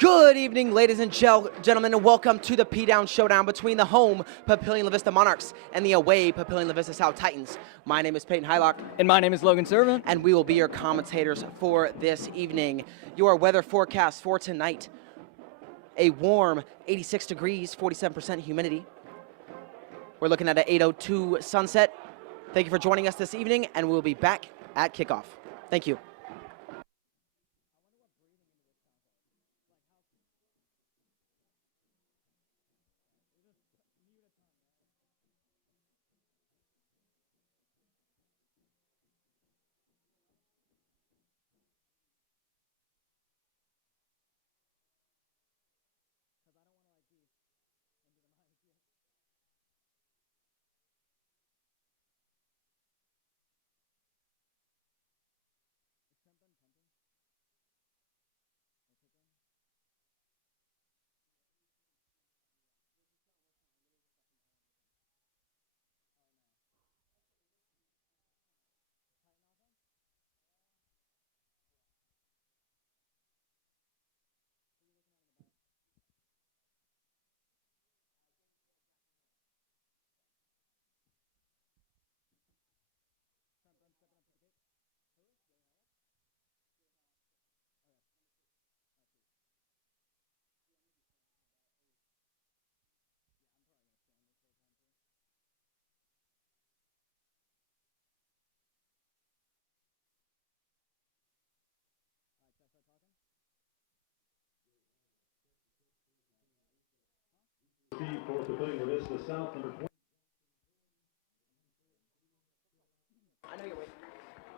Good evening, ladies and gentlemen, and welcome to the P-Down Showdown between the home Papillion Vista Monarchs and the away Papillion Vista South Titans. My name is Peyton Hylock. And my name is Logan Servant. And we will be your commentators for this evening. Your weather forecast for tonight: a warm 86 degrees, 47% humidity. We're looking at an 8:02 sunset. Thank you for joining us this evening, and we'll be back at kickoff. Thank you.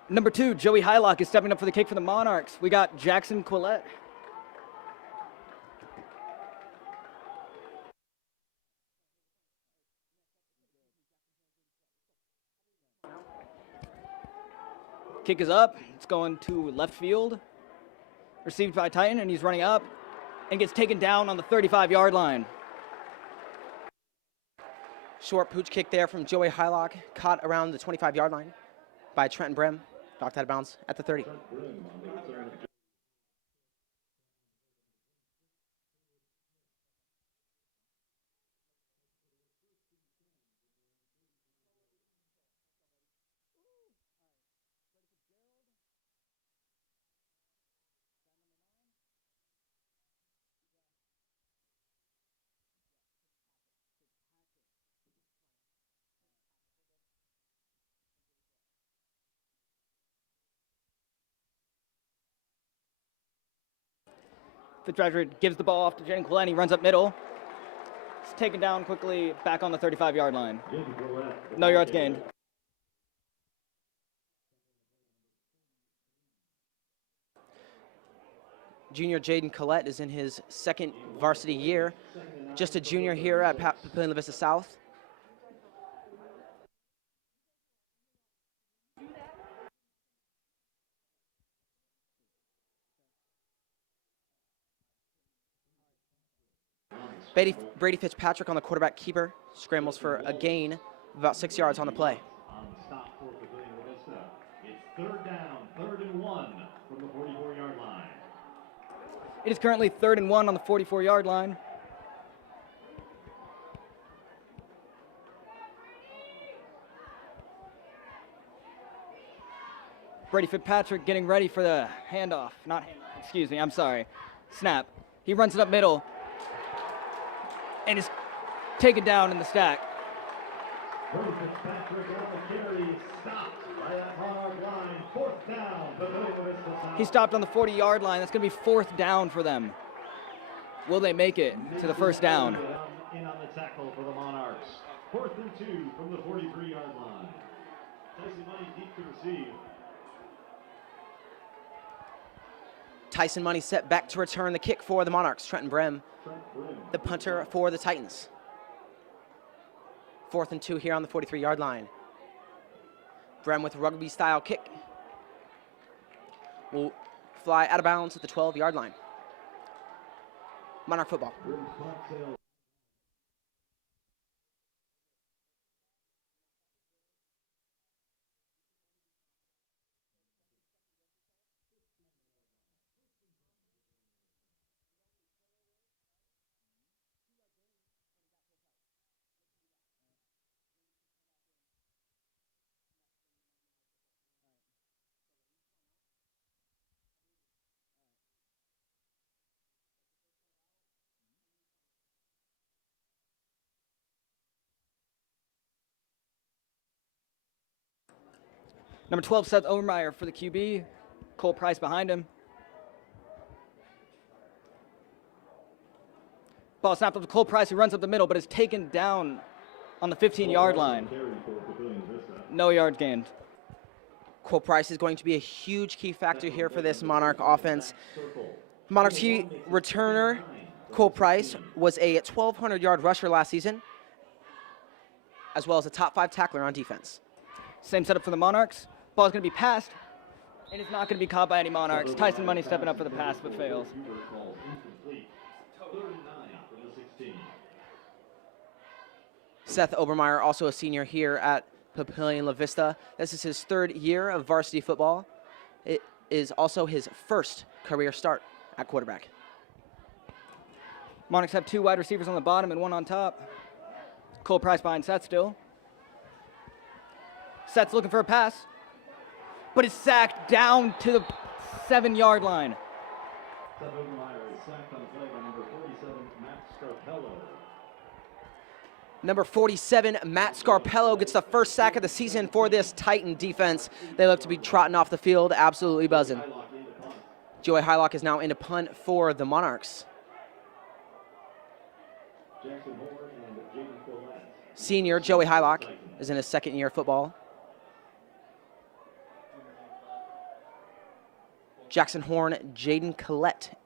Number 2, Joey Hylock is stepping up for the kick for the Monarchs. We got Jackson Quillette. Kick is up. It's going to left field. Received by Titan, and he's running up and gets taken down on the 35-yard line. Short pooch kick there from Joey Hylock, caught around the 25-yard line by Trenton Brim, knocked out of bounds at the 30. Fitzpatrick gives the ball off to Jaden Quillette. He runs up middle. It's taken down quickly back on the 35-yard line. No yards gained. Junior Jaden Quillette is in his second varsity year, just a junior here at Papillion Vista South. Brady Fitzpatrick on the quarterback keeper, scrambles for a gain of about 6 yards on the play. On stop for Papillion Vista. It's third down, 3rd and 1 from the 44-yard line. It is currently 3rd and 1 on the 44-yard line. Brady Fitzpatrick getting ready for the handoff. Snap. He runs it up middle and is taken down in the stack. Brady Fitzpatrick on the carry, stopped by that Monarch line. 4th down, Papillion Vista South. He stopped on the 40-yard line. That's going to be 4th down for them. Will they make it to the first down? In on the tackle for the Monarchs. 4th and 2 from the 43-yard line. Tyson Money deep to receive. Tyson Money set back to return the kick for the Monarchs. Trenton Brim, the punter for the Titans. 4th and 2 here on the 43-yard line. Brim with rugby-style kick will fly out of bounds at the 12-yard line. Monarch football. Number 12, Seth Obermeyer for the QB. Cole Price behind him. Ball snapped up to Cole Price, who runs up the middle, but is taken down on the 15-yard line. No yards gained. Cole Price is going to be a huge key factor here for this Monarch offense. Monarchs key returner Cole Price was a 1,200-yard rusher last season, as well as a top 5 tackler on defense. Same setup for the Monarchs. Ball's going to be passed, and it's not going to be caught by any Monarchs. Tyson Money stepping up for the pass, but fails. Seth Obermeyer, also a senior here at Papillion Vista. This is his 3rd year of varsity football. It is also his first career start at quarterback. Monarchs have 2 wide receivers on the bottom and 1 on top. Cole Price behind Seth still. Seth's looking for a pass, but is sacked down to the 7-yard line. Seth Obermeyer is sacked on the play by number 47, Matt Scarpello. Number 47, Matt Scarpello, gets the first sack of the season for this Titan defense. They look to be trotting off the field, absolutely buzzing. Joey Hylock is now into punt for the Monarchs. Senior Joey Hylock is in his 2nd year of football. Jackson Horn, Jaden Collette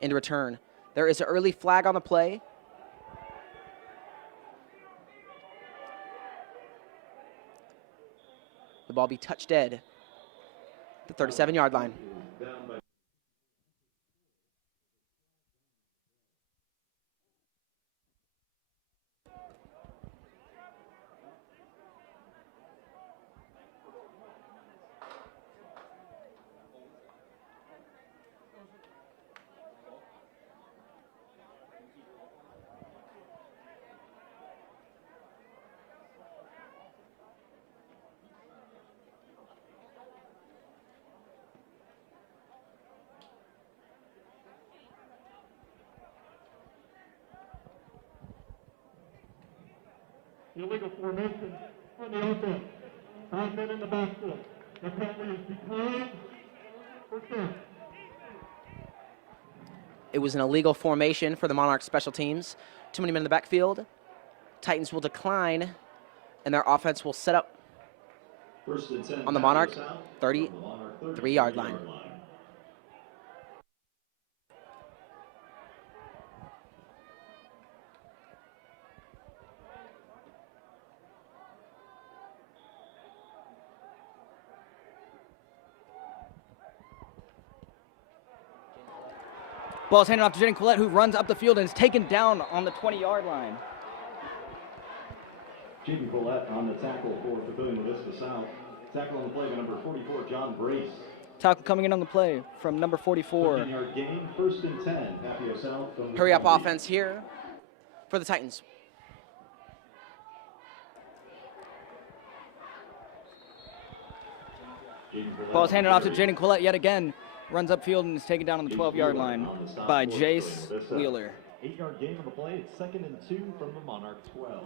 into return. There is an early flag on the play. The ball be touched dead. The 37-yard line. Illegal formation on the offense. 5 men in the backfield. The penalty is declined for sure. It was an illegal formation for the Monarchs special teams. Too many men in the backfield. Titans will decline, and their offense will set up on the Monarch 33-yard line. Ball's handed off to Jaden Collette, who runs up the field and is taken down on the 20-yard line. Jaden Collette on the tackle for Papillion Vista South. Tackle on the play by number 44, John Brace. Tackle coming in on the play from number 44. 15-yard gain, 1st and 10. Papillion South. Hurry up offense here for the Titans. Ball's handed off to Jaden Collette yet again. Runs upfield and is taken down on the 12-yard line by Jace Wheeler. 8-yard gain on the play. It's 2nd and 2 from the Monarch 12.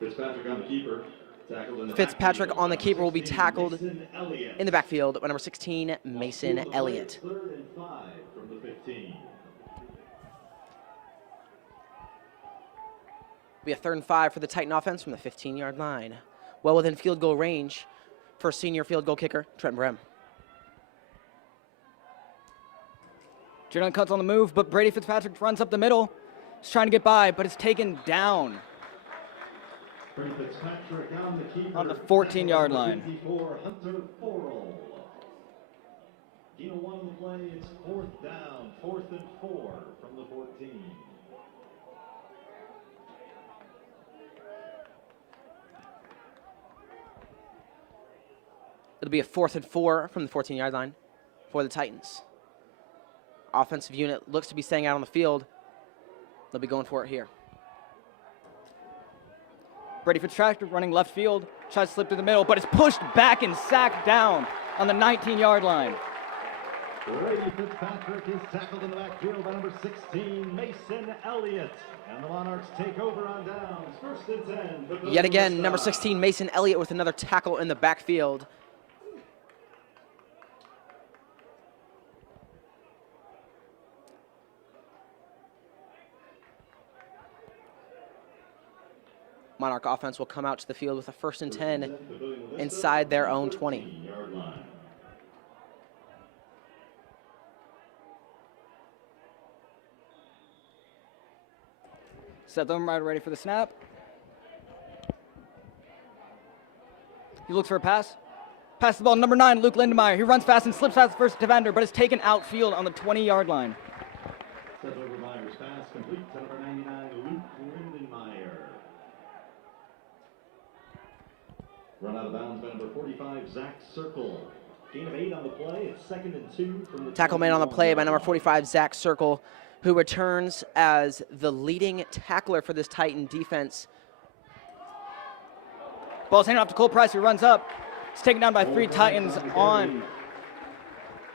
Fitzpatrick on the keeper. Fitzpatrick on the keeper will be tackled in the backfield by number 16, Mason Elliott. 3rd and 5 from the 15. Be a 3rd and 5 for the Titan offense from the 15-yard line. Well within field goal range for senior field goal kicker, Trent Brem. Jalen cuts on the move, but Brady Fitzpatrick runs up the middle. He's trying to get by, but it's taken down Brady Fitzpatrick on the keeper. on the 14-yard line. 54, Hunter Forrell. Gain of 1 on the play. It's 4th down, 4th and 4 from the 14. It'll be a 4th and 4 from the 14-yard line for the Titans. Offensive unit looks to be staying out on the field. They'll be going for it here. Brady Fitzpatrick running left field, tries to slip through the middle, but is pushed back and sacked down on the 19-yard line. Brady Fitzpatrick is tackled in the backfield by number 16, Mason Elliott. And the Monarchs take over on downs. First and 10. Yet again, number 16, Mason Elliott with another tackle in the backfield. Monarch offense will come out to the field with a first and 10 inside their own 20. Seth Obermeyer ready for the snap. He looks for a pass. Pass the ball, number 9, Luke Lindemeyer. He runs fast and slips past the first defender, but is taken outfield on the 20-yard line. Seth Obermeyer's pass complete to number 99, Luke Lindemeyer. Run out of bounds by number 45, Zach Circle. Gain of 8 on the play. It's 2nd and 2 from the Tackle made on the play by number 45, Zach Circle, who returns as the leading tackler for this Titan defense. Ball's handed off to Cole Price, who runs up. It's taken down by 3 Titans on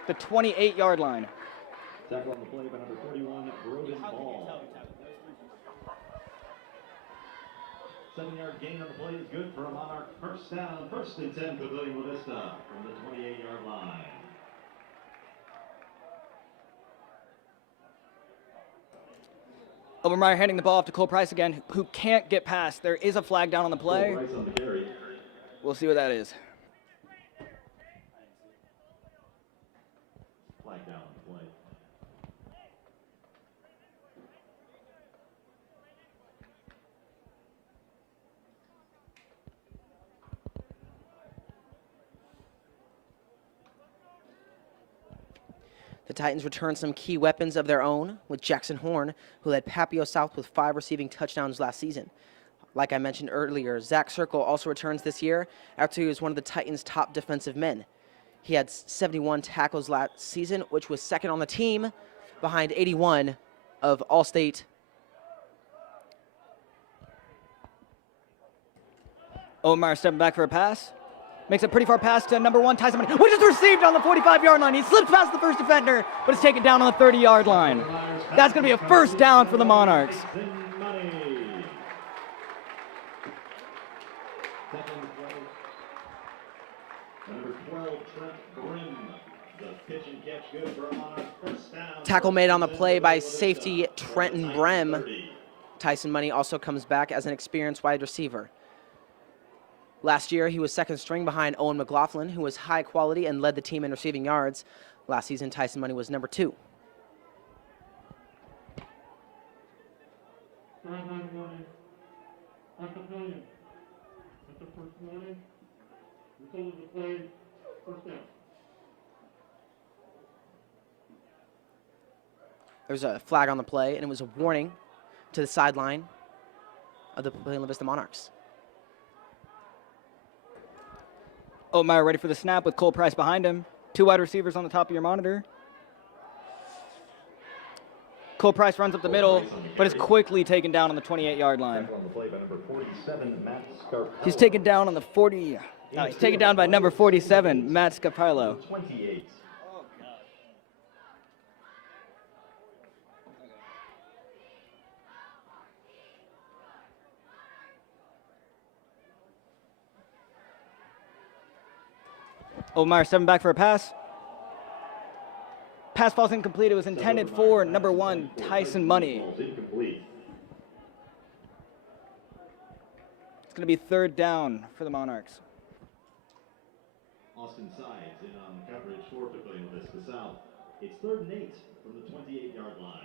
the 28-yard line. Tackle on the play by number 41, Broden Ball. 7-yard gain on the play is good for a Monarch first down. First and 10, Papillion Vista from the 28-yard line. Obermeyer handing the ball off to Cole Price again, who can't get past. There is a flag down on the play. Price on the carry. We'll see what that is. Flag down on the play. The Titans return some key weapons of their own with Jackson Horn, who led Papillion South with 5 receiving touchdowns last season. Like I mentioned earlier, Zach Circle also returns this year after he was one of the Titans' top defensive men. He had 71 tackles last season, which was 2nd on the team, behind 81 of All-State. Obermeyer stepping back for a pass. Makes a pretty far pass to number 1, Tyson Money, which is received on the 45-yard line. He slips past the first defender, but it's taken down on the 30-yard line. That's going to be a first down for the Monarchs. Tackle made on the play by safety Trenton Brem. Tyson Money also comes back as an experienced wide receiver. Last year, he was 2nd string behind Owen McLaughlin, who was high quality and led the team in receiving yards. Last season, Tyson Money was number 2. There was a flag on the play, and it was a warning to the sideline of the Papillion Vista Monarchs. Obermeyer ready for the snap with Cole Price behind him. 2 wide receivers on the top of your monitor. Cole Price runs up the middle, but is quickly taken down on the 28-yard line. He's taken down on the 40. No, he's taken down by number 47, Matt Scarpello. Obermeyer stepping back for a pass. Pass falls incomplete. It was intended for number 1, Tyson Money. It's going to be 3rd down for the Monarchs. Austin Sides in on coverage for Papillion Vista South. It's 3rd and 8 from the 28-yard line.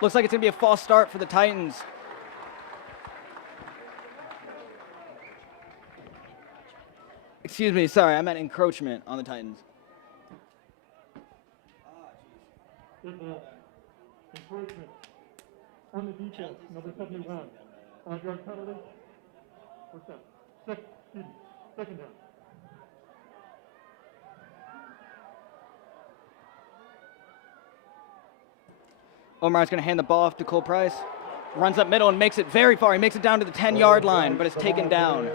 Looks like it's going to be a false start for the Titans. Excuse me, sorry, I meant encroachment on the Titans. Encroachment on the defense, number 71. On-yard penalty. What's that? Second down. Omar's going to hand the ball off to Cole Price. Runs up middle and makes it very far. He makes it down to the 10-yard line, but it's taken down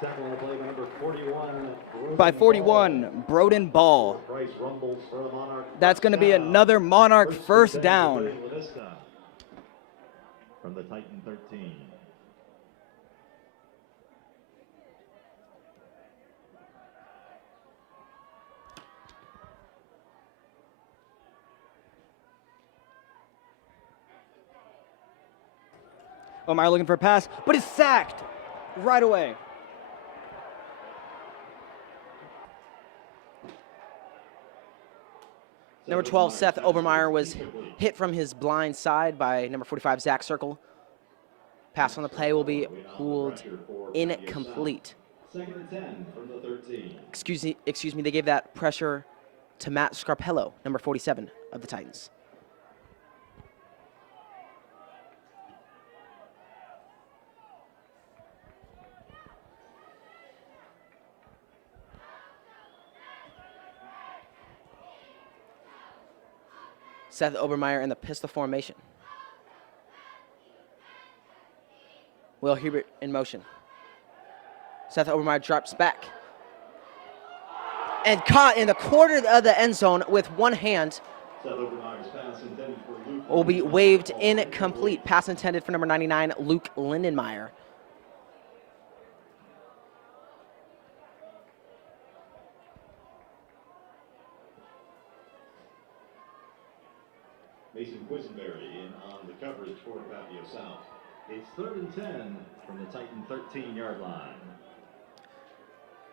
Tackle on play by number 41. by 41, Broden Ball. Price rumbles for the Monarch. That's going to be another Monarch first down. Vista from the Titan 13. Omar looking for a pass, but is sacked right away. Number 12, Seth Obermeyer, was hit from his blind side by number 45, Zach Circle. Pass on the play will be ruled incomplete. Second and 10 from the 13. Excuse me, they gave that pressure to Matt Scarpello, number 47 of the Titans. Seth Obermeyer in the pistol formation. Will Hubert in motion. Seth Obermeyer drops back. And caught in the corner of the end zone with one hand. Seth Obermeyer's pass intended for Luke Will be waved incomplete. Pass intended for number 99, Luke Lindenmeyer. Mason Quisenberry in on the coverage for Papillion South. It's third and 10 from the Titan 13-yard line.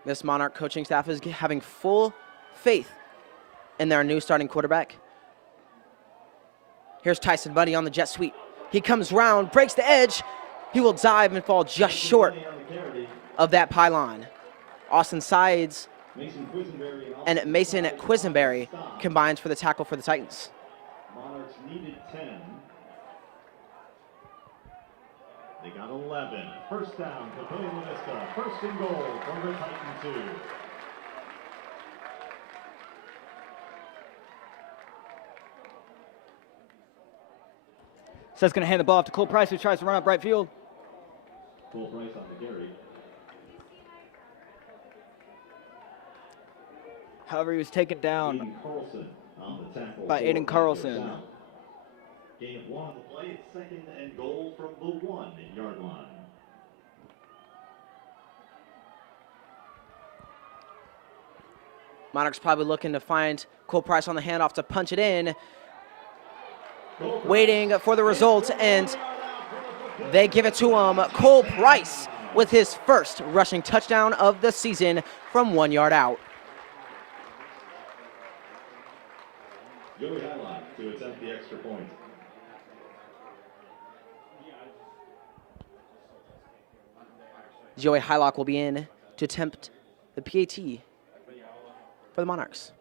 This Monarch coaching staff is having full faith in their new starting quarterback. Here's Tyson Buddy on the jet sweep. He comes round, breaks the edge. He will dive and fall just short of that pylon. Austin Sides and Mason Quisenberry combines for the tackle for the Titans. Monarchs needed 10. They got 11. First down, Papillion Vista. First and goal from the Titan 2. Seth's going to hand the ball off to Cole Price, who tries to run up right field. Cole Price on the carry. However, he was taken down Aiden Carlson on the tackle by for Aiden Carlson. South. Gain of 1 on the play. It's second and goal from the 1-yard line. Monarchs probably looking to find Cole Price on the handoff to punch it in. Waiting for the result, and they give it to him. Cole Price with his first rushing touchdown of the season from 1 yard out. Joey Highlight to attempt the extra point. Joey Hylock will be in to attempt the PAT for the Monarchs.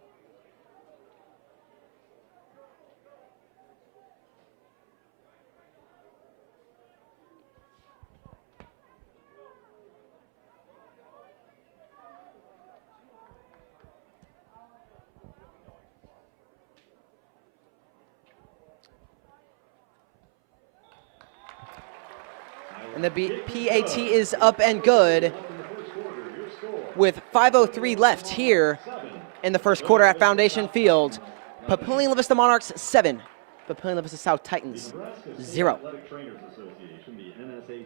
And the PAT is up and good with 5:03 left here in the first quarter at Foundation Field. Papillion Vista Monarchs 7, Papillion Vista South Titans 0. Athletic Trainers Association, the NSA.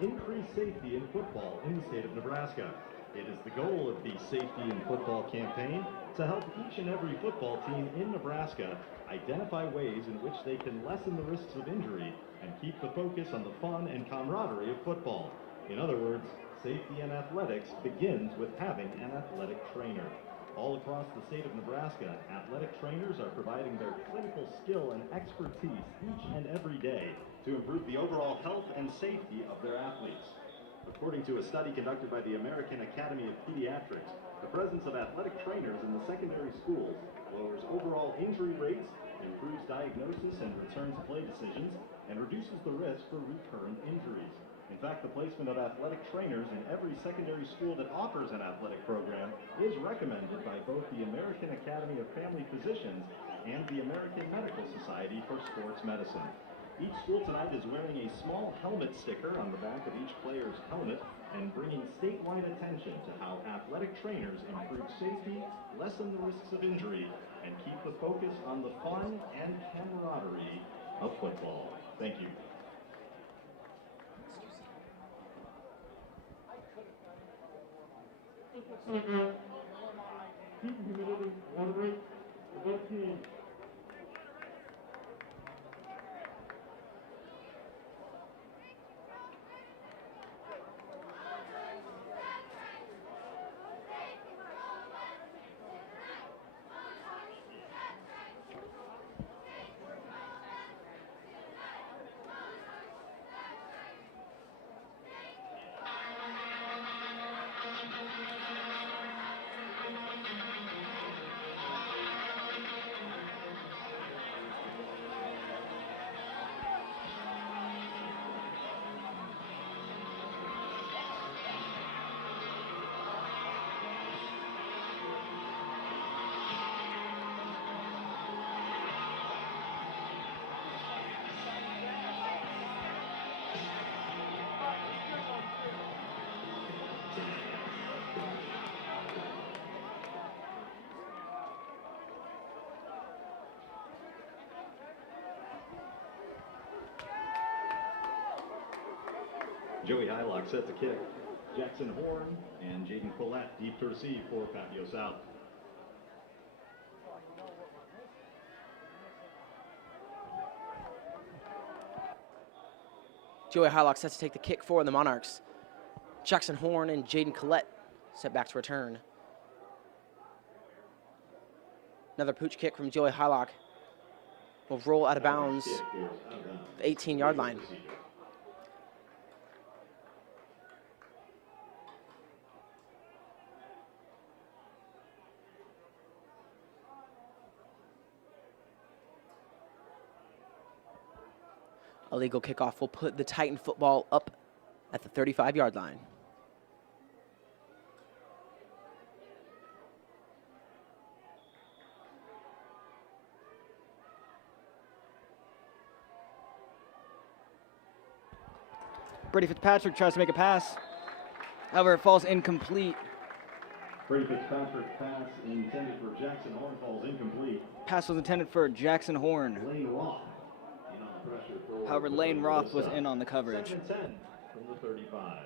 Increase safety in football in the state of Nebraska. It is the goal of the Safety in Football campaign to help each and every football team in Nebraska identify ways in which they can lessen the risks of injury and keep the focus on the fun and camaraderie of football. In other words, safety in athletics begins with having an athletic trainer. All across the state of Nebraska, athletic trainers are providing their clinical skill and expertise each and every day to improve the overall health and safety of their athletes. According to a study conducted by the American Academy of Pediatrics, the presence of athletic trainers in the secondary schools lowers overall injury rates, improves diagnosis and return to play decisions, and reduces the risk for recurrent injuries. In fact, the placement of athletic trainers in every secondary school that offers an athletic program is recommended by both the American Academy of Family Physicians and the American Medical Society for Sports Medicine. Each school tonight is wearing a small helmet sticker on the back of each player's helmet and bringing statewide attention to how athletic trainers improve safety, lessen the risks of injury, and keep the focus on the fun and camaraderie of football. Thank you. Heat and humidity, water rate, above team. Joey Hylock set the kick. Jackson Horn and Jaden Collette deep to receive for Papillion South. Joey Hylock set to take the kick for the Monarchs. Jackson Horn and Jaden Collette set back to return. Another pooch kick from Joey Hylock will roll out of bounds, the 18-yard line. A legal kickoff will put the Titan football up at the 35-yard line. Brady Fitzpatrick tries to make a pass. However, it falls incomplete. Brady Fitzpatrick's pass intended for Jackson Horn falls incomplete. Pass was intended for Jackson Horn. Lane Roth in on the pressure for However, Lane Roth was in on the coverage. 2nd and 10 from the 35.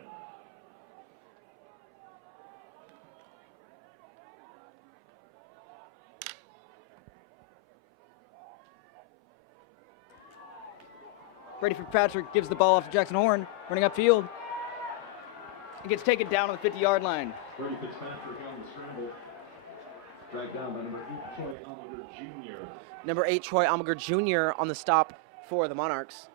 Brady Fitzpatrick gives the ball off to Jackson Horn, running upfield. It gets taken down on the 50-yard line. Brady Fitzpatrick on the scramble. Dragged down by number 8, Troy Almager Jr. Number 8, Troy Almager Jr. on the stop for the Monarchs.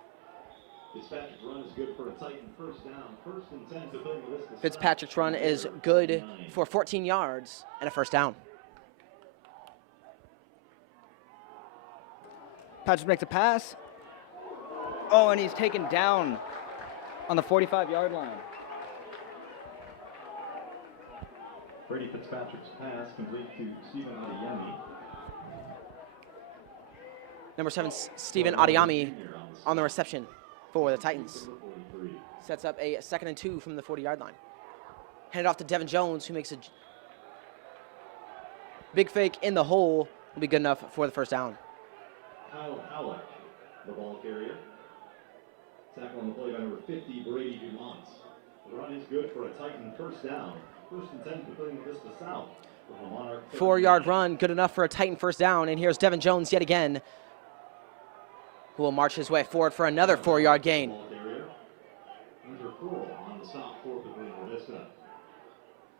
Fitzpatrick's run is good for a Titan first down. 1st and 10 to fill the list. Fitzpatrick's run is good for 14 yards and a first down. Patrick makes a pass. Oh, and he's taken down on the 45-yard line. Brady Fitzpatrick's pass complete to Stephen Adeyemi. Number 7, Stephen Adeyemi on the reception for the Titans. Sets up a 2nd and 2 from the 40-yard line. Handed off to Devin Jones, who makes a big fake in the hole. Will be good enough for the first down. Kyle Halleck, the ball carrier. Tackle on the play by number 50, Brady Dumont. The run is good for a Titan first down. 1st and 10 to filling the Vista South. 4-yard run, good enough for a Titan first down. And here's Devin Jones yet again, who will march his way forward for another 4-yard gain. Under 4 on the stop for Papillion Vista.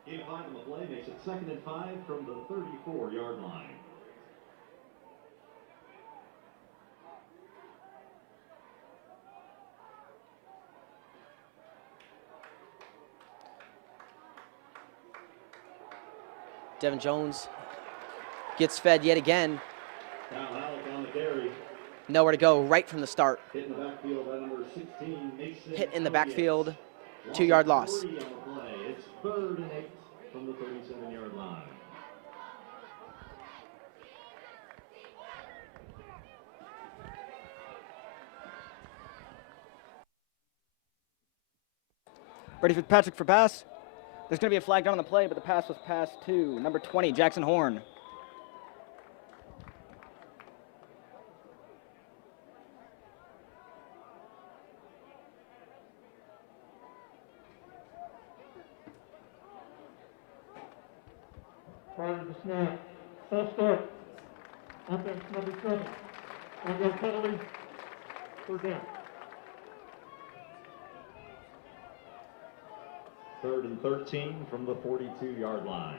Gain 5 on the play makes it 2nd and 5 from the 34-yard line. Devin Jones gets fed yet again. Kyle Halleck on the carry. Nowhere to go right from the start. Hit in the backfield by number 16, Mason Hit in the Elliott. backfield 2-yard loss. 3 on the play. It's 3rd and 8 from the 37-yard line. Ready for Patrick for pass. There's going to be a flag down on the play, but the pass was passed to number 20, Jackson Horn. Prior to the snap. False start. Offense number 7. On-go penalty. 3rd down. 3rd and 13 from the 42-yard line.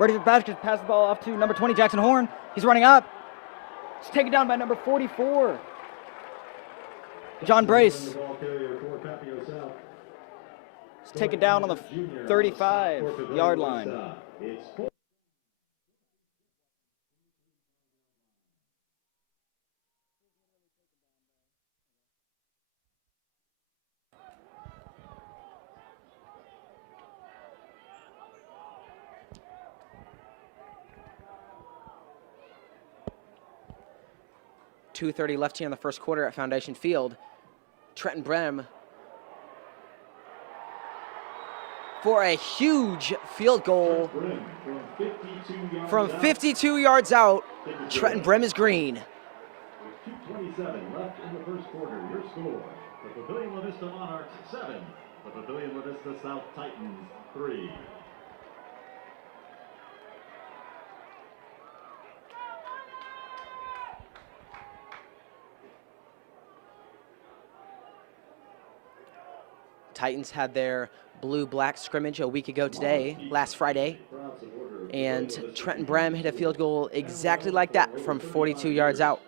Ready for Patrick to pass the ball off to number 20, Jackson Horn. He's running up. He's taken down by number 44, John Brace. He's taken down on the 35-yard line. .230 left here in the first quarter at Foundation Field. Trenton Brem for a huge field goal from 52 yards out. Trenton Brem is green. 2:27 left in the first quarter. Your score: the Papillion La Vista Monarchs 7, the Papillion La Vista South Titans 3. Titans had their blue-black scrimmage a week ago today, last Friday, and Trenton Brem hit a field goal exactly like that from 42 yards out.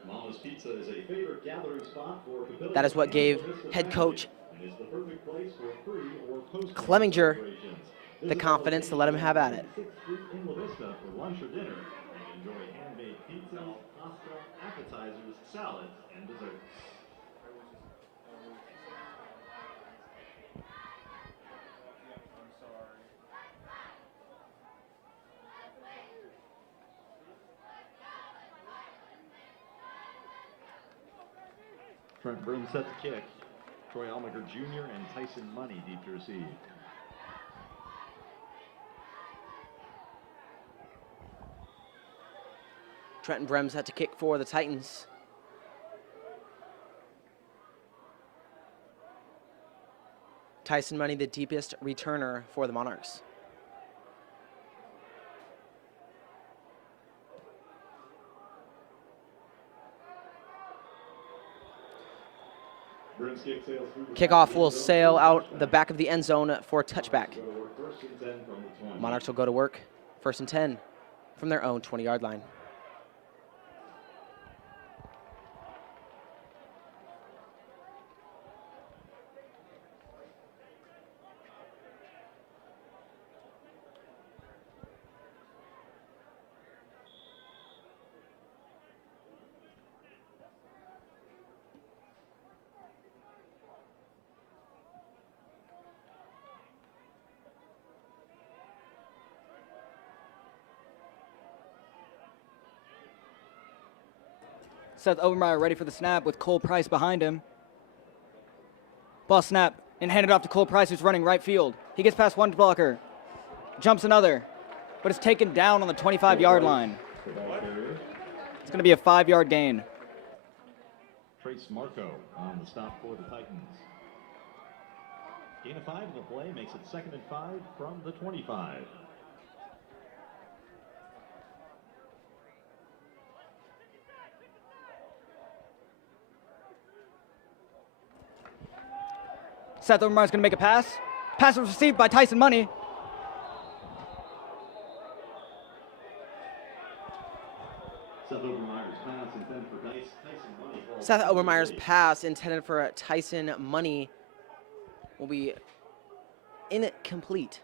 That is what gave head coach Clemminger the confidence to let him have at it. Trent Broom set the kick. Troy Almager Jr. and Tyson Money deep to receive. Trenton Brem set to kick for the Titans. Tyson Money, the deepest returner for the Monarchs. Kickoff will sail out the back of the end zone for a touchback. Monarchs will go to work, 1st and 10 from their own 20-yard line. Seth Obermeyer ready for the snap with Cole Price behind him. Ball snap and handed off to Cole Price, who's running right field. He gets past one blocker, jumps another, but it's taken down on the 25-yard line. It's going to be a 5-yard gain. Trace Marco on the stop for the Titans. Gain of 5 of the play makes it 2nd and 5 from the 25. Seth Obermeyer's going to make a pass. Pass was received by Tyson Money. Seth Obermeyer's pass intended for Tyson Money will be incomplete.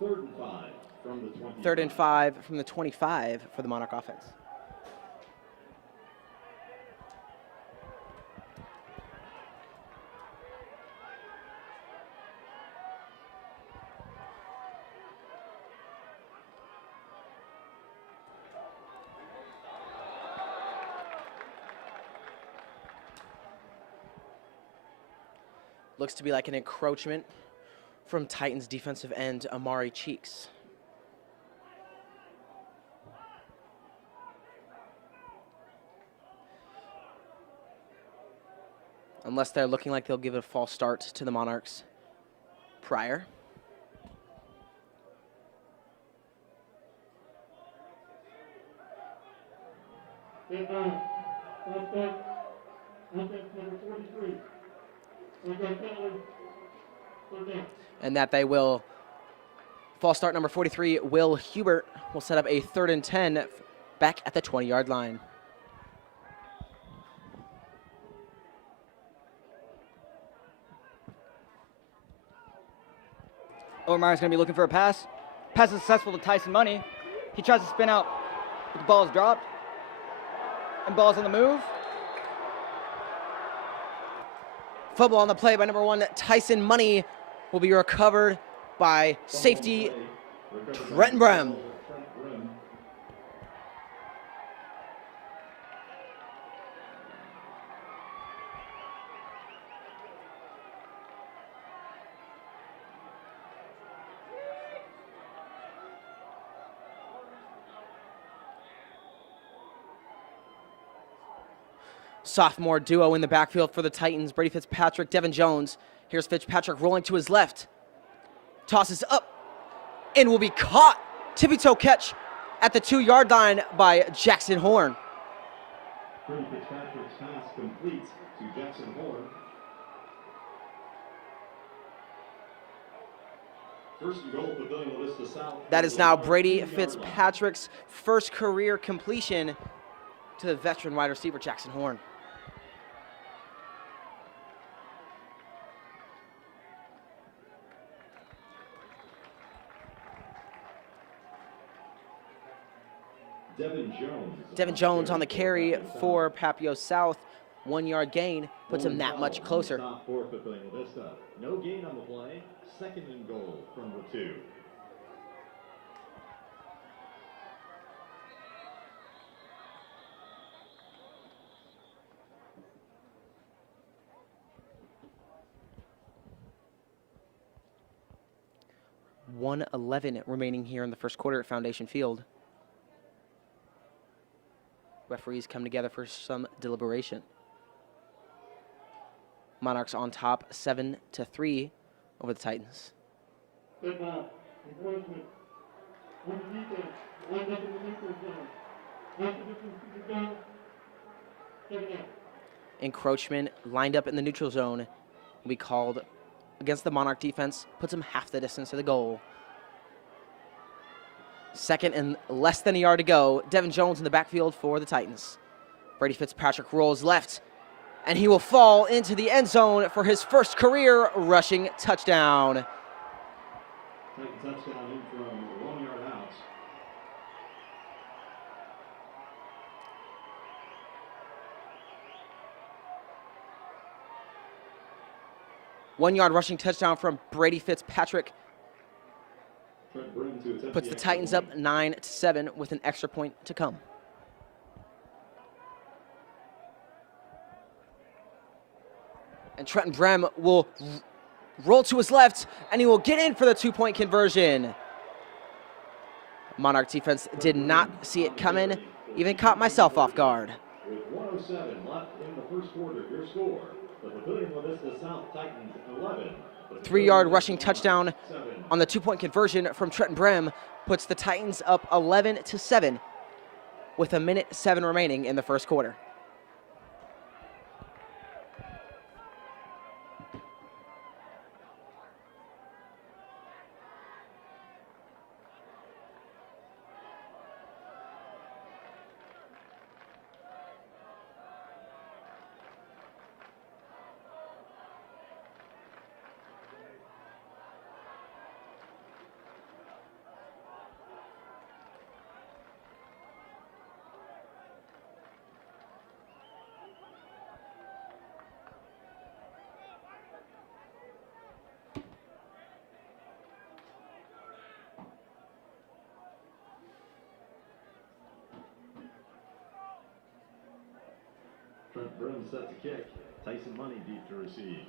3rd and 5 from the 25. 3rd and 5 from the 25 for the Monarch offense. Looks to be like an encroachment from Titans defensive end Amari Cheeks. Unless they're looking like they'll give it a false start to the Monarchs prior. And offense number 43. We got penalty. 3rd down. And that they will. False start number 43, Will Hubert, will set up a 3rd and 10 back at the 20-yard line. Overmeyer's going to be looking for a pass. Pass is successful to Tyson Money. He tries to spin out, but the ball is dropped. And ball's on the move. Football on the play by number 1, Tyson Money, will be recovered by safety Trenton Brem. Sophomore duo in the backfield for the Titans, Brady Fitzpatrick, Devin Jones. Here's Fitzpatrick rolling to his left. Tosses up and will be caught. Tippy-toe catch at the 2-yard line by Jackson Horn. Brady Fitzpatrick's pass complete to Jackson Horn. First and goal, Papillion, Vista South. That is now Brady Fitzpatrick's first career completion to the veteran wide receiver, Jackson Horn. Devin Jones on the carry for Papio South. 1-yard gain puts him that much closer. For Papillion Vista. No gain on the play. 2nd and goal from the 2. .111 remaining here in the first quarter at Foundation Field. Referees come together for some deliberation. Monarchs on top 7-3 over the Titans. Good ball. Encouragement. On the defense. Lined up in the neutral zone. Half the distance to the down. 7 out. Encroachment lined up in the neutral zone will be called against the Monarch defense. Puts him half the distance to the goal. 2nd and less than a yard to go. Devin Jones in the backfield for the Titans. Brady Fitzpatrick rolls left, and he will fall into the end zone for his first career rushing touchdown. Touchdown in from 1 yard out. One-yard rushing touchdown from Brady Fitzpatrick. Puts the Titans up 9-7 with an extra point to come. And Trenton Brem will roll to his left, and he will get in for the 2-point conversion. Monarch defense did not see it coming, even caught myself off guard. With 1:07 left in the first quarter, your score, the Papillion Vista South Titans 11. 3-yard rushing touchdown on the 2-point conversion from Trenton Brem puts the Titans up 11-7 with 1:07 remaining in the first quarter. Trent Brim set to kick. Tyson Money deep to receive.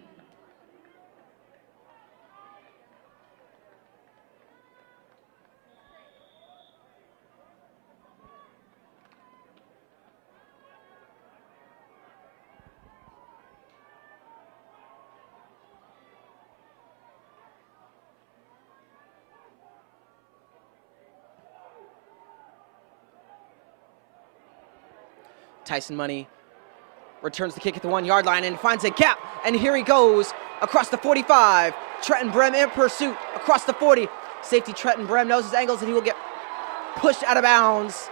Tyson Money returns the kick at the 1 yard line and finds a gap. And here he goes across the 45. Trenton Brem in pursuit across the 40. Safety Trenton Brem knows his angles and he will get pushed out of bounds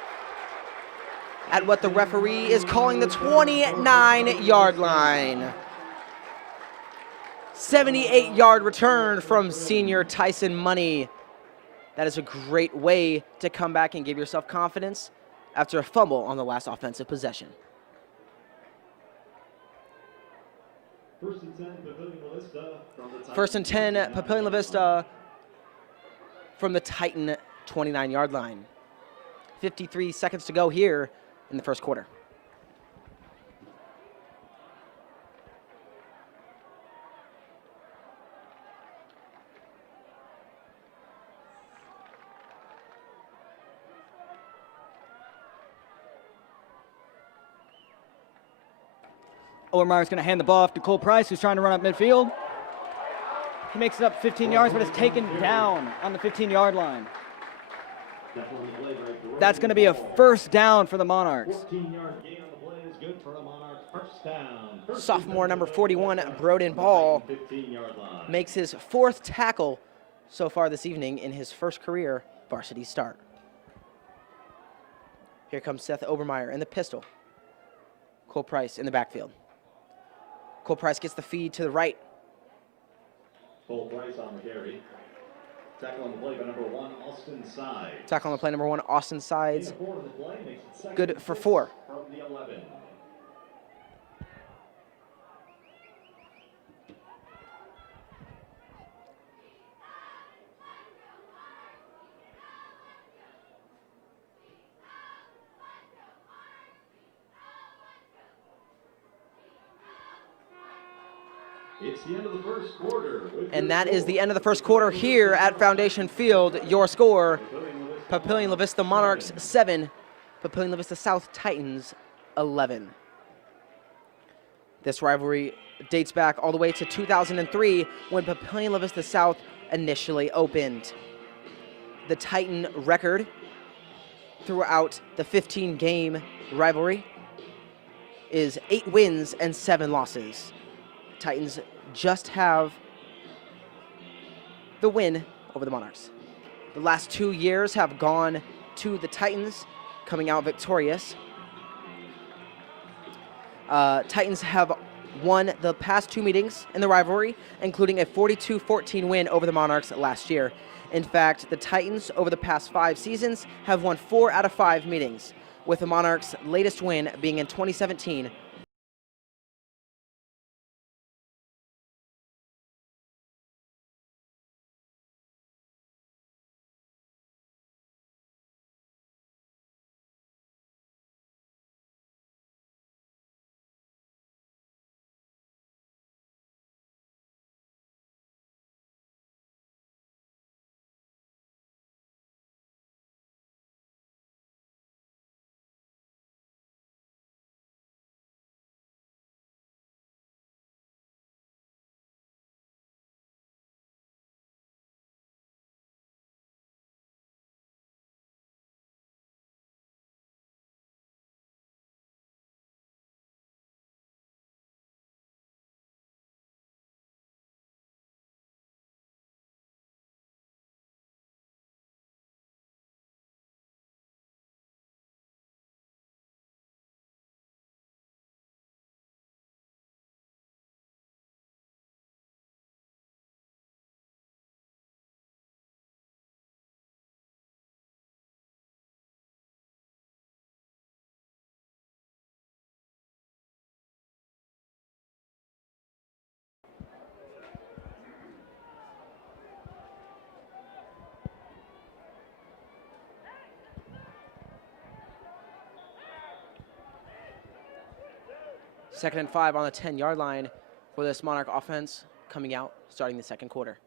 at what the referee is calling the 29-yard line. 78-yard return from senior Tyson Money. That is a great way to come back and give yourself confidence after a fumble on the last offensive possession. First and 10, Papillion La Vista from the Titan 29-yard line. 53 seconds to go here in the first quarter. Obermeyer's going to hand the ball off to Cole Price, who's trying to run up midfield. He makes it up 15 yards, but it's taken down on the 15-yard line. That's going to be a first down for the Monarchs. 14-yard gain on the play is good for a Monarch first down. Sophomore number 41, Broden Ball, 15-yard line. makes his 4th tackle so far this evening in his first career varsity start. Here comes Seth Obermeyer in the pistol. Cole Price in the backfield. Cole Price gets the feed to the right. Cole Price on the carry. Tackle on the play by number 1, Austin Sides. Tackle on the play, number 1, Austin Sides. Gain of 4 on the play makes it second Good and for 6 4. From the 11. It's the end of the first quarter. And that is the end of the first quarter here at Foundation Field. Your score, Papillion La Vista Monarchs 7, Papillion La Vista South Titans 11. This rivalry dates back all the way to 2003 when Papillion La Vista South initially opened. The Titan record throughout the 15-game rivalry is 8 wins and 7 losses. Titans just have the win over the Monarchs. The last 2 years have gone to the Titans, coming out victorious. Titans have won the past 2 meetings in the rivalry, including a 42-14 win over the Monarchs last year. In fact, the Titans over the past 5 seasons have won 4 out of 5 meetings, with the Monarchs' latest win being in 2017 2nd and 5 on the 10-yard line for this Monarch offense coming out, starting the second quarter.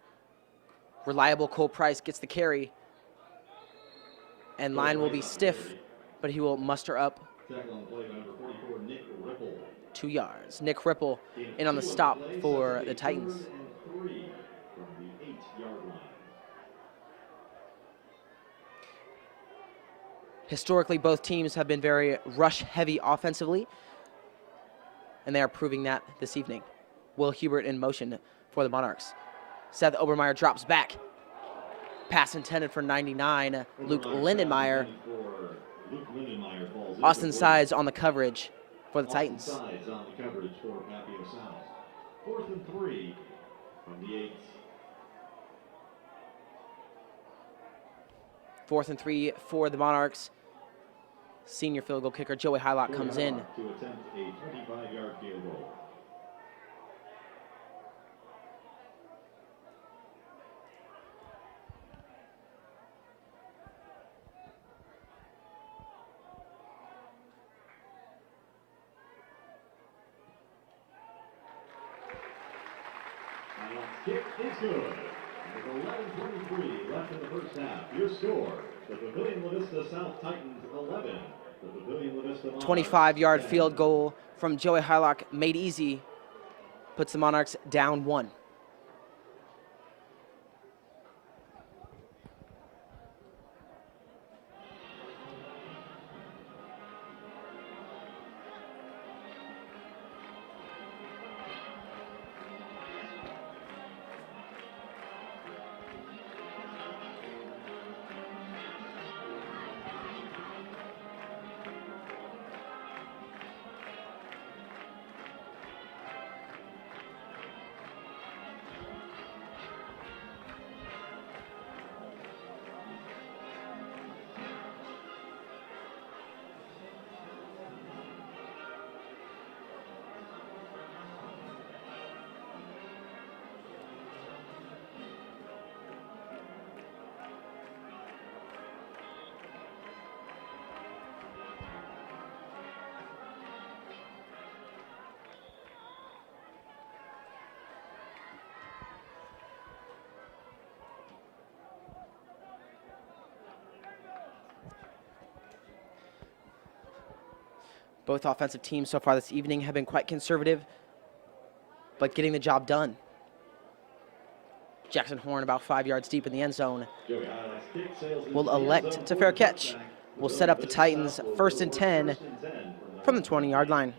Reliable Cole Price gets the carry, and line will be stiff, but he will muster up 2 yards. Nick Ripple in on the stop for the Titans. Historically, both teams have been very rush-heavy offensively, and they are proving that this evening. Will Hubert in motion for the Monarchs. Seth Obermeyer drops back. Pass intended for 99, Luke Lindenmeyer. Austin Sides on the coverage for the Titans. Sides on the coverage for Papillion South. 4th and 3 from the 8. 4th and 3 for the Monarchs. Senior field goal kicker Joey Hylock comes in. To attempt a 25-yard field goal. Kick is good. With 11:23 left in the first half. Your score, the Papillion La Vista South Titans 11. The Papillion La Vista Monarchs 25-yard 10. field goal from Joey Hylock made easy. Puts the Monarchs down 1. Both offensive teams so far this evening have been quite conservative, but getting the job done. Jackson Horn about 5 yards deep in the end zone will elect to fair catch. Will set up the Titans 1st and 10 from the 20-yard line.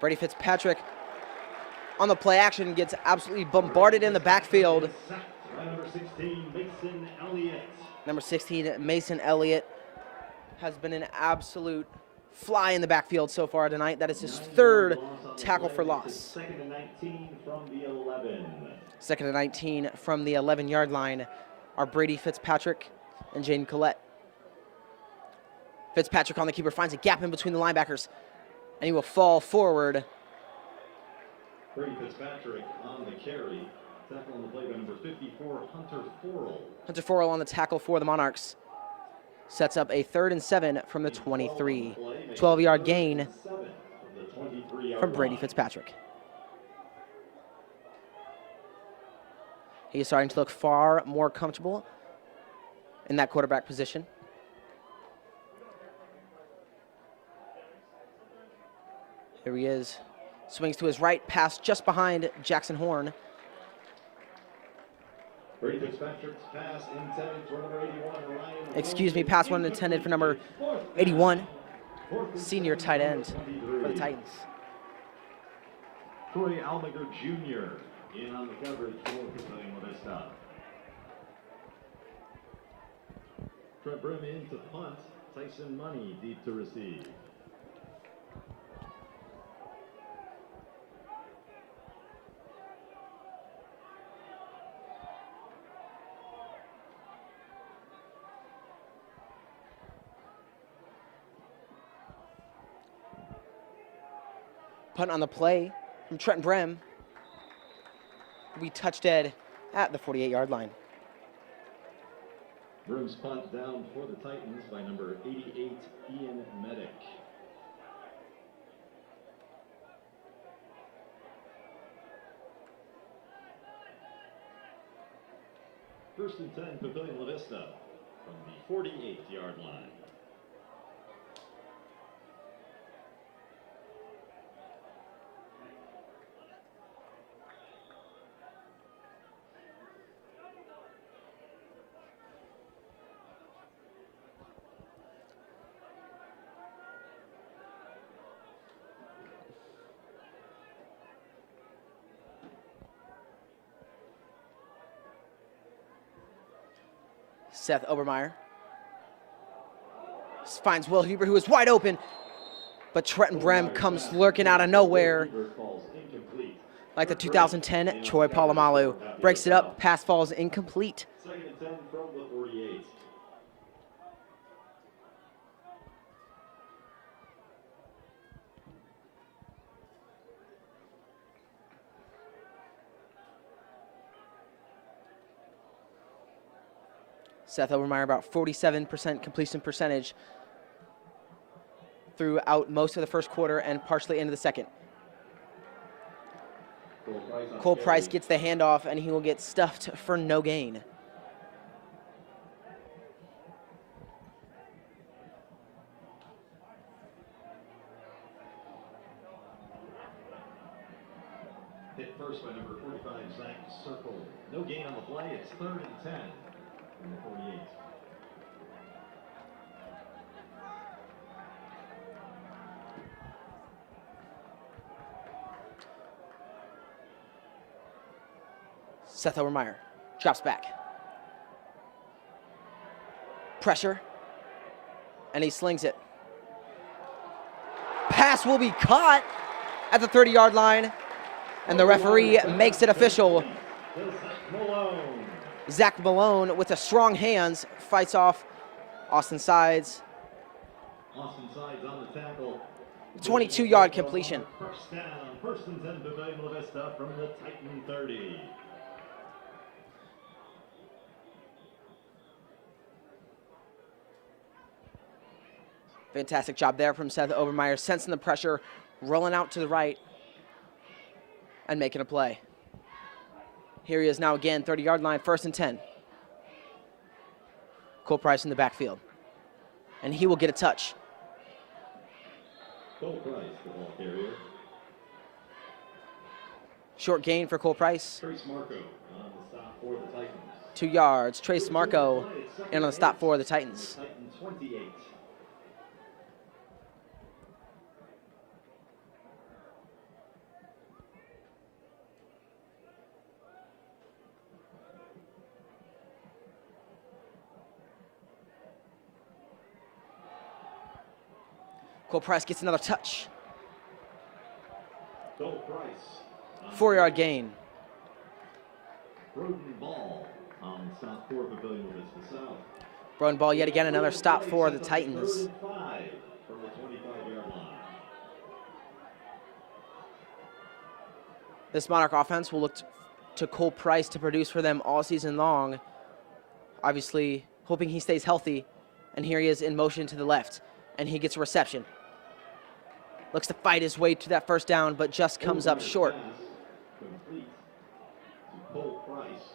Brady Fitzpatrick on the play action gets absolutely bombarded in the backfield. Number 16, Mason Elliott, has been an absolute fly in the backfield so far tonight. That is his 3rd tackle for loss. 2nd and 19 from the 11. 2nd and 19 from the 11-yard line are Brady Fitzpatrick and Jaden Collette. Fitzpatrick on the keeper finds a gap in between the linebackers, and he will fall forward. Brady Fitzpatrick on the carry. Tackle on the play by number 54, Hunter Forrell. Hunter Forrell on the tackle for the Monarchs. Sets up a 3rd and 7 from the 23. 12-yard gain from Brady Fitzpatrick. He is starting to look far more comfortable in that quarterback position. Here he is. Swings to his right, pass just behind Jackson Horn. Brady Fitzpatrick's pass intended for number 81, Ryan. Excuse me, pass one intended for number 81, senior tight end for the Titans. Troy Almager Jr. in on the coverage for Papillion La Vista. Trev Brim in to punt. Tyson Money deep to receive. Punt on the play from Trenton Brem. We touch dead at the 48-yard line. Brem's punt down for the Titans by number 88, Ian Medic. First and 10, Papillion La Vista from the 48-yard line. Seth Obermeyer finds Will Huber, who is wide open, but Trenton Brem comes lurking out of nowhere. Like the 2010 Troy Polamalu. Breaks it up, pass falls incomplete. Second and 10 from the 48. Seth Obermeyer about 47% completion percentage throughout most of the first quarter and partially into the second. Cole Price gets the handoff and he will get stuffed for no gain. Hit first by number 45, Zach Circle. No gain on the play. It's 3rd and 10 from the 48. Seth Obermeyer drops back. Pressure. And he slings it. Pass will be caught at the 30-yard line. And the referee makes it official. Zach Malone with the strong hands fights off Austin Sides. Austin Sides on the tackle. 22-yard completion. First down. First and 10 Papillion La Vista from the Titan 30. Fantastic job there from Seth Obermeyer, sensing the pressure, rolling out to the right, and making a play. Here he is now again, 30-yard line, 1st and 10. Cole Price in the backfield. And he will get a touch. Cole Price, the ball carrier. Short gain for Cole Price. Trace Marco on the stop for the Titans. 2 yards. Trace Marco in on the stop for the Titans. Titan 28. Cole Price gets another touch. Cole Price. 4-yard gain. Broden Ball on the stop for Papillion La Vista South. Broden Ball yet again another stop for the Titans. 3rd and 5 from the 25-yard line. This Monarch offense will look to Cole Price to produce for them all season long. Obviously hoping he stays healthy. And here he is in motion to the left. And he gets a reception. Looks to fight his way to that first down, but just comes up short. Complete to Cole Price.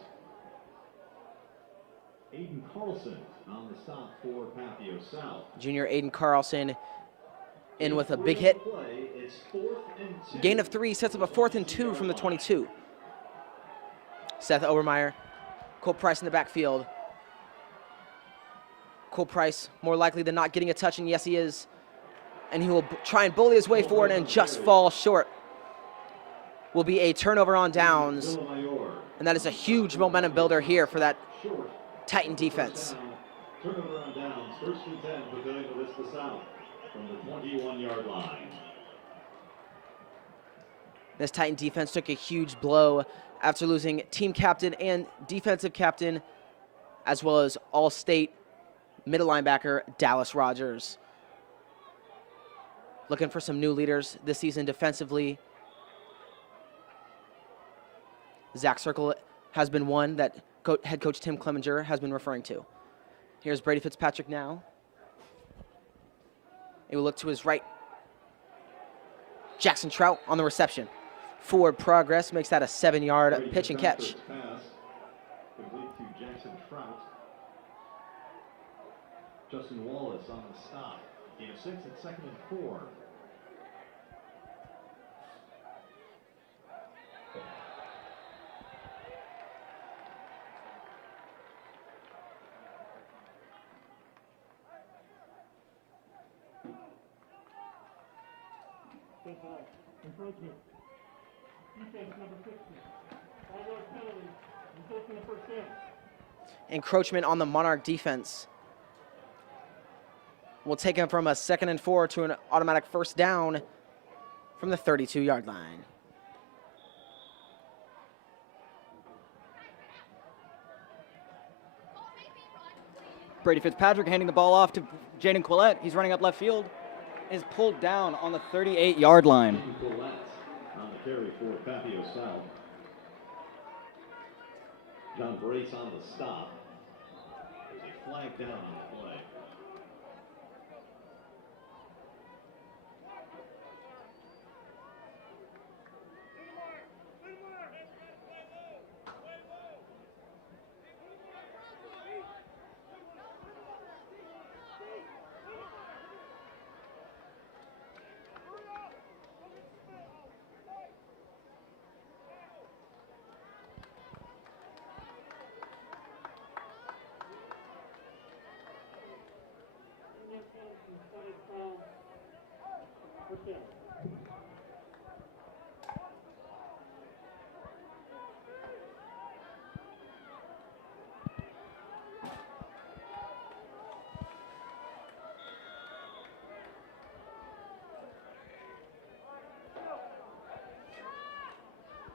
Aiden Carlson on the stop for Papio South. Junior Aiden Carlson in with a big hit. It's 4th and 2. Gain of 3 sets up a 4th and 2 from the 22. Seth Obermeyer, Cole Price in the backfield. Cole Price more likely than not getting a touch, and yes he is. And he will try and bully his way forward and just fall short. Will be a turnover on downs. And that is a huge momentum builder here for that Titan defense. Turnover on downs, 1st and 10 Papillion La Vista South from the 21-yard line. This Titan defense took a huge blow after losing team captain and defensive captain, as well as all-state middle linebacker Dallas Rogers. looking for some new leaders this season defensively. Zach Circle has been one that head coach Tim Clemenger has been referring to. Here's Brady Fitzpatrick now. He will look to his right. Jackson Trout on the reception. Forward progress makes that a 7-yard pitch and catch. Pass complete to Jackson Trout. Justin Wallace on the stop. Gain of 6 at 2nd and 4. Encroachment. Defense number 60. 5-yard penalty. Resulting in first down. Encroachment on the Monarch defense. We'll take him from a 2nd and 4 to an automatic first down from the 32-yard line. Brady Fitzpatrick handing the ball off to Jaden Quillette. He's running up left field. Is pulled down on the 38-yard line. On the carry for Papillion South. John Brace on the stop. There's a flag down on the play. First down.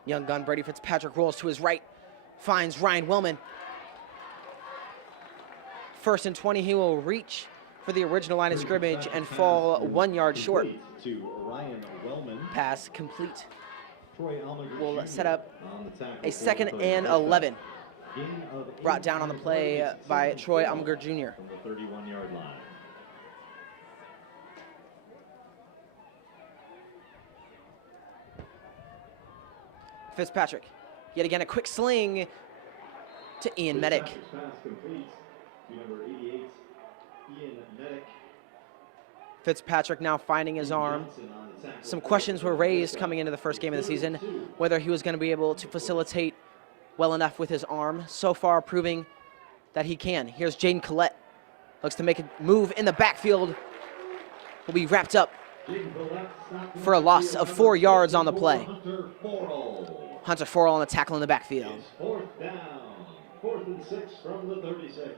Young gun Brady Fitzpatrick rolls to his right, finds Ryan Wellman. 1st and 20, he will reach for the original line of scrimmage and fall 1 yard short. To Ryan Wellman. Pass complete. Troy Almager We'll Jr. set up on the tackle a for 2nd the and first 11. down. Gain of Brought down on the play 8 by yards, Troy 2nd and Almager 4 Jr. From the 31-yard line. Fitzpatrick, yet again a quick sling to Ian Medic. Fitzpatrick's pass complete to number 88, Ian Medic. Fitzpatrick now finding his arm. Some questions were raised coming into the first game of the season, whether he was going to be able to facilitate well enough with his arm. So far proving that he can. Here's Jaden Collette. Looks to make a move in the backfield. Will be wrapped up for a loss of 4 yards on the play. Hunter Forrell on the tackle in the backfield. It's 4th down, 4th and 6 from the 36.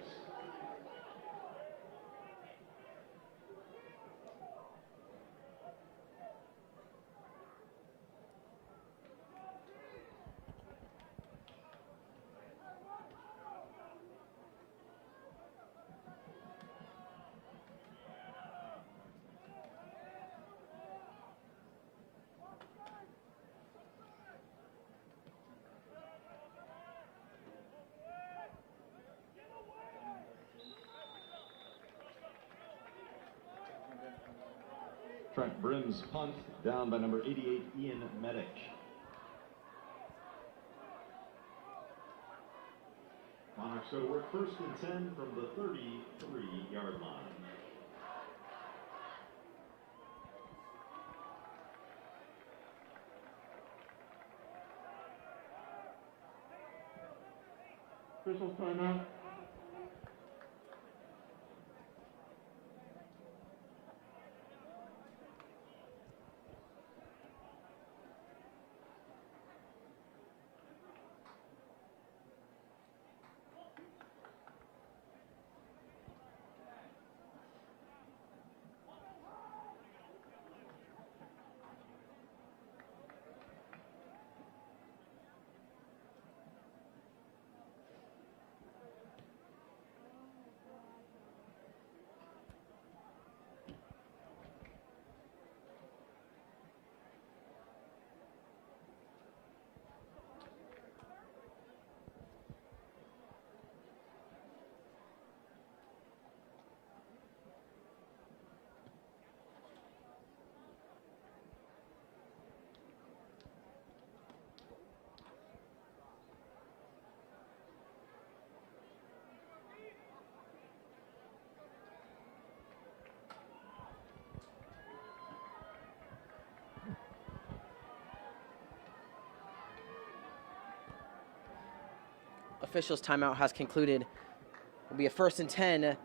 Trent Brim's punt down by number 88, Ian Medic. Monarchs go to work 1st and 10 from the 33-yard line. Officials timeout. officials' timeout has concluded. Will be a 1st and 10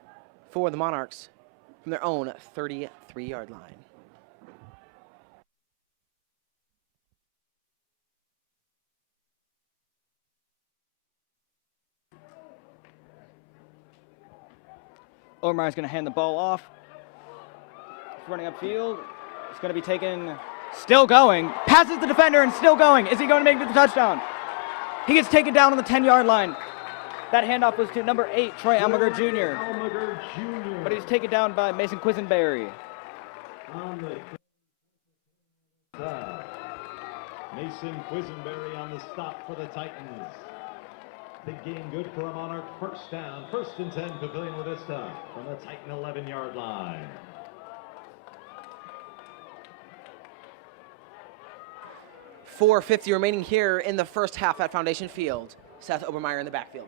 for the Monarchs from their own 33-yard line. Obermeier's going to hand the ball off. He's running upfield. It's going to be taken, still going. Passes the defender and still going. Is he going to make it to the touchdown? He gets taken down on the 10-yard line. That handoff was to number 8, Troy Almager Jr. But he's taken down by Mason Quisenberry. Mason Quisenberry on the stop for the Titans. Big game good for a Monarch. 1st down, 1st and 10, Papillion Vista from the Titan 11-yard line. .450 remaining here in the first half at Foundation Field. Seth Obermeier in the backfield.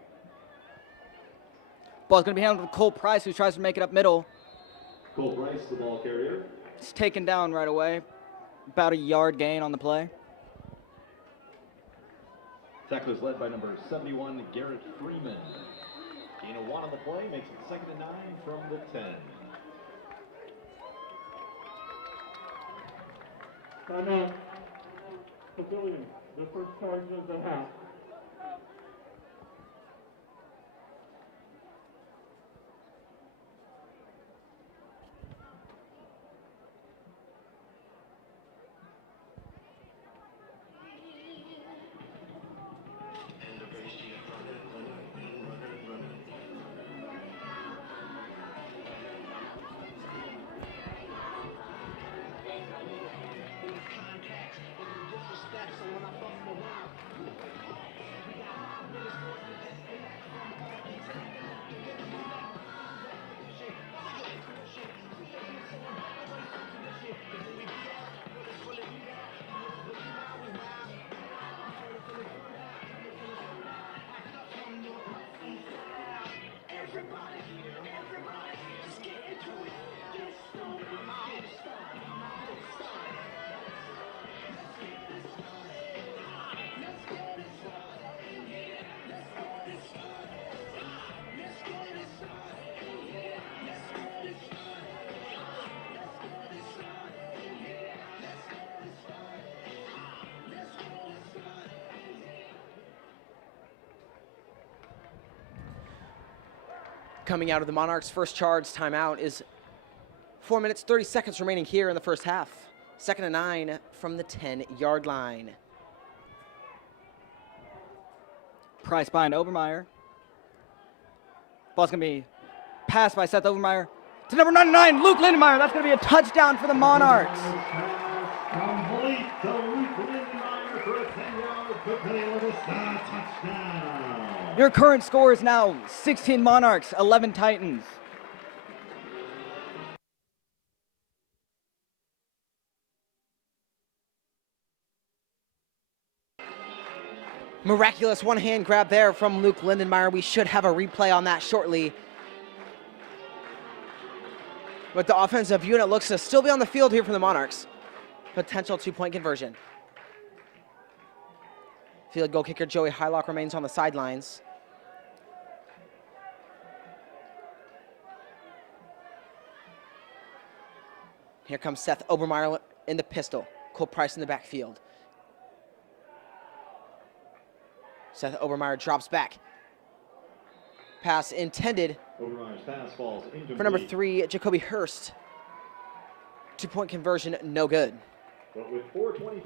Ball's going to be handled to Cole Price, who tries to make it up middle. Cole Price, the ball carrier. It's taken down right away. About a yard gain on the play. Tacklers led by number 71, Garrett Freeman. Gain of 1 on the play, makes it 2nd and 9 from the 10. Timeout. Papillion, the first charge of the half. Coming out of the Monarchs' first charge timeout is 4 minutes, 30 seconds remaining here in the first half. 2nd and 9 from the 10-yard line. Price behind Obermeier. Ball's going to be passed by Seth Obermeier to number 99, Luke Lindenmeyer. That's going to be a touchdown for the Monarchs. Complete to Luke Lindenmeyer for a 10-yard Papillion Vista touchdown. Your current score is now 16 Monarchs, 11 Titans. Miraculous one-hand grab there from Luke Lindenmeyer. We should have a replay on that shortly. But the offensive unit looks to still be on the field here for the Monarchs. Potential 2-point conversion. Field goal kicker Joey Hylock remains on the sidelines. Here comes Seth Obermeier in the pistol. Cole Price in the backfield. Seth Obermeier drops back. Pass intended Obermeier's pass falls incomplete. for number 3, Jacoby Hurst. 2-point conversion, no good. But with 4:25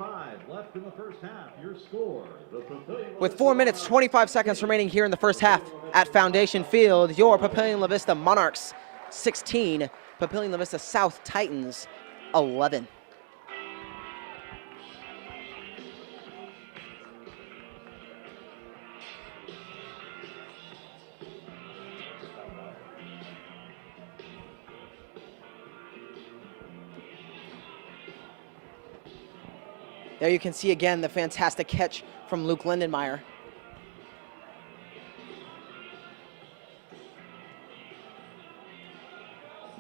left in the first half, your score, the Papillion With 4 minutes, 25 seconds remaining here in the first half at Foundation Field, your Papillion Vista Monarchs 16, Papillion Vista South Titans 11. There you can see again the fantastic catch from Luke Lindenmeyer.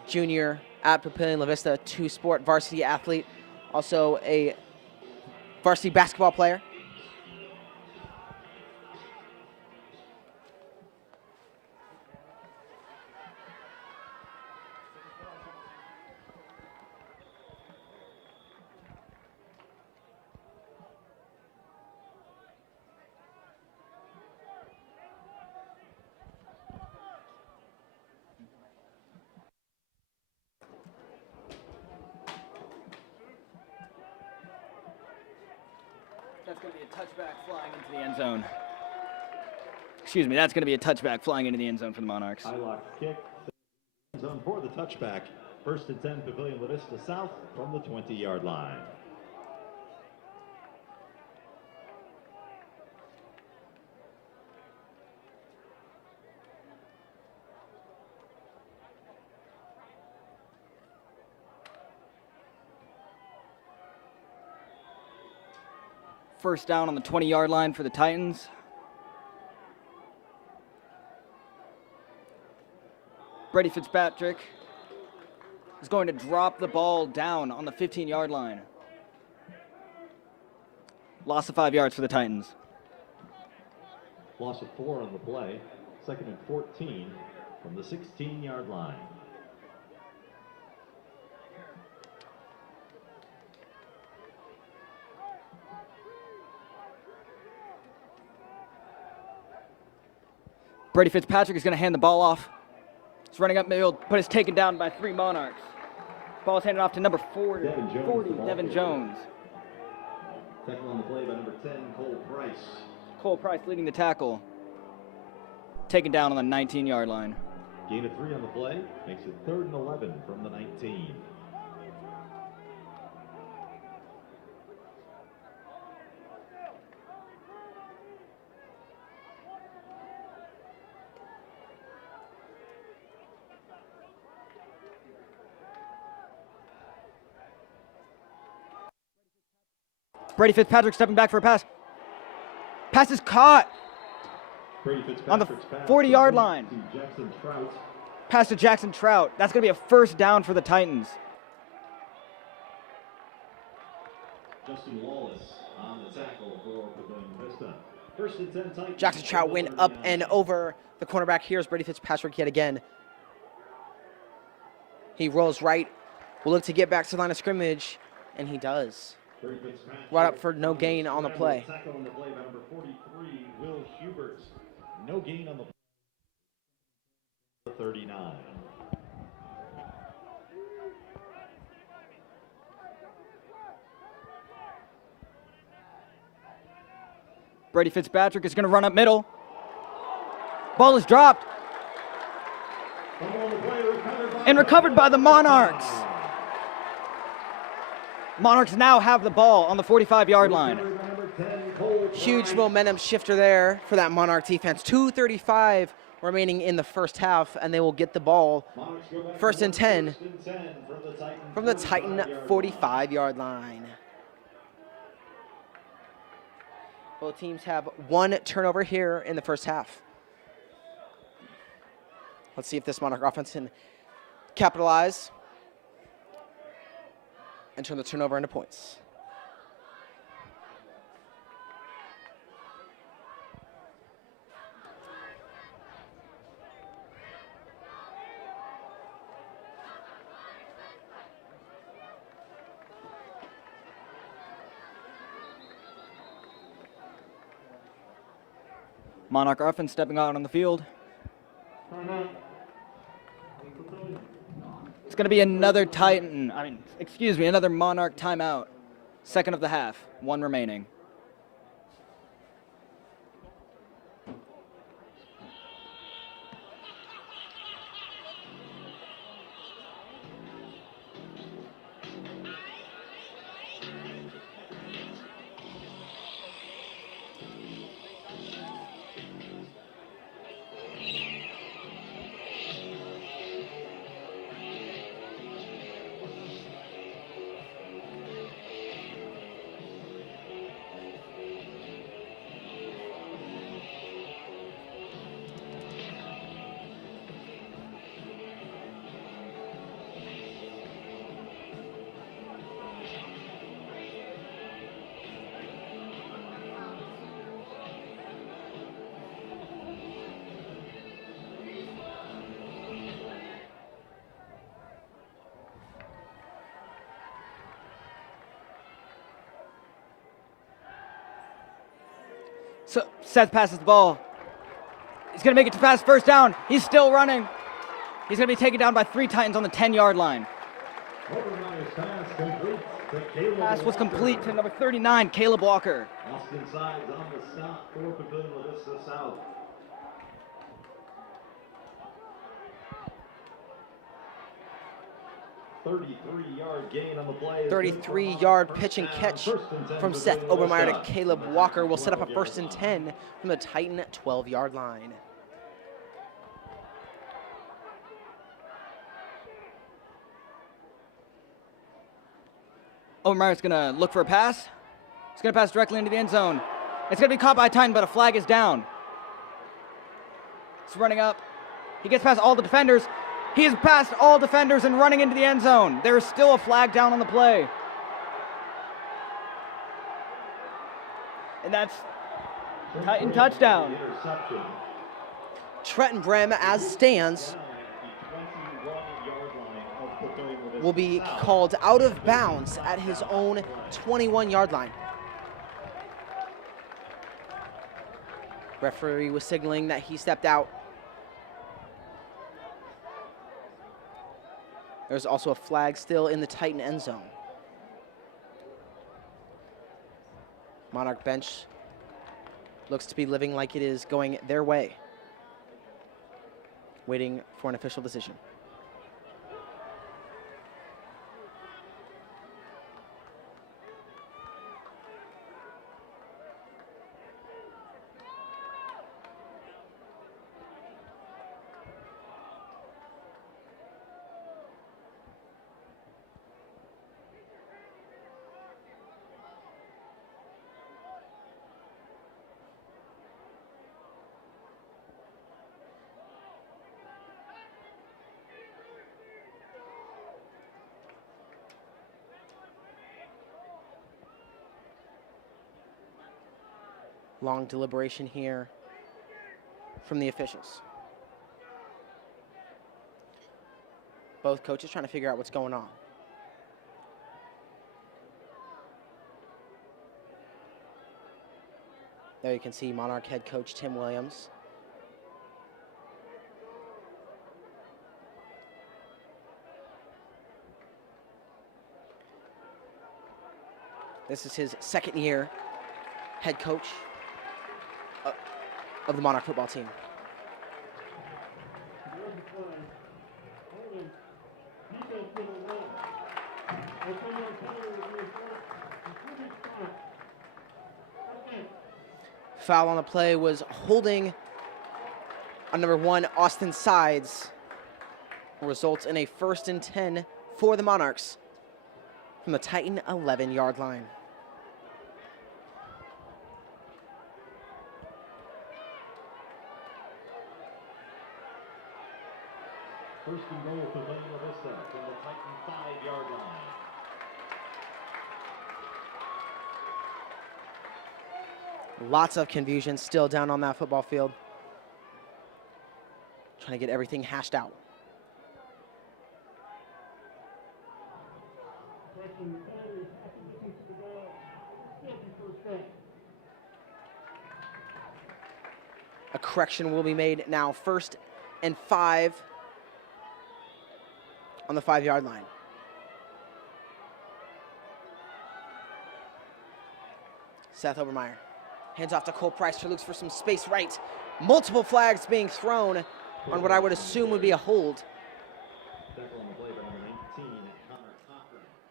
Junior at Papillion Vista, 2-sport varsity athlete, also a varsity basketball player. That's going to be a touchback flying into the end zone. Excuse me, that's going to be a touchback flying into the end zone for the Monarchs. High lock kick. End zone for the touchback. 1st and 10, Papillion, Vista south from the 20-yard line. First down on the 20-yard line for the Titans. Brady Fitzpatrick is going to drop the ball down on the 15-yard line. Loss of 5 yards for the Titans. Loss of 4 on the play. 2nd and 14 from the 16-yard line. Brady Fitzpatrick is going to hand the ball off. He's running up middle, but it's taken down by 3 Monarchs. Ball is handed off to number 40, Devin Jones. Tackle on the play by number 10, Cole Price. Cole Price leading the tackle. Taken down on the 19-yard line. Gain of 3 on the play, makes it 3rd and 11 from the 19. Brady Fitzpatrick stepping back for a pass. Pass is caught on the 40-yard line. Pass to Jackson Trout. That's going to be a first down for the Titans. Justin Wallace on the tackle for Papillion Vista. 1st and 10 Titans. Jackson Trout went up and over the cornerback. Here's Brady Fitzpatrick yet again. He rolls right. Will look to get back to the line of scrimmage, and he does. Right up for no gain on the play. Tackle on the play by number 43, Will Hubert. No gain on the play. 39. Brady Fitzpatrick is going to run up middle. Ball is dropped. And recovered by the Monarchs. Monarchs now have the ball on the 45-yard line. Huge momentum shifter there for that Monarch defense. 2:35 remaining in the first half, and they will get the ball 1st and 10 from the Titan 45-yard line. Both teams have 1 turnover here in the first half. Let's see if this Monarch offense can capitalize and turn the turnover into points. Monarch offense stepping out on the field. It's going to be another another Monarch timeout. 2nd of the half, 1 remaining. So Seth passes the ball. He's going to make it to pass 1st down. He's still running. He's going to be taken down by 3 Titans on the 10-yard line. Pass was complete to number 39, Caleb Walker. Austin Sides on the stop for Papillion Vista South. "33-yard gain on the play. 33-yard pitch and catch from Seth Obermeyer to Caleb Walker will set up a 1st and 10 from the Titan 12-yard line. Obermeyer's gonna look for a pass. He's gonna pass directly into the end zone. It's gonna be caught by Titan, but a flag is down. He's running up. He gets past all the defenders. He has passed all defenders and running into the end zone. There is still a flag down on the play. And that's Titan touchdown. Interception. Trenton Brem, as stands, will be called out of bounds at his own 21-yard line. Referee was signaling that he stepped out. There's also a flag still in the Titan end zone. Monarch bench looks to be living like it is going their way, waiting for an official decision. Long deliberation here from the officials. Both coaches trying to figure out what's going on. There you can see Monarch head coach Tim Williams. This is his 2nd year head coach of the Monarch football team. Foul on the play was holding on number 1, Austin Sides. Results in a 1st and 10 for the Monarchs from the Titan 11-yard line. First and goal for Vista from the Titan 5-yard line. Lots of confusion still down on that football field. Trying to get everything hashed out. A correction will be made now. 1st and 5 on the 5-yard line. Seth Obermeyer hands off to Cole Price, who looks for some space right. Multiple flags being thrown on what I would assume would be a hold.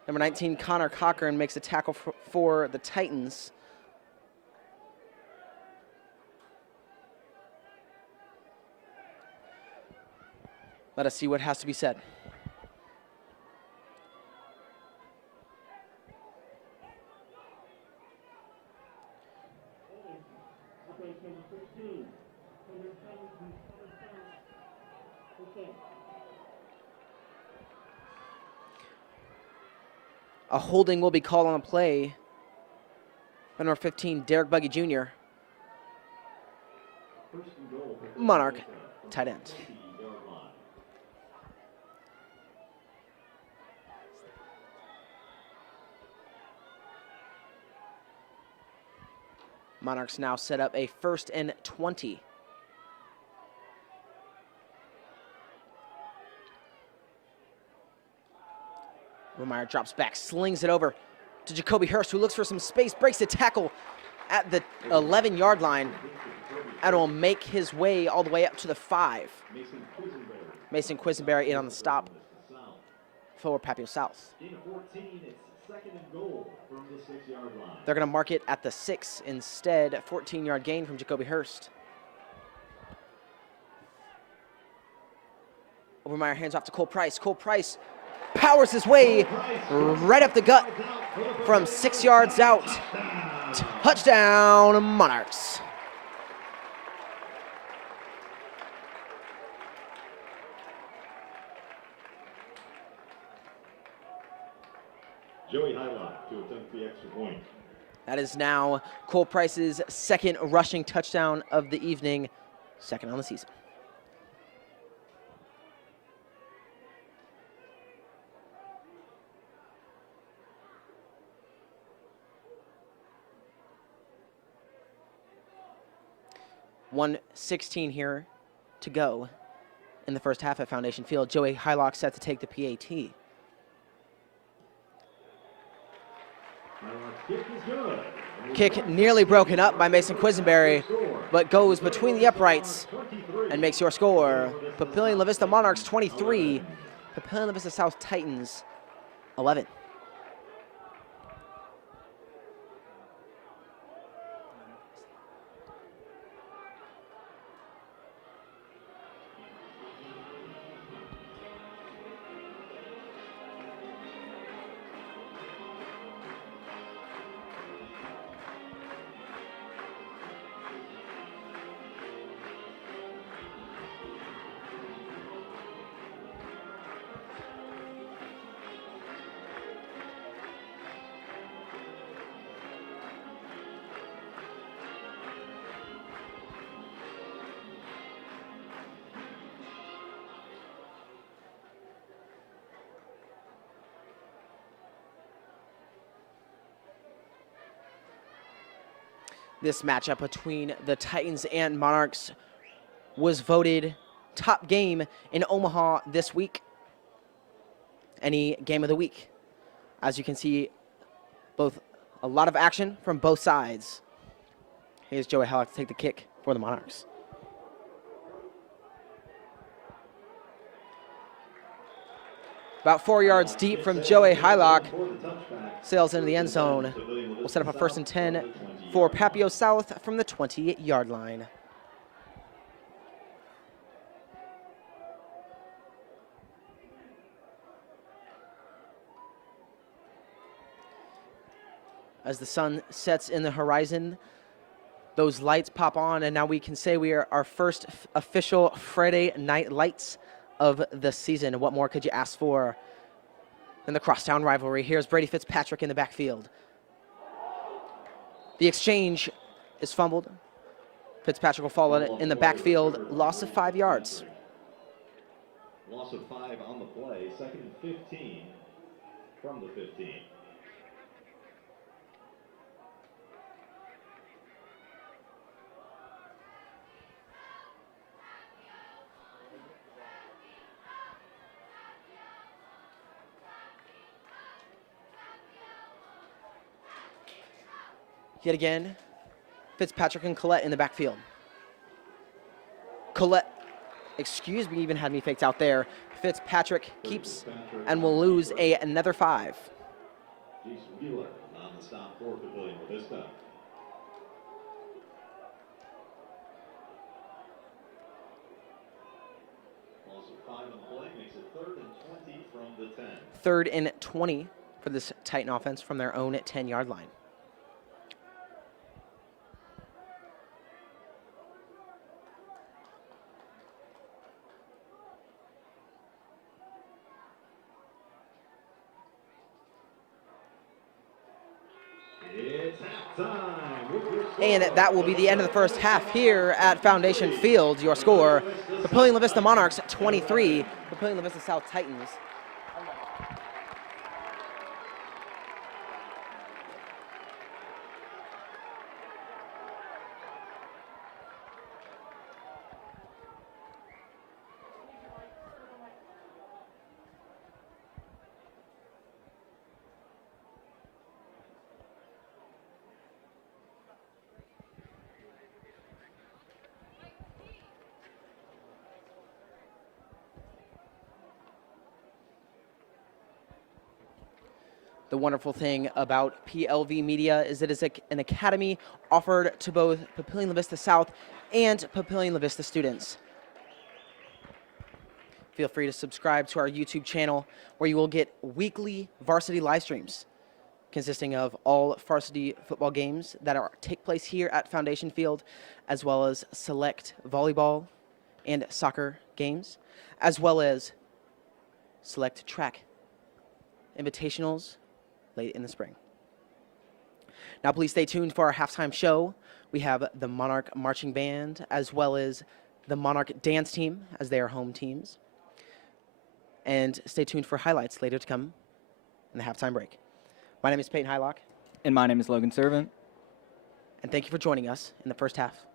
Number 19, Connor Cochran makes a tackle for the Titans. Let us see what has to be said. A holding will be called on the play by number 15, Derek Buggy Jr. Monarch tight end. Monarchs now set up a 1st and 20. Obermeyer drops back, slings it over to Jacoby Hurst, who looks for some space, breaks the tackle at the 11-yard line, and will make his way all the way up to the 5. Mason Quisenberry in on the stop for Papillion South. Gain of 14, it's second and goal from the 6-yard line. They're going to mark it at the 6 instead. 14-yard gain from Jacoby Hurst. Obermeyer hands off to Cole Price. Cole Price powers his way right up the gut from 6 yards out. Touchdown, Monarchs. Joey Hylock to attempt the extra point. That is now Cole Price's second rushing touchdown of the evening, second on the season. .116 here to go in the first half at Foundation Field. Joey Hylock set to take the PAT. Hylock's kick is good. Kick nearly broken up by Mason Quisenberry, but goes between the uprights and makes your score. Papillion La Vista Monarchs 23, Papillion La Vista South Titans 11. This matchup between the Titans and Monarchs was voted top game in Omaha this week. Any game of the week. As you can see, a lot of action from both sides. Here's Joey Hylock to take the kick for the Monarchs. About 4 yards deep from Joey Hylock. Sails into the end zone. We'll set up a 1st and 10 for Papillion South from the 20-yard line. As the sun sets in the horizon, those lights pop on, and now we can say we are our first official Friday night lights of the season. What more could you ask for in the crosstown rivalry? Here's Brady Fitzpatrick in the backfield. The exchange is fumbled. Fitzpatrick will fall in the backfield. Loss of 5 yards. Loss of 5 on the play. 2nd and 15 from the 15. Yet again, Fitzpatrick and Collette in the backfield. Collette, even had me faked out there. Fitzpatrick keeps and will lose another 5. Jason Wheeler on the stop for Papillion La Vista. Loss of 5 on the play makes it 3rd and 20 from the 10. 3rd and 20 for this Titan offense from their own 10-yard line. And that will be the end of the first half here at Foundation Field. Your score, Papillion La Vista Monarchs 23, Papillion La Vista South Titans. The wonderful thing about PLV Media is it is an academy offered to both Papillion La Vista South and Papillion La Vista students. Feel free to subscribe to our YouTube channel where you will get weekly varsity live streams consisting of all varsity football games that take place here at Foundation Field, as well as select volleyball and soccer games, as well as select track invitationals late in the spring. Now please stay tuned for our halftime show. We have the Monarch Marching Band as well as the Monarch Dance Team as they are home teams. And stay tuned for highlights later to come in the halftime break. My name is Peyton Hylock. And my name is Logan Servant. And thank you for joining us in the first half.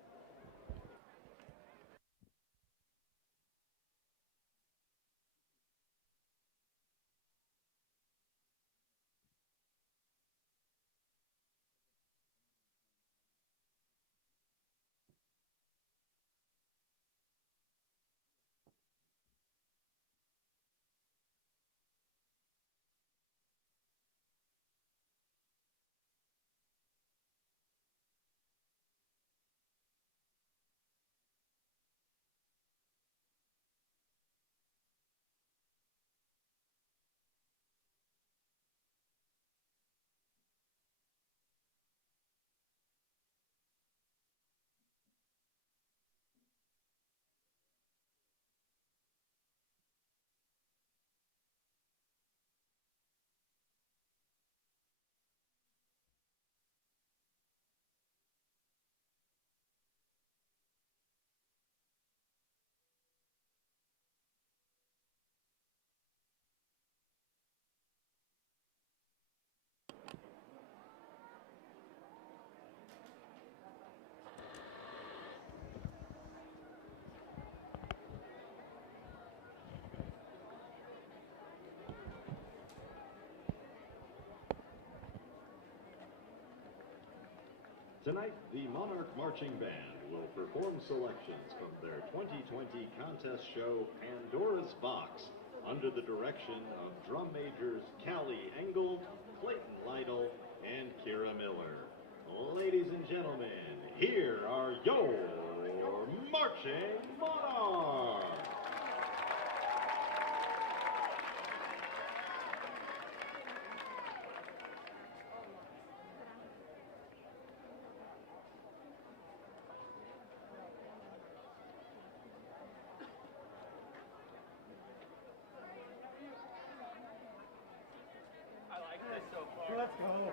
Tonight, the Monarch Marching Band will perform selections from their 2020 contest show Pandora's Box under the direction of drum majors Callie Engel, Clayton Lytle, and Kira Miller. Ladies and gentlemen, here are your Marching Monarchs! Let's go.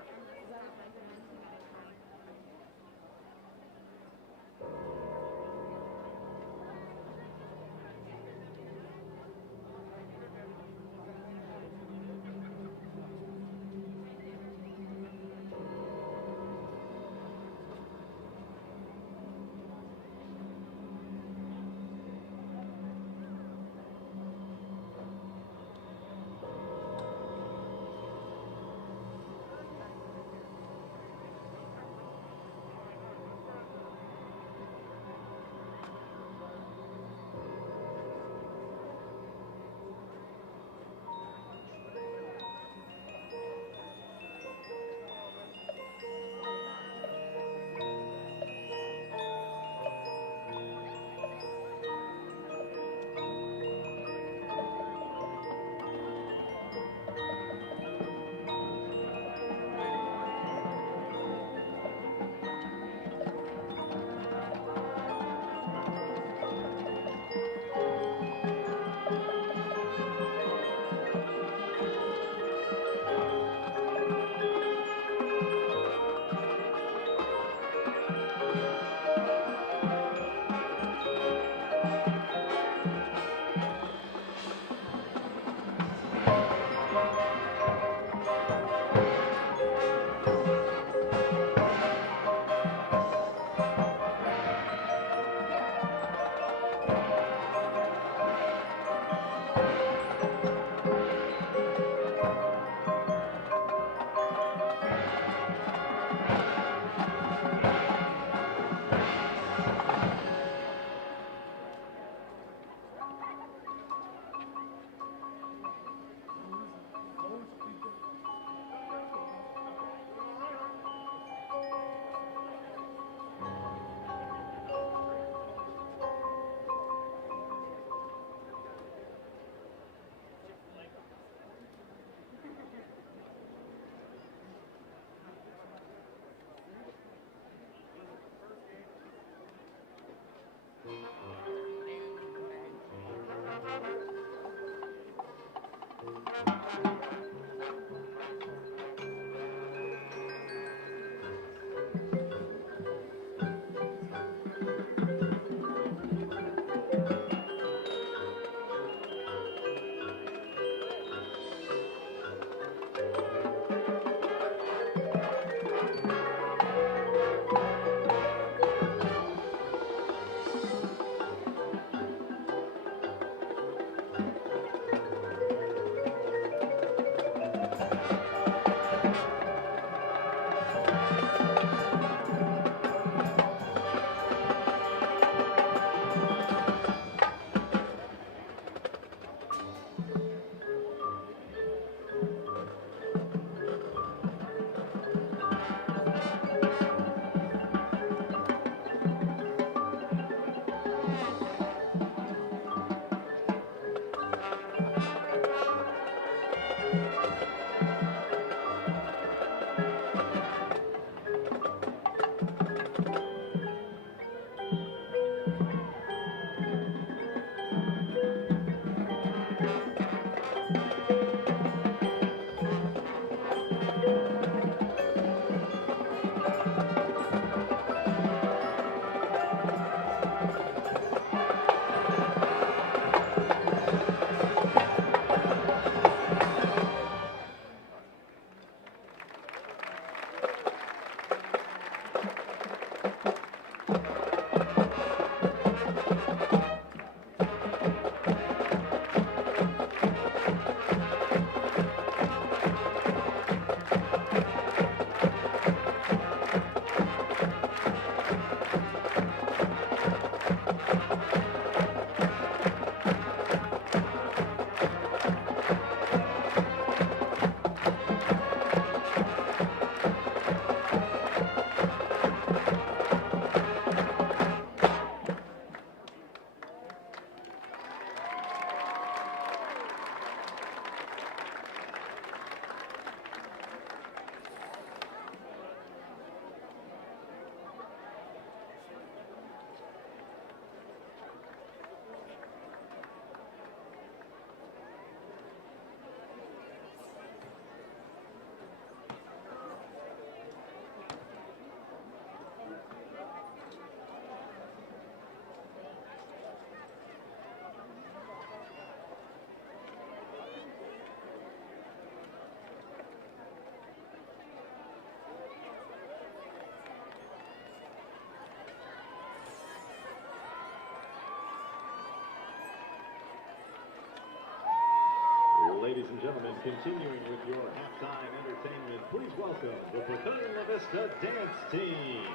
Ladies and gentlemen, continuing with your halftime entertainment, please welcome the Papillion La Vista dance team,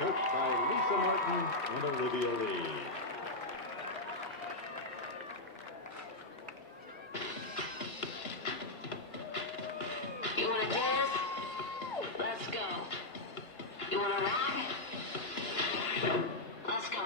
coached by Lisa Martin and Olivia Lee. You wanna dance? Let's go. You wanna rock? Let's go.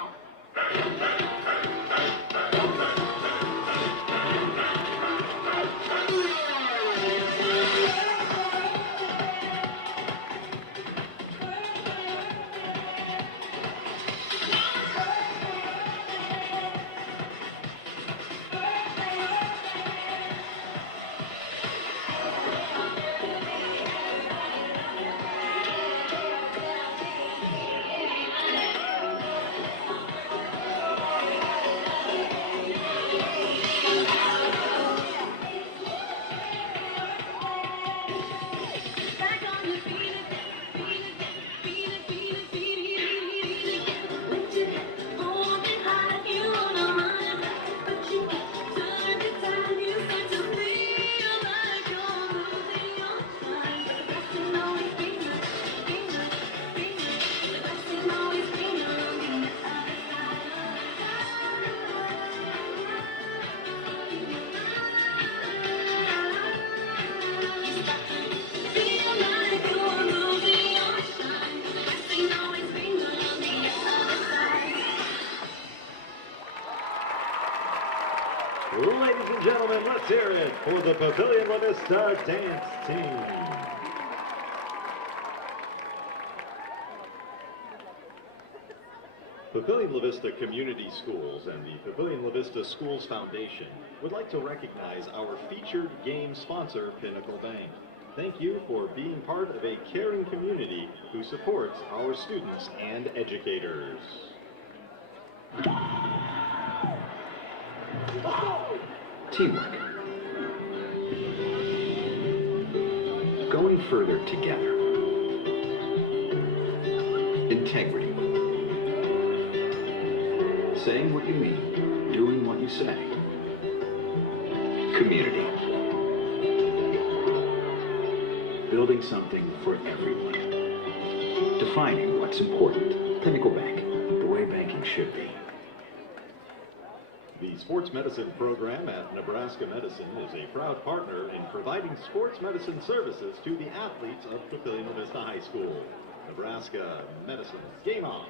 Ladies and gentlemen, let's hear it for the Papillion La Vista dance team. Papillion La Vista Community Schools and the Papillion La Vista Schools Foundation would like to recognize our featured game sponsor, Pinnacle Bank. Thank you for being part of a caring community who supports our students and educators. Teamwork. Going further together. Integrity. Saying what you mean, doing what you say. Community. Building something for everyone. defining what's important. Pinnacle Bank, the way banking should be. The sports medicine program at Nebraska Medicine is a proud partner in providing sports medicine services to the athletes of Papillion Vista High School. Nebraska Medicine, game on!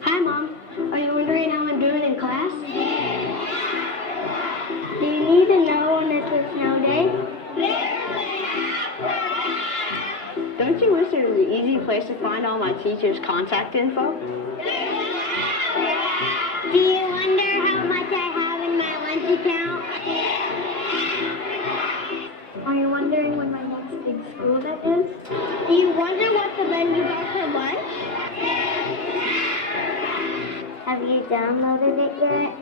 Hi, Mom. Are you wondering how I'm doing in class? Do you need to know when it's a snow day? Don't you wish there was an easy place to find all my teachers' contact info? Do you wonder how much I have in my lunch account? Are you wondering when my next big school trip is? Do you wonder what the menu is for lunch? Have you downloaded it yet?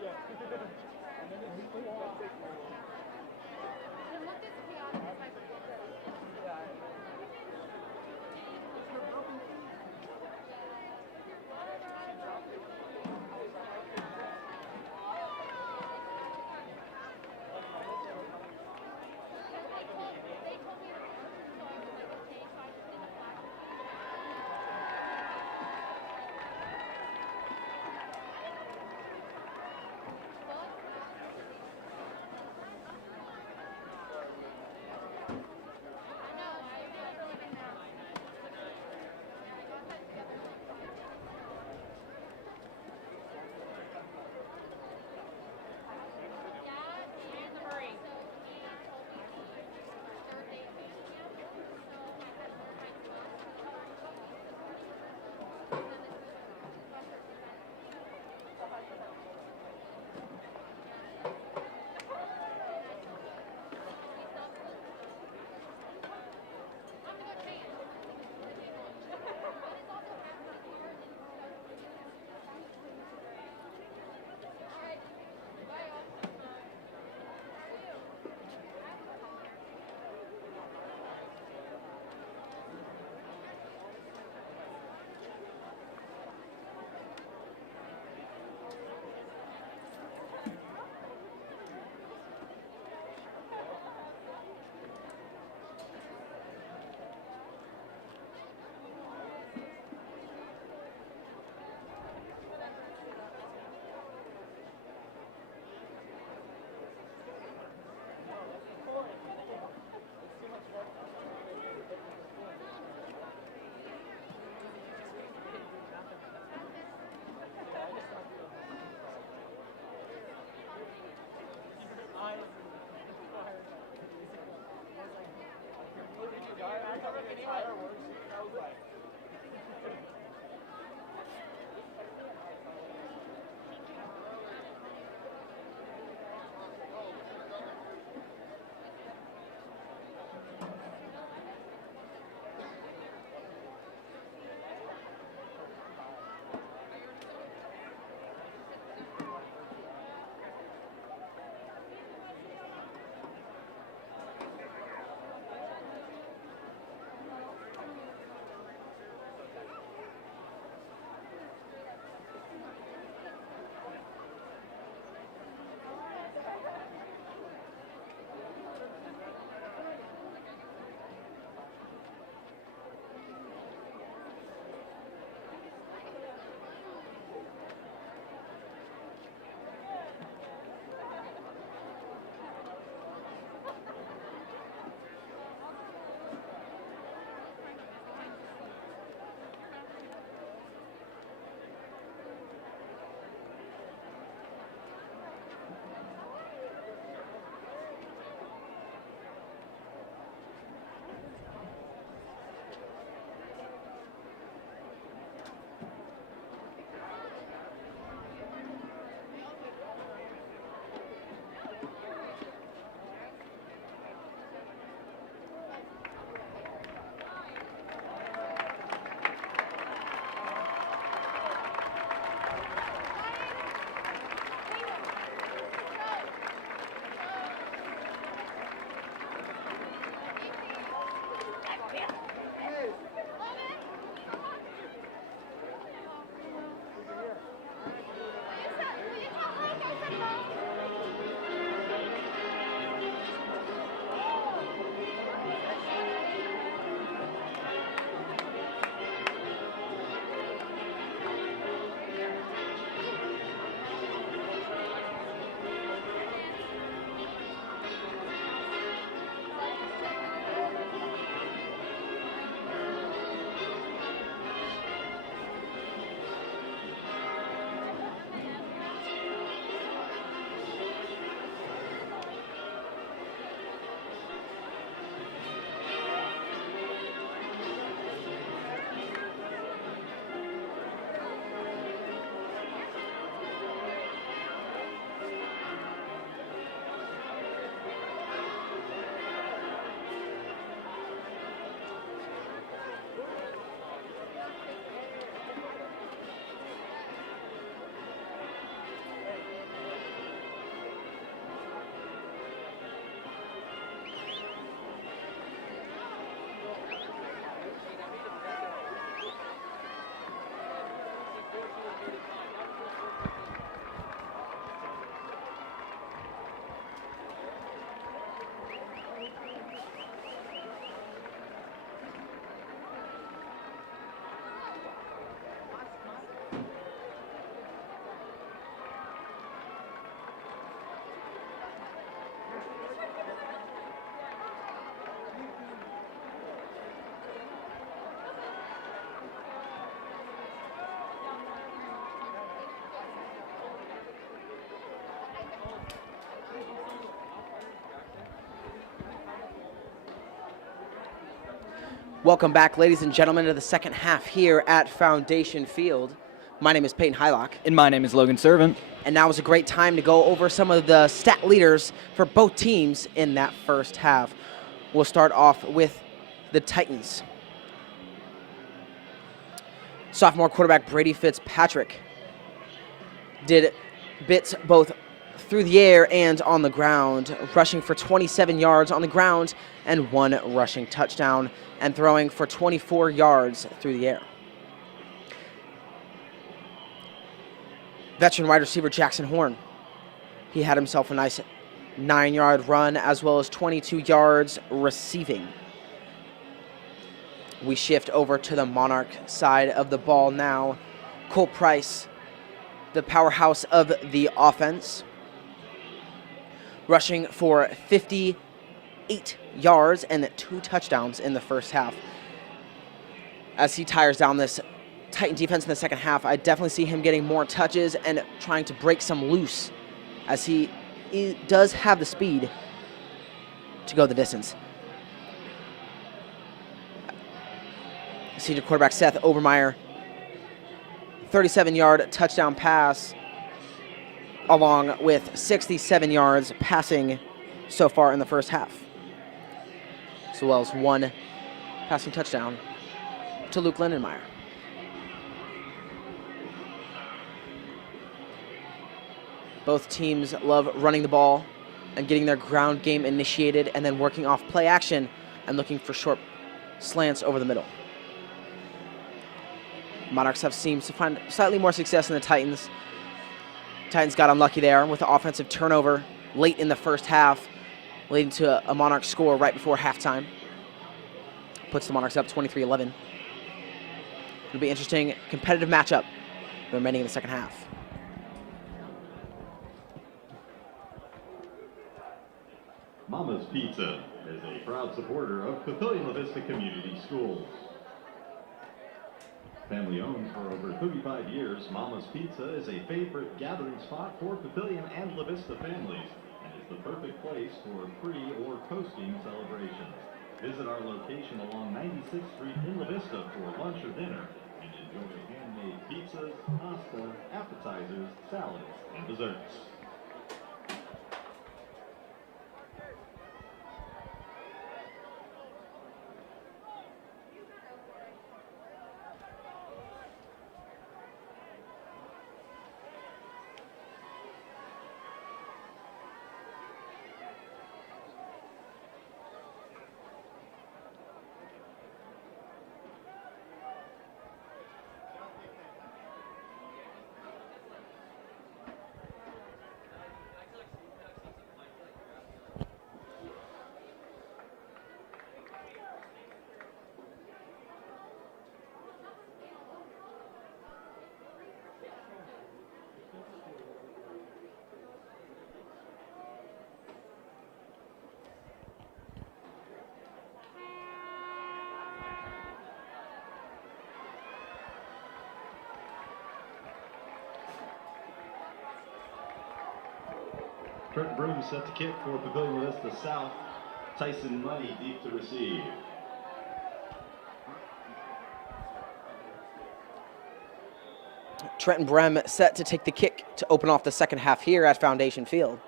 Yeah. And then it's Welcome back, ladies and gentlemen, to the second half here at Foundation Field. My name is Peyton Hylock. And my name is Logan Servant. And now is a great time to go over some of the stat leaders for both teams in that first half. We'll start off with the Titans. Sophomore quarterback Brady Fitzpatrick did bits both through the air and on the ground, rushing for 27 yards on the ground and 1 rushing touchdown, and throwing for 24 yards through the air. Veteran wide receiver Jackson Horn, he had himself a nice 9-yard run as well as 22 yards receiving. We shift over to the Monarch side of the ball now. Cole Price, the powerhouse of the offense, rushing for 58 yards and 2 touchdowns in the first half. As he tires down this Titan defense in the second half, I definitely see him getting more touches and trying to break some loose, as he does have the speed to go the distance. Senior quarterback Seth Obermeyer, 37-yard touchdown pass, along with 67 yards passing so far in the first half, as well as 1 passing touchdown to Luke Lindenmeyer. Both teams love running the ball and getting their ground game initiated and then working off play action and looking for short slants over the middle. Monarchs have seemed to find slightly more success than the Titans. Titans got unlucky there with the offensive turnover late in the first half, leading to a Monarch score right before halftime. Puts the Monarchs up 23-11. It'll be an interesting, competitive matchup remaining in the second half. Mama's Pizza is a proud supporter of Papillion La Vista Community Schools. Family owned for over 35 years, Mama's Pizza is a favorite gathering spot for Papillion and La Vista families and is the perfect place for pre- or coasting celebrations. Visit our location along 96th Street in La Vista for lunch or dinner and enjoy handmade pizzas, pasta, appetizers, salads, and desserts. Trent Broom set to kick for Papillion La Vista South. Tyson Money deep to receive. Trenton Brem set to take the kick to open off the second half here at Foundation Field.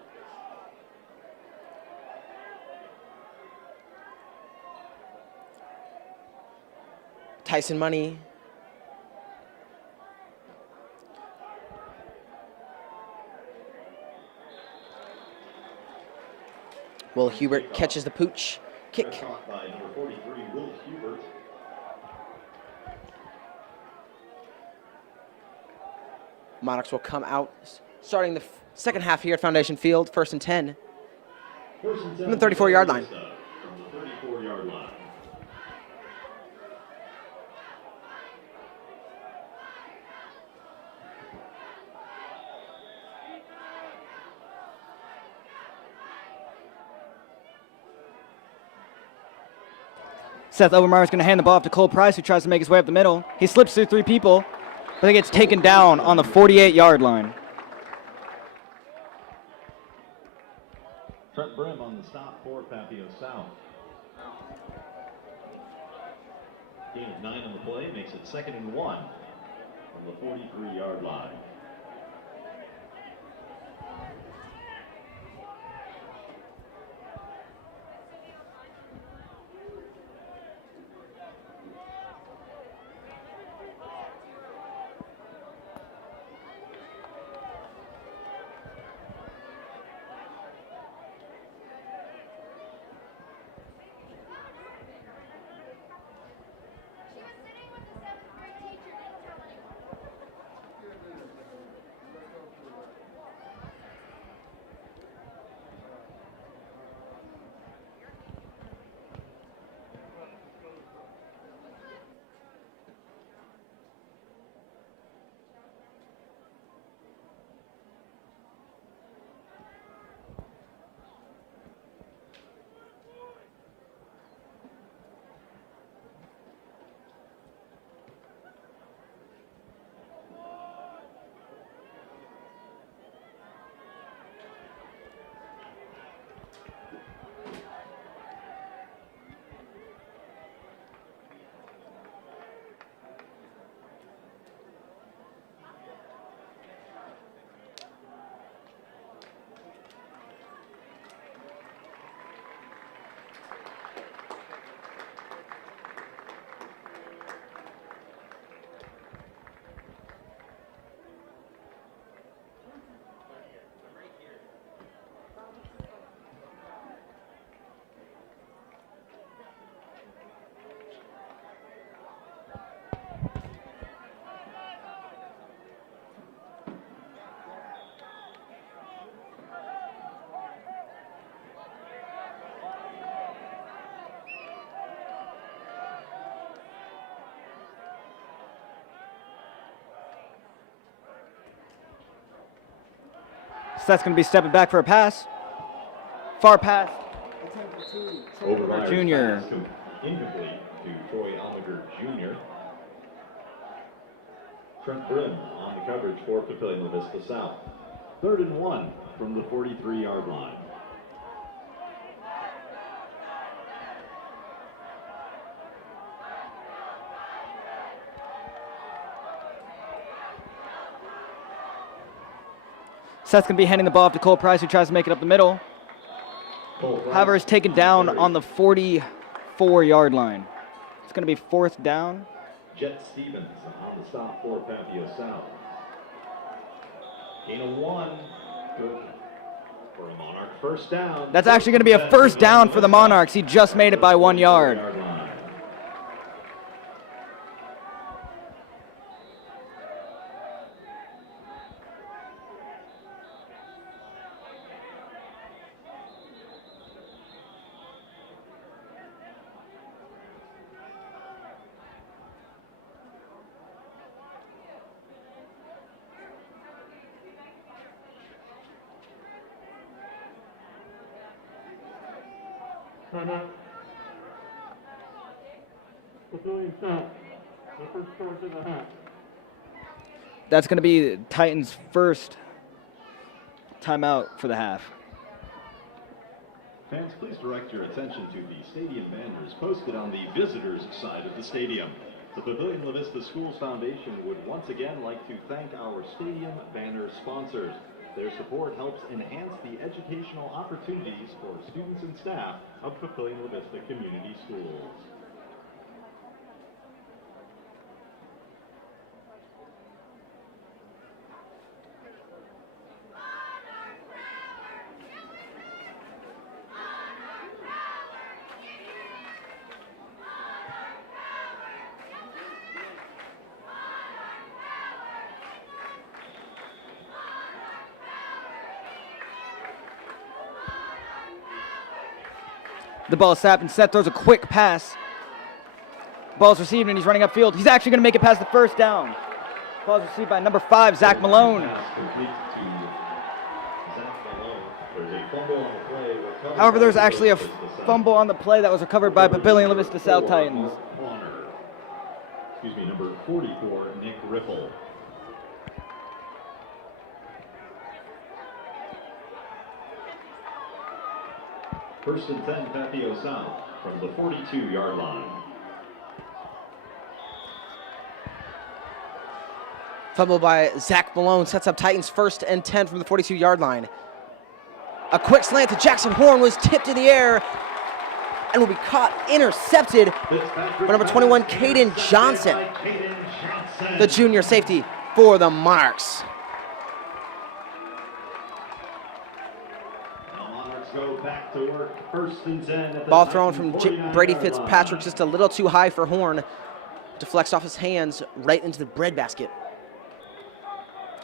Tyson Money Will Hubert catches the pooch kick. Caught by number 43, Will Hubert. Monarchs will come out starting the second half here at Foundation Field, 1st and 10 from the 34-yard line. From the 34-yard line. Seth Obermeyer is going to hand the ball off to Cole Price, who tries to make his way up the middle. He slips through 3 people, but he gets taken down on the 48-yard line. Trent Brim on the stop for Papillion South. Gain of 9 on the play makes it 2nd and 1 from the 43-yard line. So that's going to be stepping back for a pass. Far pass. Over Junior. Incomplete to Troy Almager Jr. Trent Brim on the coverage for Papillion Vista South. 3rd and 1 from the 43-yard line. Seth's going to be handing the ball off to Cole Price, who tries to make it up the middle. However, is taken down on the 44-yard line. It's going to be 4th down. Jet Stevens on the stop for Papillion South. Gain of 1. Good for a Monarch. 1st down. That's actually going to be a 1st down for the Monarchs. He just made it by 1 yard. Timeout. Papillion South. The first charge of the half. That's going to be Titans' first timeout for the half. Fans, please direct your attention to the stadium banners posted on the visitors' side of the stadium. The Papillion La Vista Schools Foundation would once again like to thank our stadium banner sponsors. Their support helps enhance the educational opportunities for students and staff of Papillion La Vista Community Schools. The ball is snapped, and Seth throws a quick pass. Ball's received, and he's running upfield. He's actually going to make it past the 1st down. Ball's received by number 5, Zach Malone. However, there's actually a fumble on the play that was recovered by Papillion La Vista South Titans. Number 44, Nick Ripple. First and 10, Papillion South from the 42-yard line. Fumble by Zach Malone sets up Titans 1st and 10 from the 42-yard line. A quick slant to Jackson Horn was tipped in the air and will be caught, intercepted by number 21, Caden Johnson, the junior safety for the Monarchs. Go back to work. 1st and 10 at the Ball thrown from Titan Brady 49-yard Fitzpatrick, line. just a little too high for Horn. Deflects off his hands right into the breadbasket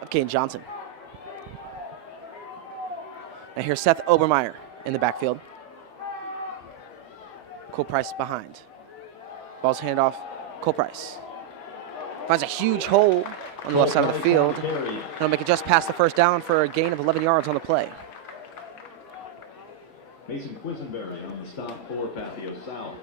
of Caden Johnson. And here's Seth Obermeyer in the backfield. Cole Price behind. Ball's handed off. Cole Price finds a huge hole on the left side of the field. He'll make it just past the 1st down for a gain of 11 yards on the play. Mason Quisenberry on the stop for Papillion South.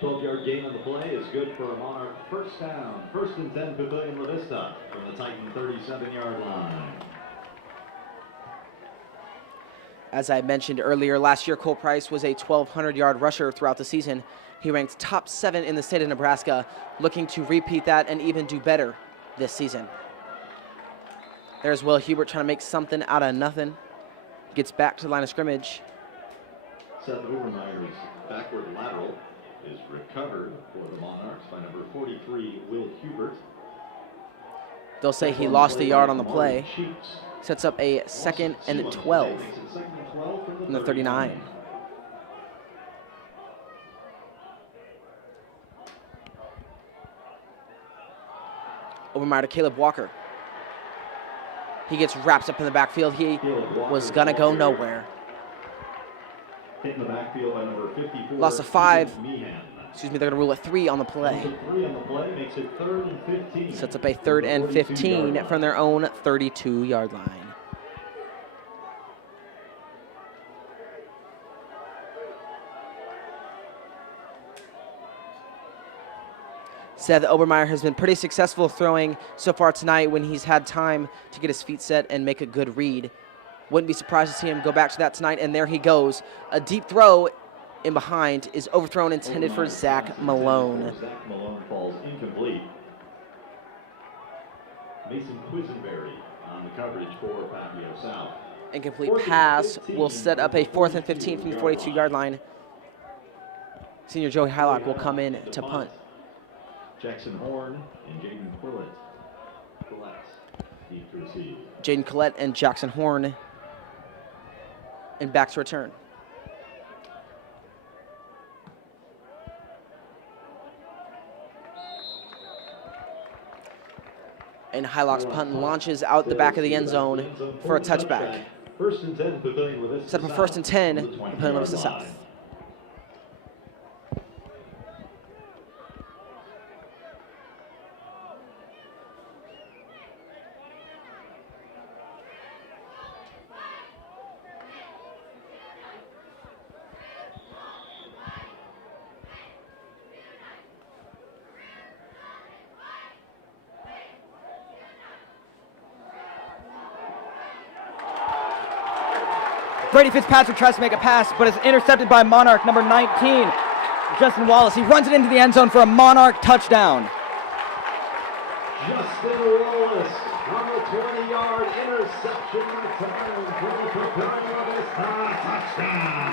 12-yard gain on the play is good for a Monarch 1st down. 1st and 10, Papillion La Vista from the Titan 37-yard line. As I mentioned earlier, last year Cole Price was a 1,200-yard rusher throughout the season. He ranked top 7 in the state of Nebraska, looking to repeat that and even do better this season. There's Will Hubert trying to make something out of nothing. Gets back to the line of scrimmage. Seth Obermeyer's backward lateral is recovered for the Monarchs by number 43, Will Hubert. They'll say he lost a yard on the play. Sets up a 2nd and 12 from the 39. Obermeyer to Caleb Walker. He gets wrapped up in the backfield. He was going to go nowhere. Hit in the backfield by number 54. Loss of 5. Excuse me, they're going to rule a 3 on the play. 3 on the play makes it 3rd and 15. Sets up a 3rd and 15 from their own 32-yard line. Seth Obermeyer has been pretty successful throwing so far tonight when he's had time to get his feet set and make a good read. Wouldn't be surprised to see him go back to that tonight, and there he goes. A deep throw in behind is overthrown, intended for Zach Malone. Zach Malone falls incomplete. Mason Quisenberry on the coverage for Papillion South. Incomplete pass will set up a 4th and 15 from the 42-yard line. Senior Joey Hylock will come in to punt. Jackson Horn and Jaden Quillett. Deep to receive. Jaden Collette and Jackson Horn and back to return. And Hylock's punt launches out the back of the end zone for a touchback. 1st and 10, Papillion La Vista. Set up a 1st and 10, Papillion La Vista South. Brady Fitzpatrick tries to make a pass, but is intercepted by Monarch number 19, Justin Wallace. He runs it into the end zone for a Monarch touchdown. Justin Wallace on the 20-yard interception return for the Papillion La Vista touchdown.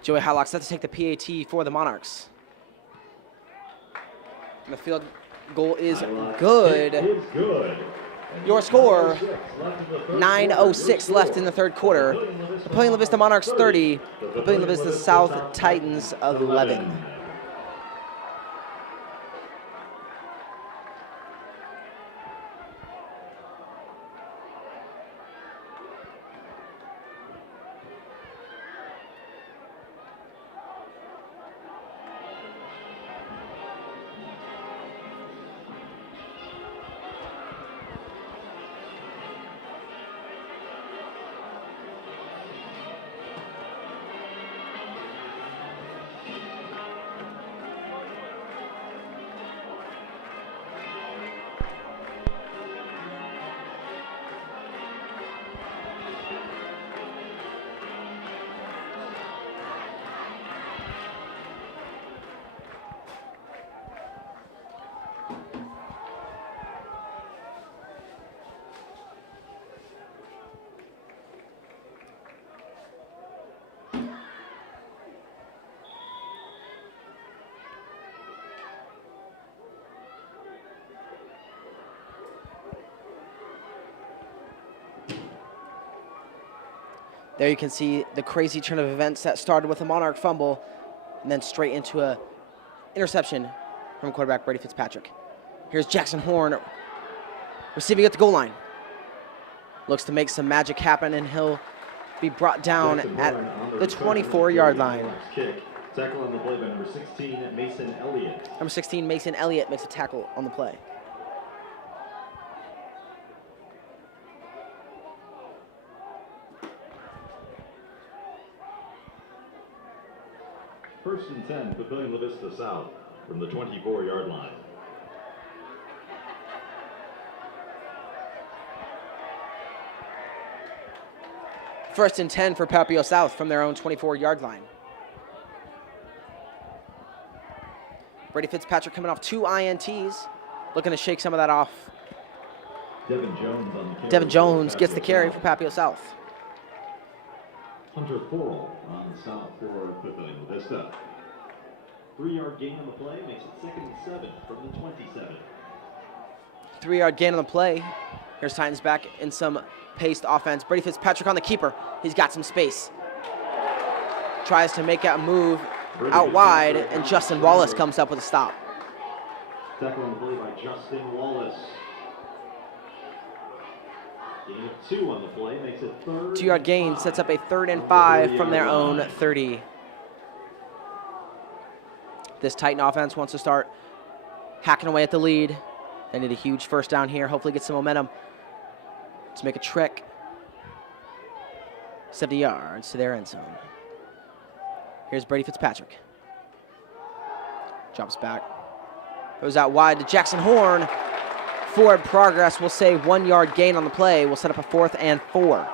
Joey Hylock set to take the PAT for the Monarchs. And the field goal is good. It is good. Your score, 9:06 left in the 3rd quarter. Papillion La Vista Monarchs 30, Papillion La Vista South Titans 11. There you can see the crazy turn of events that started with a Monarch fumble and then straight into a interception from quarterback Brady Fitzpatrick. Here's Jackson Horn receiving at the goal line. Looks to make some magic happen, and he'll be brought down at the 24-yard line. Kick. Tackle on the play by number 16, Mason Elliott. Number 16, Mason Elliott makes a tackle on the play. First and 10, Papillion La Vista South from the 24-yard line. First and 10 for Papillion South from their own 24-yard line. Brady Fitzpatrick coming off 2 INTs, looking to shake some of that off. Devin Jones on the carry. Devin Jones gets the carry for Papillion South. Hunter Forrell on the stop for Papillion La Vista. 3-yard gain on the play makes it 2nd and 7 from the 27. 3-yard gain on the play. Here's Titans back in some paced offense. Brady Fitzpatrick on the keeper. He's got some space. Tries to make a move out wide, and Justin Wallace comes up with a stop. Tackle on the play by Justin Wallace. Gain of 2 on the play makes it 3rd. 2-yard gain sets up a 3rd and 5 from their own 30. This Titan offense wants to start hacking away at the lead. They need a huge first down here. Hopefully get some momentum to make a trek 70 yards to their end zone. Here's Brady Fitzpatrick. Drops back. Goes out wide to Jackson Horn. Forward progress will say 1-yard gain on the play. We'll set up a 4th and 4.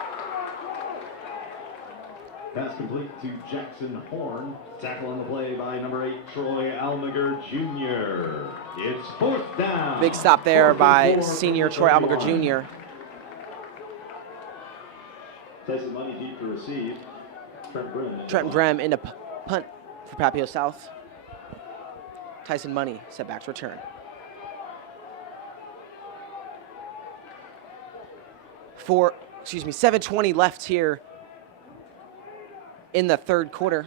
Pass complete to Jackson Horn. Tackle on the play by number 8, Troy Almager Jr. It's 4th down. Big stop there by senior Troy Almager Jr. Tyson Money deep to receive. Trenton Brem in a punt for Papillion South. Tyson Money set back to return. 7:20 left here in the 3rd quarter.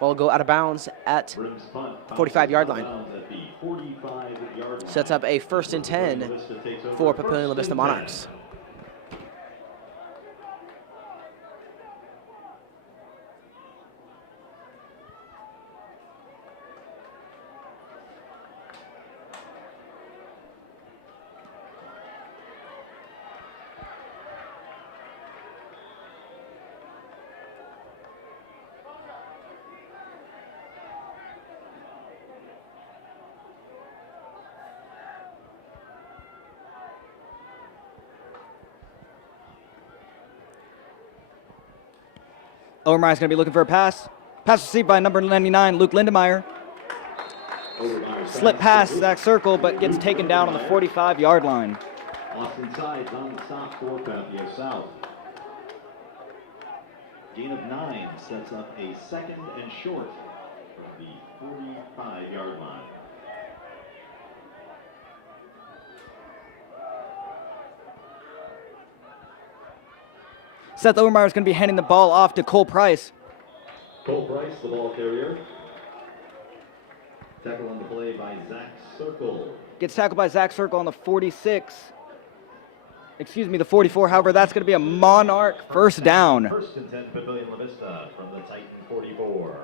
Ball will go out of bounds at 45-yard line. Sets up a 1st and 10 for Papillion La Vista Monarchs. Overmeyer's going to be looking for a pass. Pass received by number 99, Luke Lindemeyer. Slip pass, Zach Circle, but gets taken down on the 45-yard line. Austin Sides on the stop for Papillion South. Gain of 9 sets up a 2nd and short from the 45-yard line. Seth Overmeyer is going to be handing the ball off to Cole Price. Cole Price, the ball carrier. Tackle on the play by Zach Circle. Gets tackled by Zach Circle on the 46. Excuse me, the 44. However, that's going to be a Monarch first down. 1st and 10, Papillion La Vista from the Titan 44.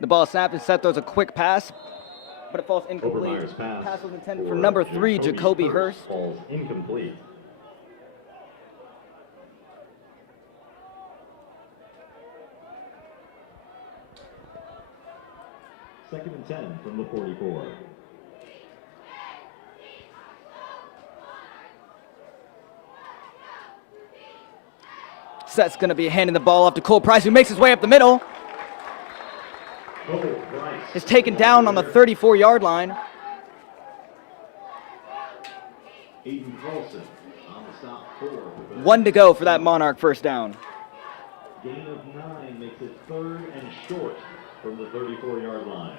The ball snapped and Seth throws a quick pass, but it falls incomplete. Overmeyer's pass Was intended for number 3, Jacoby Hurst. Falls incomplete. Second and 10 from the 44. Seth's going to be handing the ball off to Cole Price, who makes his way up the middle. Is taken down on the 34-yard line. Aiden Carlson on the stop for 1 to go for that Monarch first down. Gain of 9 makes it 3rd and short from the 34-yard line.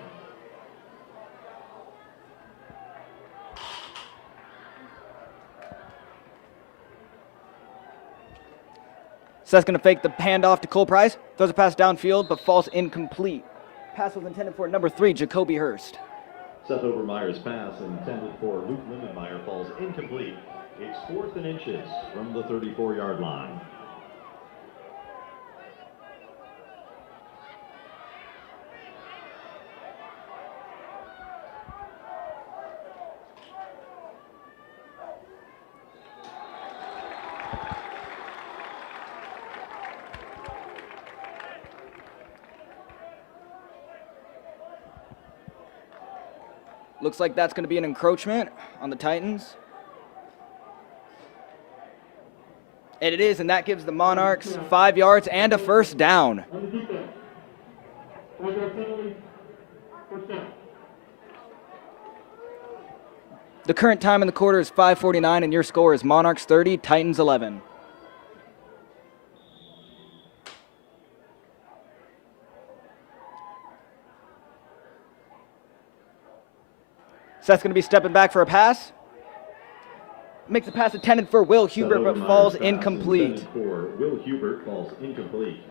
Seth's going to fake the handoff to Cole Price. Throws a pass downfield, but falls incomplete. Pass was intended for number 3, Jacoby Hurst. Seth Obermeyer's pass intended for Luke Lindenmeyer falls incomplete. It's 4th and inches from the 34-yard line. Looks like that's going to be an encroachment on the Titans. And it is, and that gives the Monarchs 5 yards and a first down. On the defense. 4-yard penalty. First down. The current time in the quarter is 5:49, and your score is Monarchs 30, Titans 11. Seth's going to be stepping back for a pass. Makes a pass intended for Will Hubert, but falls incomplete. For Will Hubert falls incomplete.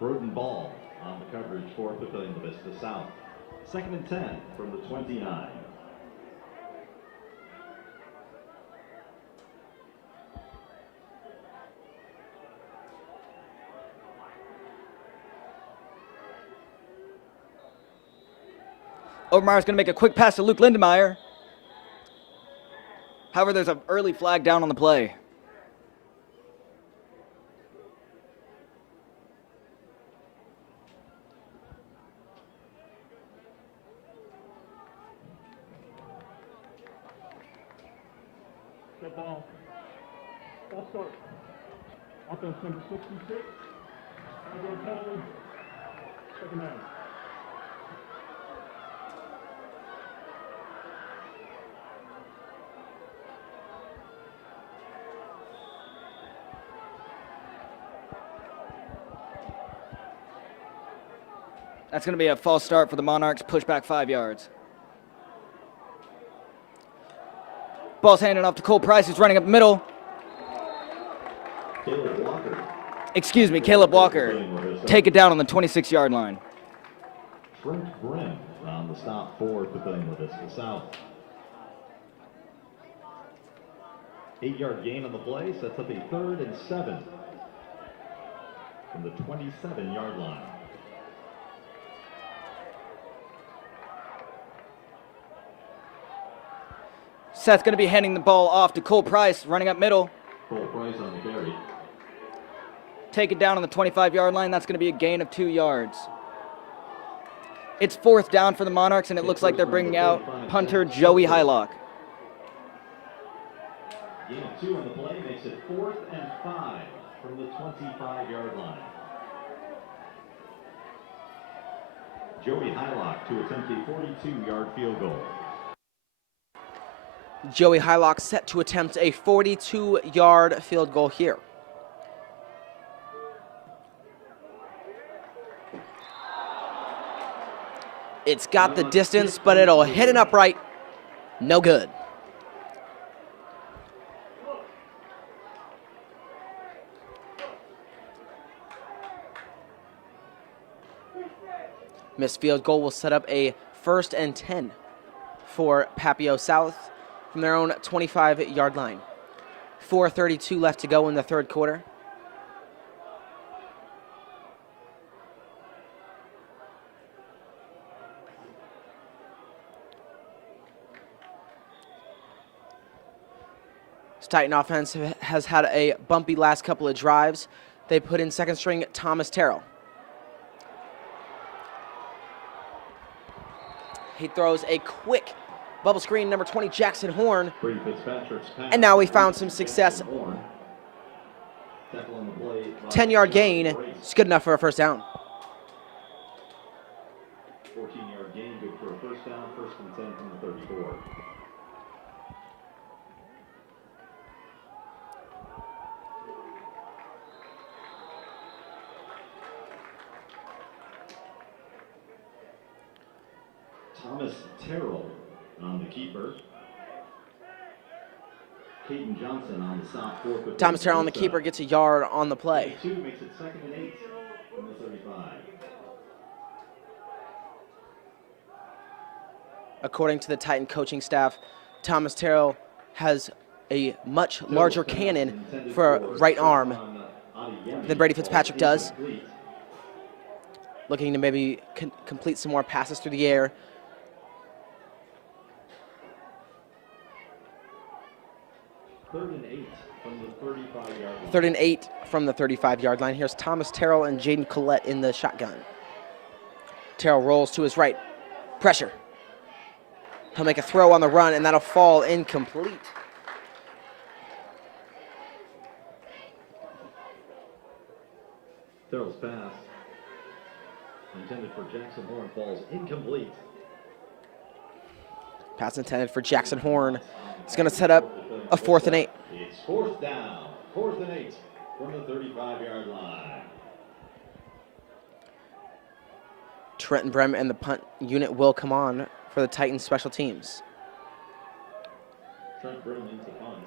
Broden ball on the coverage for Papillion Vista South. 2nd and 10 from the 29. Obermeyer's going to make a quick pass to Luke Lindenmeyer. However, there's an early flag down on the play. Good ball. Ball start. Offense number 66. 5-yard penalty. 2nd down. That's going to be a false start for the Monarchs, push back 5 yards. Ball's handed off to Cole Price, who's running up the middle. Caleb Walker. Excuse me, Caleb Walker. Take it down on the 26-yard line. Trent Brim on the stop for Papillion Vista South. 8-yard gain on the play sets up a 3rd and 7 from the 27-yard line. Seth's going to be handing the ball off to Cole Price, running up middle. Cole Price on the carry. Take it down on the 25-yard line. That's going to be a gain of 2 yards. It's 4th down for the Monarchs, and it looks like they're bringing out punter Joey Hylock. Gain of 2 on the play makes it 4th and 5 from the 25-yard line. Joey Hylock to attempt a 42-yard field goal. Joey Hylock set to attempt a 42-yard field goal here. It's got the distance, but it'll hit an upright. No good. Missed field goal will set up a 1st and 10 for Papillion South from their own 25-yard line. 4:32 left to go in the 3rd quarter. This Titan offense has had a bumpy last couple of drives. They put in 2nd string Thomas Terrell. He throws a quick bubble screen, number 20, Jackson Horn. And now we found some success. 10-yard gain. It's good enough for a 1st down. 14-yard gain, good for a 1st down, 1st and 10 from the 34. Thomas Terrell on the keeper. Caden Johnson on the stop for Papillion. Thomas Terrell on the keeper gets a yard on the play. 2 makes it 2nd and 8 from the 35. According to the Titan coaching staff, Thomas Terrell has a much larger cannon for a right arm than Brady Fitzpatrick does. Looking to maybe complete some more passes through the air. Third and 8 from the 35-yard line. 3rd and 8 from the 35-yard line. Here's Thomas Terrell and Jaden Collette in the shotgun. Terrell rolls to his right. Pressure. He'll make a throw on the run, and that'll fall incomplete. Terrell's pass, intended for Jackson Horn, falls incomplete. Pass intended for Jackson Horn. It's going to set up a 4th and 8. It's 4th down, 4th and 8 from the 35-yard line. Trenton Brem and the punt unit will come on for the Titans special teams. Trent Brim into punt.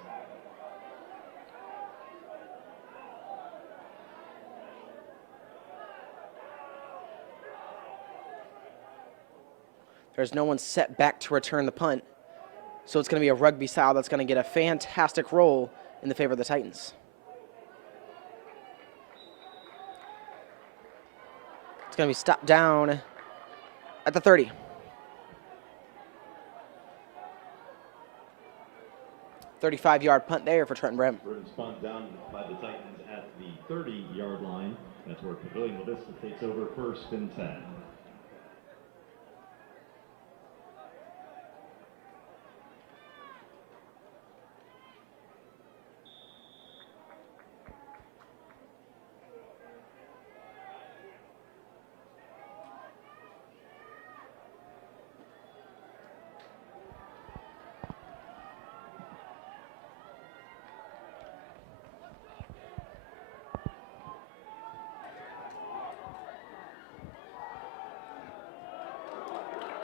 There's no one set back to return the punt. So it's going to be a rugby style that's going to get a fantastic roll in the favor of the Titans. It's going to be stopped down at the 30. $35-yard punt there for Trenton Brem. Brim's punt down by the Titans at the 30-yard line. That's where Papillion Vista takes over 1st and 10.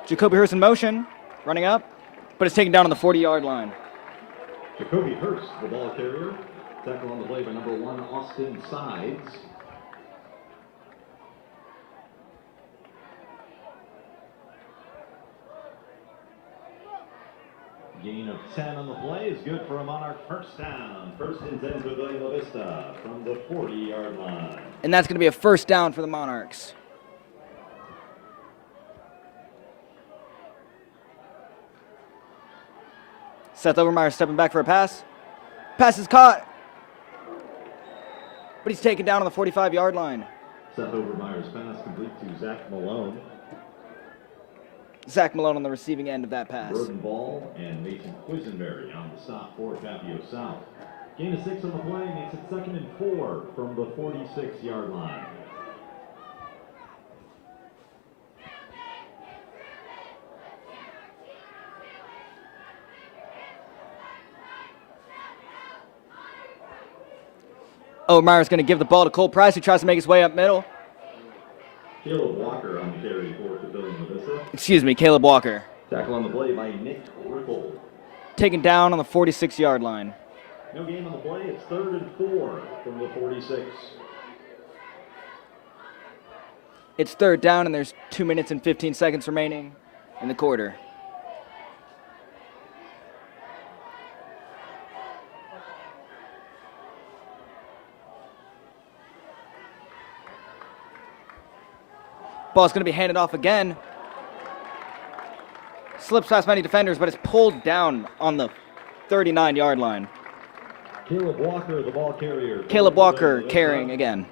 Jacoby Hurst in motion, running up, but it's taken down on the 40-yard line. Jacoby Hurst, the ball carrier. Tackle on the play by number 1, Austin Sides. Gain of 10 on the play is good for a Monarch first down. 1st and 10 for Papillion Vista from the 40-yard line. And that's going to be a 1st down for the Monarchs. Seth Overmeyer stepping back for a pass. Pass is caught, but he's taken down on the 45-yard line. Seth Overmeyer's pass complete to Zach Malone. Zach Malone on the receiving end of that pass. Roden Ball and Mason Quisenberry on the stop for Papio South. Gain of 6 on the play makes it 2nd and 4 from the 46-yard line. Overmeyer's going to give the ball to Cole Price, who tries to make his way up middle. Caleb Walker on the carry for Papillion Vista. Excuse me, Caleb Walker. Tackle on the play by Nick Ripple. Taken down on the 46-yard line. No gain on the play. It's 3rd and 4 from the 46. It's 3rd down, and there's 2 minutes and 15 seconds remaining in the quarter. Ball's going to be handed off again. Slips past many defenders, but it's pulled down on the 39-yard line. Caleb Walker, the ball carrier. Caleb Walker carrying again.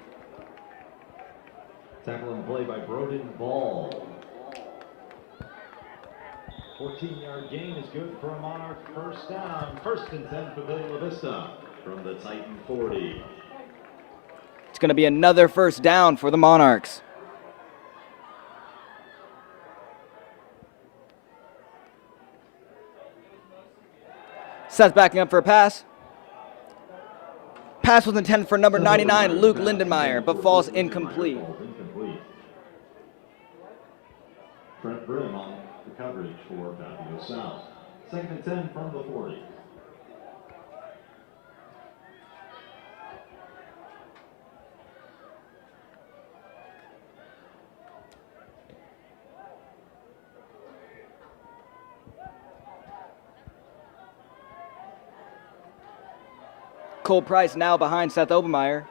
Tackle on the play by Broden Ball. 14-yard gain is good for a Monarch first down. 1st and 10 for Papillion Vista from the Titan 40. It's going to be another 1st down for the Monarchs. Seth backing up for a pass. Pass was intended for number 99, Luke Lindenmeyer, but falls incomplete. Trent Brim on the coverage for Papillion South. 2nd and 10 from the 40. Cole Price now behind Seth Obermeyer.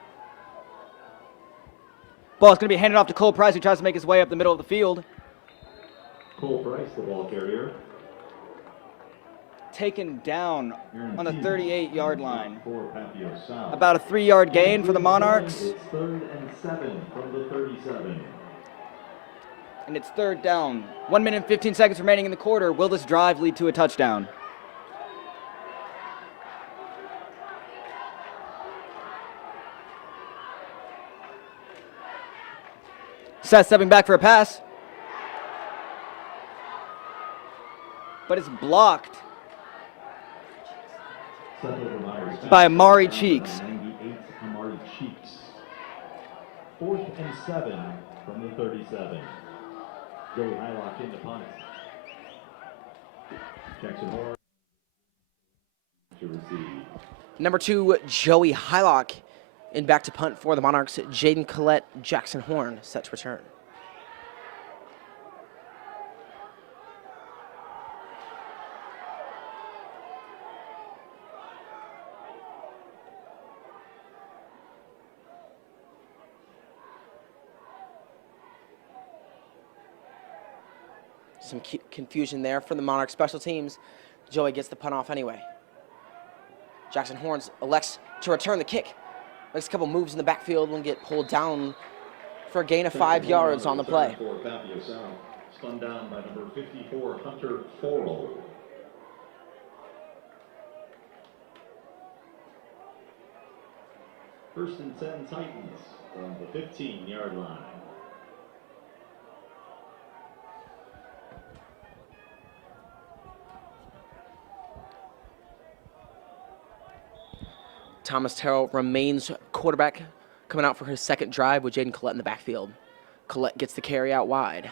Ball's going to be handed off to Cole Price, who tries to make his way up the middle of the field. Cole Price, the ball carrier. Taken down on the 38-yard line. For Papillion South. About a 3-yard gain for the Monarchs. It's 3rd and 7 from the 37. And it's 3rd down. 1 minute and 15 seconds remaining in the quarter. Will this drive lead to a touchdown? Seth stepping back for a pass. But it's blocked by Amari Cheeks. 98, Amari Cheeks. 4th and 7 from the 37. Joey Hylock into punt. Jackson Horn to receive. Number 2, Joey Hylock in back to punt for the Monarchs. Jaden Collette, Jackson Horn set to return. Some confusion there for the Monarch special teams. Joey gets the punt off anyway. Jackson Horns elects to return the kick. Makes a couple moves in the backfield and get pulled down for a gain of 5 yards on the play. For Papillion South, spun down by number 54, Hunter Forrell. First and 10 Titans from the 15-yard line. Thomas Terrell remains quarterback, coming out for his 2nd drive with Jaden Collette in the backfield. Collette gets the carry out wide.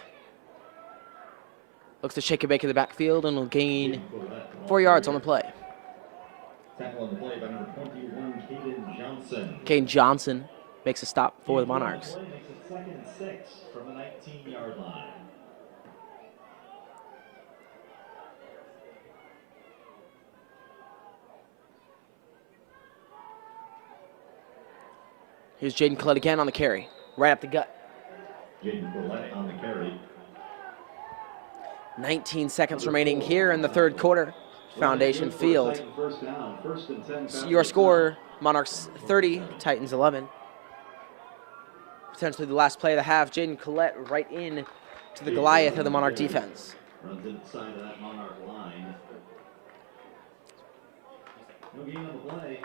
Looks to shake and bake in the backfield and will gain 4 yards on the play. Tackle on the play by number 21, Caden Johnson. Caden Johnson makes a stop for the Monarchs. Makes it 2nd and 6 from the 19-yard line. Here's Jaden Collette again on the carry, right up the gut. Jaden Collette on the carry. 19 seconds remaining here in the 3rd quarter. Foundation Field. First down, 1st and 10. Your score, Monarchs 30, Titans 11. Potentially the last play of the half. Jaden Collette right in to the Goliath of the Monarch defense. Runs inside of that Monarch line. No gain on the play.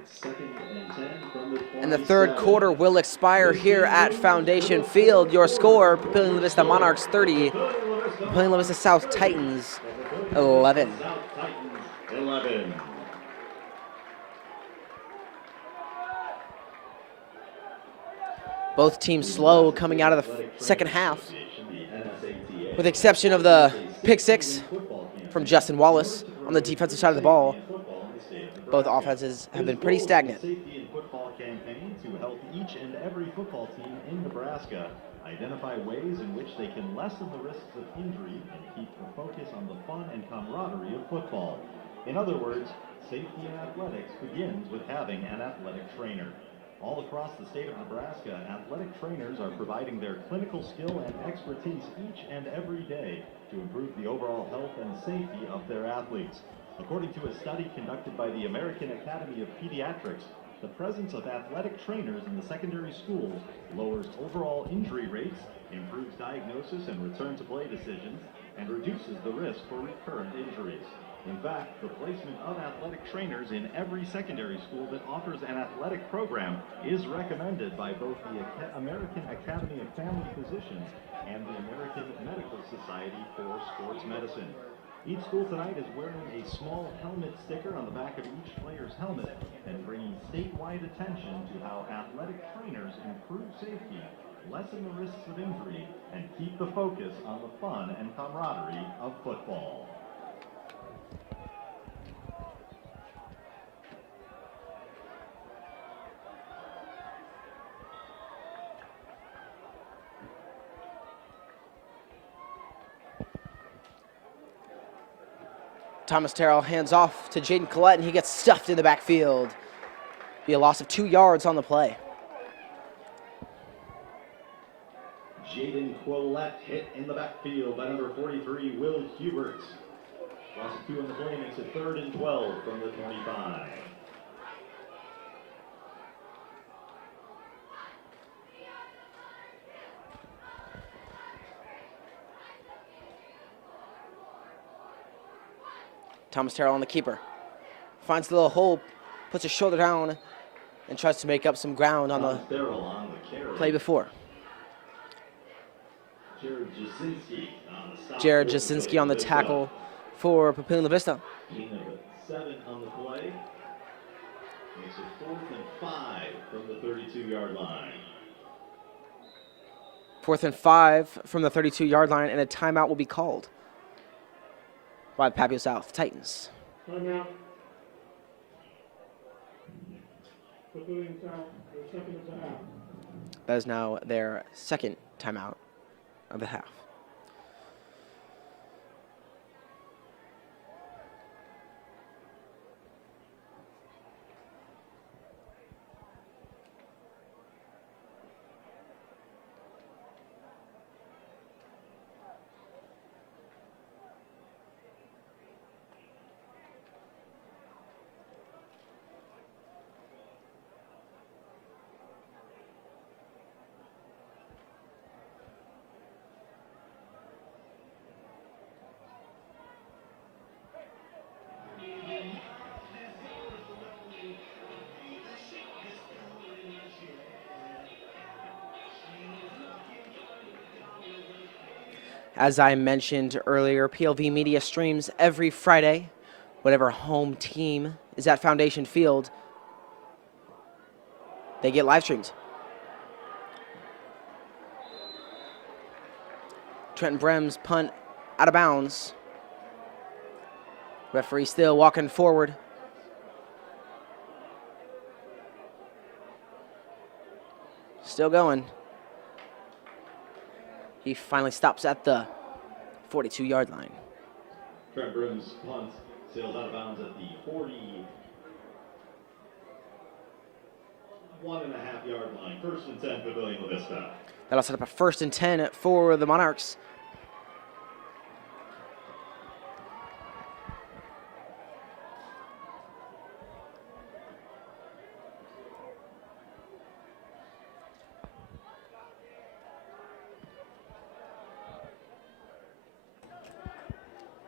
It's 2nd and 10 from the 27. And the 3rd quarter will expire here at Foundation Field. Your score, Papillion Vista Monarchs 30, Papillion Vista South Titans 11. South Titans 11. Both teams slow coming out of the 2nd half, with the exception of the pick 6 from Justin Wallace on the defensive side of the ball. Both offenses have been pretty stagnant. Safety in football campaign to help each and every football team in Nebraska identify ways in which they can lessen the risks of injury and keep the focus on the fun and camaraderie of football. In other words, safety in athletics begins with having an athletic trainer. All across the state of Nebraska, athletic trainers are providing their clinical skill and expertise each and every day to improve the overall health and safety of their athletes. According to a study conducted by the American Academy of Pediatrics, the presence of athletic trainers in the secondary schools lowers overall injury rates, improves diagnosis and return to play decisions, and reduces the risk for recurrent injuries. In fact, the placement of athletic trainers in every secondary school that offers an athletic program is recommended by both the American Academy of Family Physicians and the American Medical Society for Sports Medicine. Each school tonight is wearing a small helmet sticker on the back of each player's helmet and bringing statewide attention to how athletic trainers improve safety lessen the risks of injury, and keep the focus on the fun and camaraderie of football. Thomas Terrell hands off to Jaden Collette, and he gets stuffed in the backfield. Be a loss of 2 yards on the play. Jaden Collette hit in the backfield by number 43, Will Hubert. Loss of 2 on the play makes it 3rd and 12 from the 25. Thomas Terrell on the keeper. Finds the little hole, puts his shoulder down, and tries to make up some ground on the play before. Jared Jasinski on the tackle for Papillion Vista. 7 on the play. Makes it 4th and 5 from the 32-yard line. 4th and 5 from the 32-yard line, and a timeout will be called by the Papillion South Titans. Timeout. Papillion South, their second of the half. That is now their second timeout of the half. As I mentioned earlier, PLV Media streams every Friday. Whatever home team is at Foundation Field, they get live streamed. Trenton Brem's punt out of bounds. Referee still walking forward. Still going. He finally stops at the 42-yard line. Trent Brim's punt sails out of bounds at the 41.5-yard line. 1st and 10, Papillion Vista. That'll set up a 1st and 10 for the Monarchs.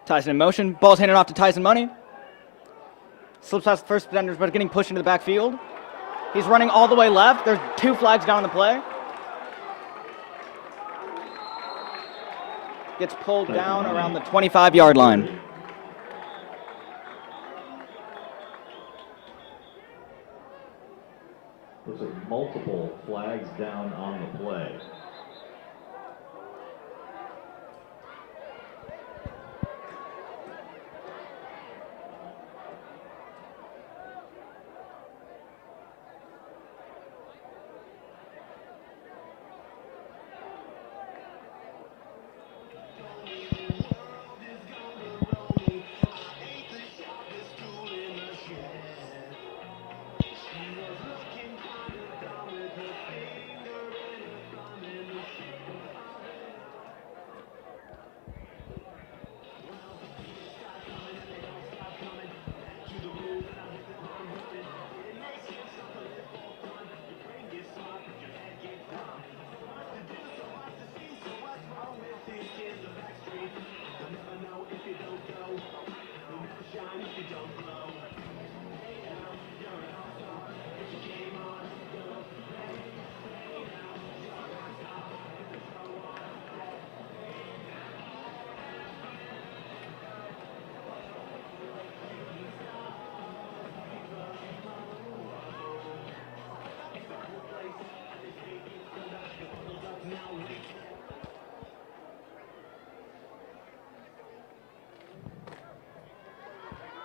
Tyson in motion. Ball's handed off to Tyson Money. Slips past the first defenders, but getting pushed into the backfield. He's running all the way left. There's 2 flags down on the play. Gets pulled down around the 25-yard line. Looks like multiple flags down on the play.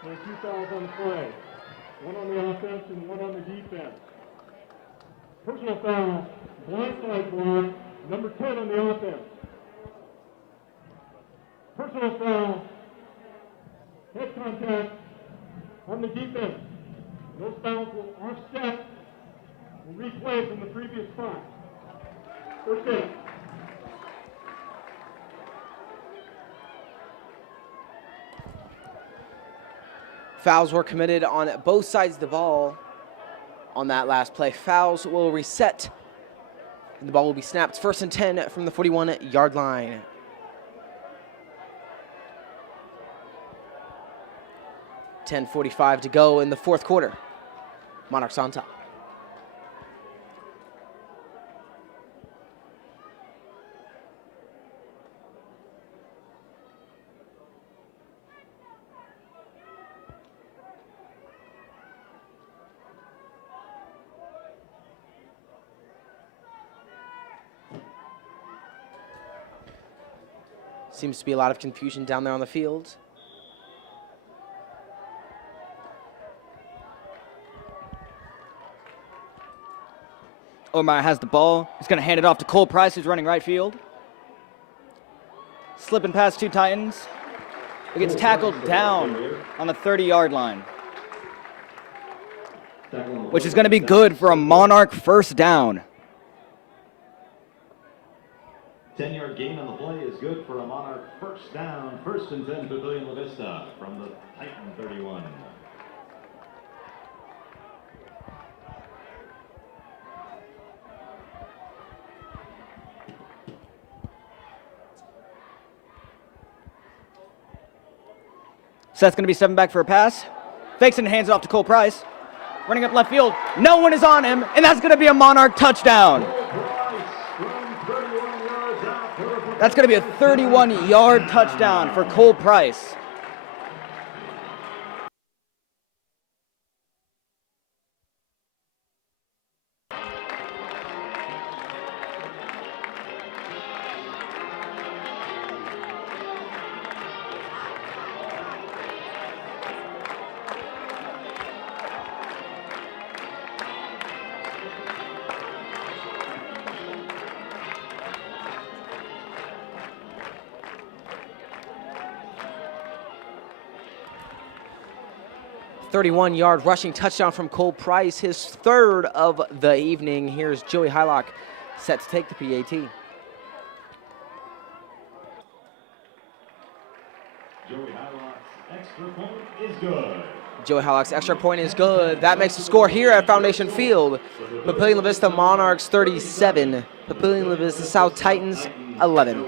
and 2 fouls on the play. 1 on the offense and 1 on the defense. Personal foul, blindside block, number 10 on the offense. Personal foul, head contact on the defense. Those fouls will offset and replay from the previous spot. First down. Fouls were committed on both sides of the ball on that last play. Fouls will reset, and the ball will be snapped. 1st and 10 from the 41-yard line. .45 to go in the 4th quarter. Monarchs on top. Seems to be a lot of confusion down there on the field. Omar has the ball. He's going to hand it off to Cole Price, who's running right field. Slipping past 2 Titans. He gets tackled down on the 30-yard line, which is going to be good for a Monarch first down. 10-yard gain on the play is good for a Monarch first down. 1st and 10, Papillion La Vista from the Titan 31. So that's going to be 7 back for a pass. Fakes and hands it off to Cole Price. Running up left field. No one is on him, and that's going to be a Monarch touchdown. That's going to be a 31-yard touchdown for Cole Price. .31-yard rushing touchdown from Cole Price, his 3rd of the evening. Here's Joey Hylock set to take the PAT. Joey Hylock's extra point is good. Joey Hylock's extra point is good. That makes the score here at Foundation Field. Papillion La Vista Monarchs 37, Papillion La Vista South Titans 11.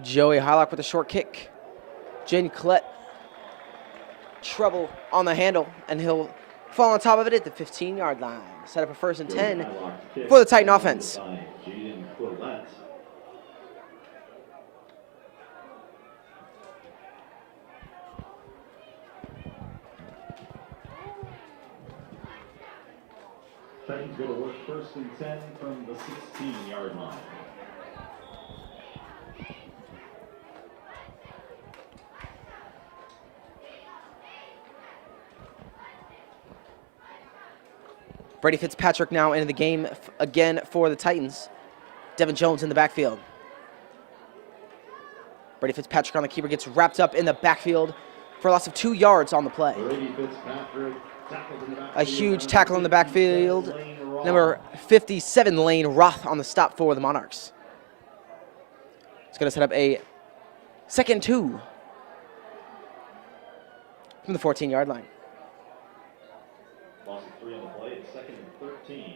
Joey Hylock with a short kick. Jaden Collette, trouble on the handle, and he'll fall on top of it at the 15-yard line. Set up a 1st and 10 for the Titan offense. Jaden Collette. Titans go to work 1st and 10 from the 16-yard line. Brady Fitzpatrick now into the game again for the Titans. Devin Jones in the backfield. Brady Fitzpatrick on the keeper gets wrapped up in the backfield for a loss of 2 yards on the play. A huge tackle in the backfield. Number 57, Lane Roth on the stop for the Monarchs. It's going to set up a 2nd and 2 from the 14-yard line. Loss of 3 on the play. It's 2nd and 13.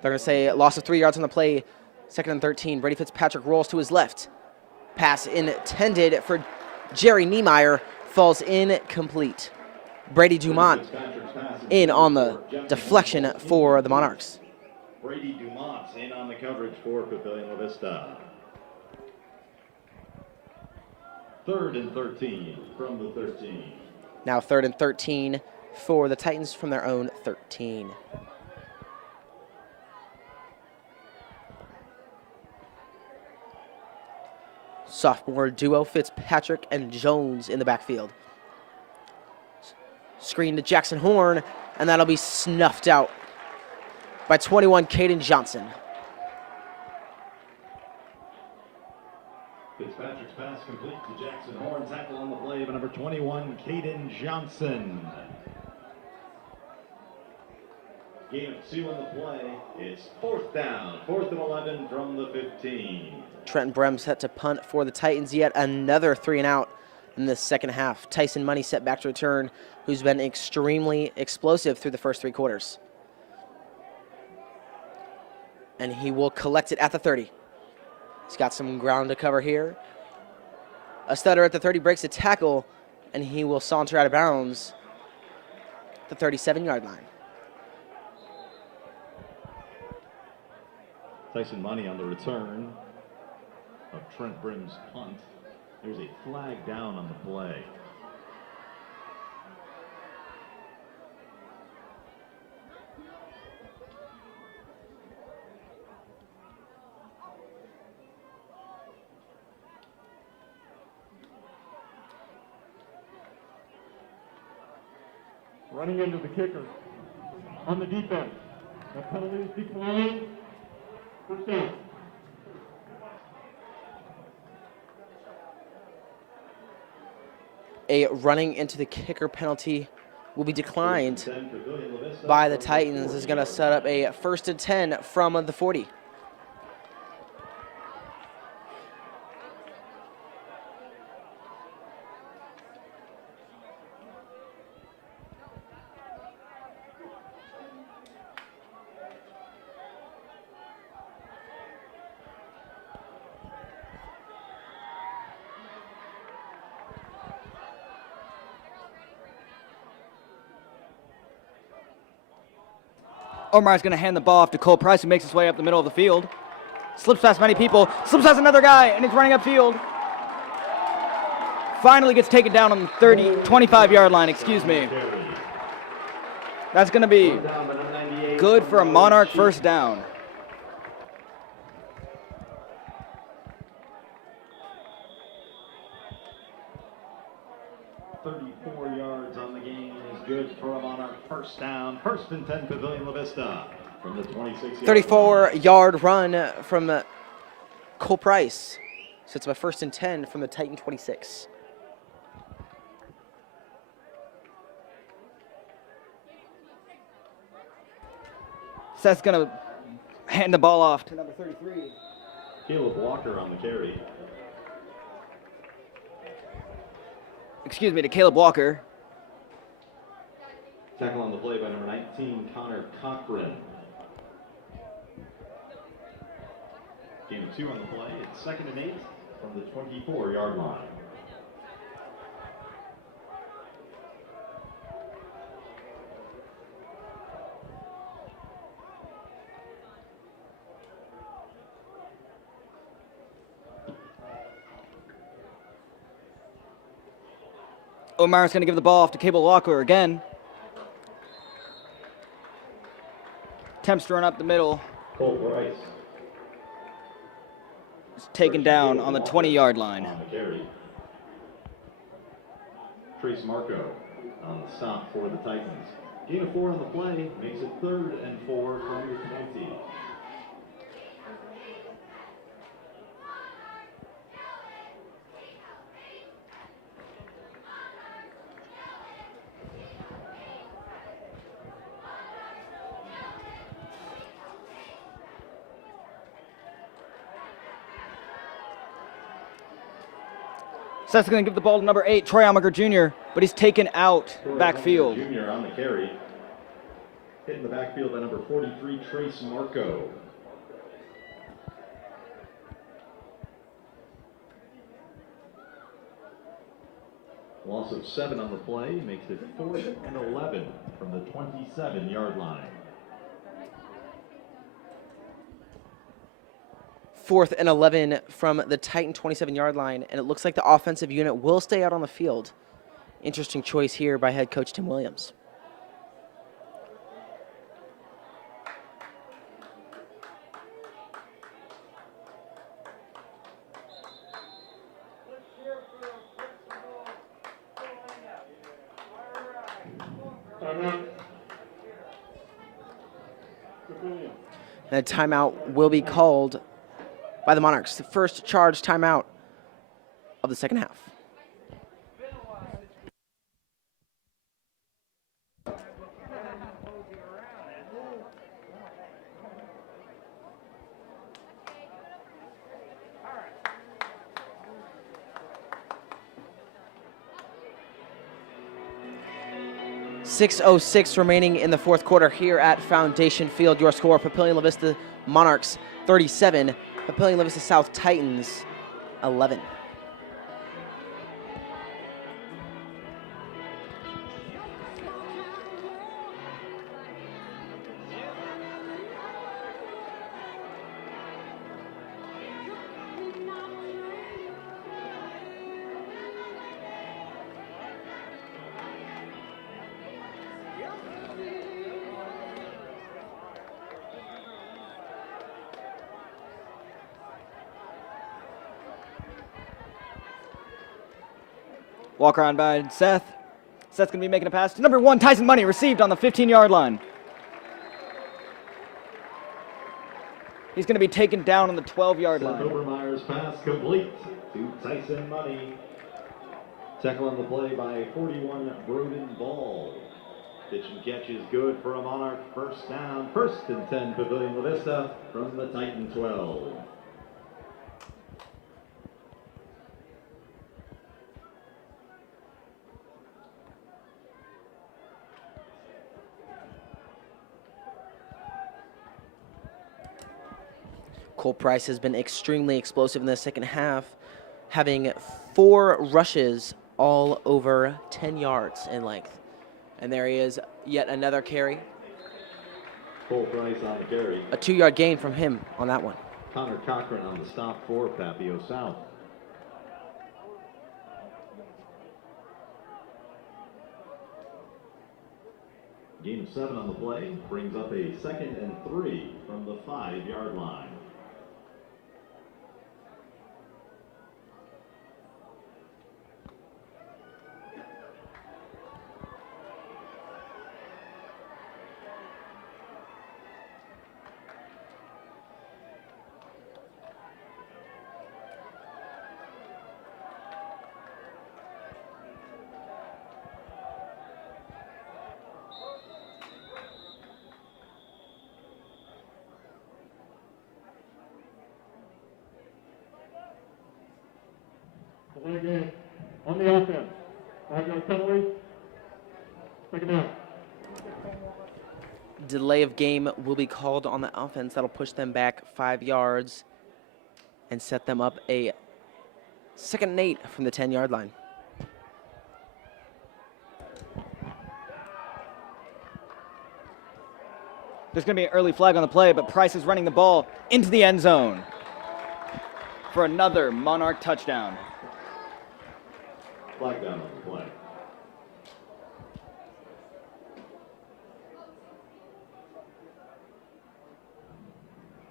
They're going to say loss of 3 yards on the play, 2nd and 13. Brady Fitzpatrick rolls to his left. Pass intended for Jerry Niemeyer falls incomplete. Brady Dumont in on the deflection for the Monarchs. Brady Dumont in on the coverage for Papillion Vista. 3rd and 13 from the 13. Now 3rd and 13 for the Titans from their own 13. Sophomore duo Fitzpatrick and Jones in the backfield. Screen to Jackson Horn, and that'll be snuffed out by 21, Caden Johnson. Fitzpatrick's pass complete to Jackson Horn. Tackle on the play by number 21, Caden Johnson. Gain of 2 on the play. It's 4th down. 4th and 11 from the 15. Trenton Brem set to punt for the Titans. Yet another 3 and out in the second half. Tyson Money set back to return, who's been extremely explosive through the first 3 quarters. And he will collect it at the 30. He's got some ground to cover here. A stutter at the 30 breaks a tackle, and he will saunter out of bounds at the 37-yard line. Tyson Money on the return of Trent Brim's punt. There's a flag down on the play. Running into the kicker. On the defense. The penalty is declined. 1st down. A running into the kicker penalty will be declined by the Titans. Is going to set up a 1st and 10 from the 40. Omar's going to hand the ball off to Cole Price, who makes his way up the middle of the field. Slips past many people, slips past another guy, and he's running upfield. Finally gets taken down on the 25-yard line, excuse me. That's going to be good for a Monarch 1st down. Good for a Monarch 1st down. 1st and 10, Papillion Vista from the 26. 34-yard run from Cole Price. So it's a 1st and 10 from the Titan 26. Seth's going to hand the ball off to number 33. Caleb Walker on the carry. Excuse me, to Caleb Walker. Tackle on the play by number 19, Connor Cochran. Gain of 2 on the play. It's 2nd and 8 from the 24-yard line. Omar's going to give the ball off to Caleb Walker again. Attempts to run up the middle. Cole Price. It's taken down on the 20-yard line. On the carry. Trace Marco on the stop for the Titans. Gain of 4 on the play makes it 3rd and 4 from the 20. Seth's going to give the ball to number 8, Troy Amaker Jr., but he's taken out backfield. Jr. on the carry. Hitting the backfield by number 43, Trace Marco. Loss of 7 on the play makes it 4th and 11 from the 27-yard line. 4th and 11 from the Titan 27-yard line, and it looks like the offensive unit will stay out on the field. Interesting choice here by head coach Tim Williams. And a timeout will be called by the Monarchs. The first charge timeout of the second half. .606 remaining in the fourth quarter here at Foundation Field. Your score, Papillion La Vista Monarchs 37, Papillion La Vista South Titans 11. Walk around by Seth. Seth's going to be making a pass to number 1, Tyson Money, received on the 15-yard line. He's going to be taken down on the 12-yard line. Obermeyer's pass complete to Tyson Money. Tackle on the play by 41, Broden Ball. Pitch and catch is good for a Monarch first down. 1st and 10, Papillion La Vista from the Titan 12. Cole Price has been extremely explosive in the second half, having 4 rushes all over 10 yards in length. And there he is, yet another carry. Cole Price on the carry. A 2-yard gain from him on that one. Connor Cochran on the stop for Papio South. Gain of 7 on the play brings up a 2nd and 3 from the 5-yard line. Again, on the offense. 5-yard penalty. Second down. Delay of game will be called on the offense. That'll push them back 5 yards and set them up a 2nd and 8 from the 10-yard line. There's going to be an early flag on the play, but Price is running the ball into the end zone for another Monarch touchdown. Flag down on the play.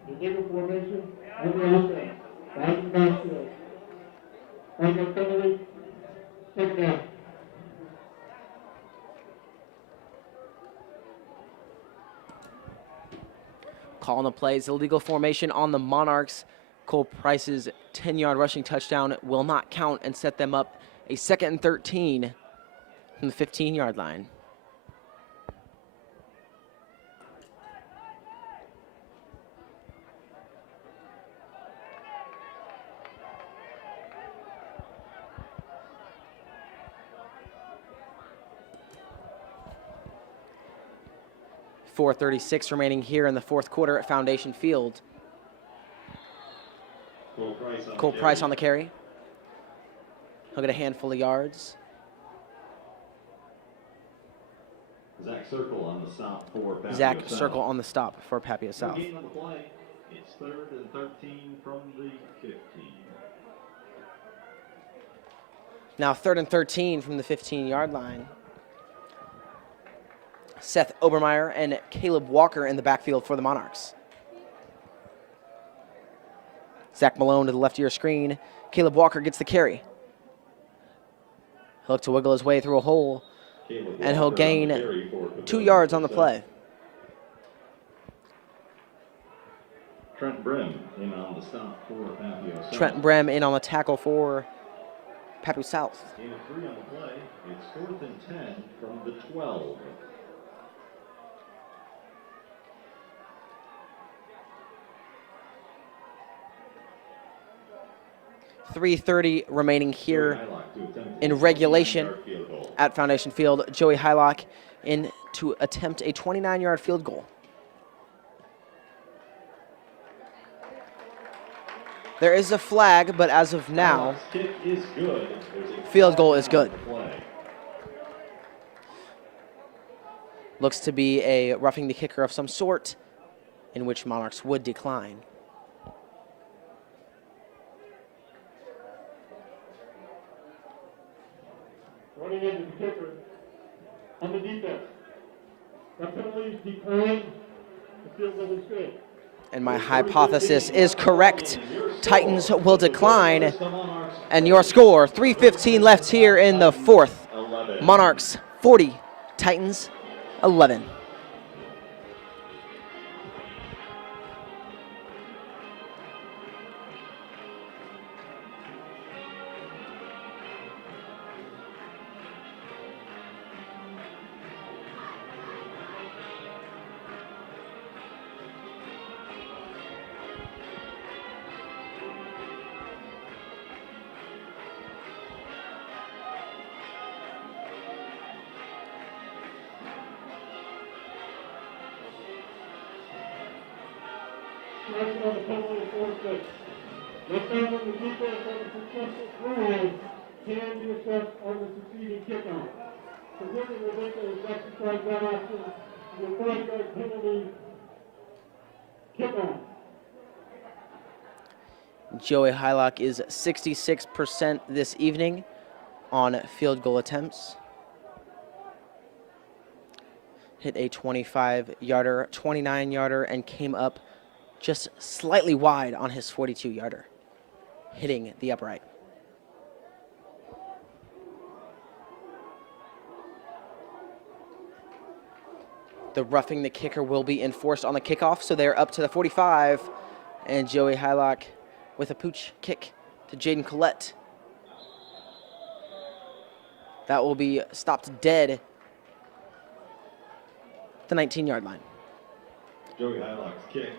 Illegal formation on the offense. 5 backfield. 5-yard penalty. Second down. call on the plays. Illegal formation on the Monarchs. Cole Price's 10-yard rushing touchdown will not count and set them up a 2nd and 13 from the 15-yard line. .436 remaining here in the fourth quarter at Foundation Field. Cole Price on the carry. He'll get a handful of yards. Zach Circle on the stop for Papio Zach South. Circle on the stop for Papio South. Gain on the play. It's 3rd and 13 from the 15. Now 3rd and 13 from the 15-yard line. Seth Obermeyer and Caleb Walker in the backfield for the Monarchs. Zach Malone to the left of your screen. Caleb Walker gets the carry. He'll look to wiggle his way through a hole, and he'll gain 2 yards on the play. Trent Brim in on the stop for Papio South. Trent Brem in on the tackle for Papio South. Gain of 3 on the play. It's 4th and 10 from the 12. .330 remaining here in regulation at Foundation Field. Joey Hylock in to attempt a 29-yard field goal. There is a flag, but as of now, field goal is good. Looks to be a roughing the kicker of some sort, in which Monarchs would decline. Running into the kicker on the defense. That penalty is declined. The field goal is good. And my hypothesis is correct. Titans will decline. And your score, 3:15 left here in the fourth. Monarchs 40, Titans 11. Action on the penalty of 4-6. Left down on the defense on the successful throw can be assessed on the succeeding kickoff. Considering the Vista has exercised that option, the 5-yard penalty kickoff. Joey Hylock is 66% this evening on field goal attempts. Hit a 25-yarder, 29-yarder, and came up just slightly wide on his 42-yarder, hitting the upright. The roughing the kicker will be enforced on the kickoff, so they're up to the 45, and Joey Hylock with a pooch kick to Jaden Collette. That will be stopped dead at the 19-yard line. Joey Hylock's kick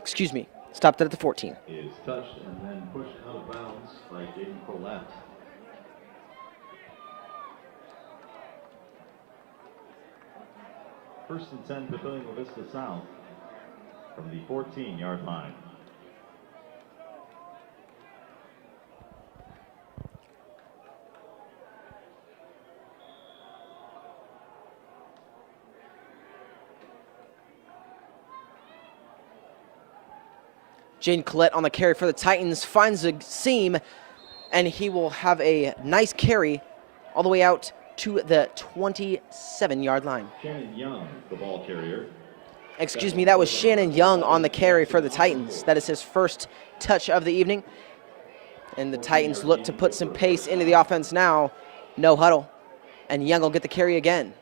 Excuse me, stopped at the 14. is touched and then pushed out of bounds by Jaden Collette. First and 10, Papillion Vista South from the 14-yard line. Jaden Collette on the carry for the Titans, finds a seam, and he will have a nice carry all the way out to the 27-yard line. Shannon Young, the ball carrier. Excuse me, that was Shannon Young on the carry for the Titans. That is his first touch of the evening. And the Titans look to put some pace into the offense now. No huddle. And Young will get the carry again.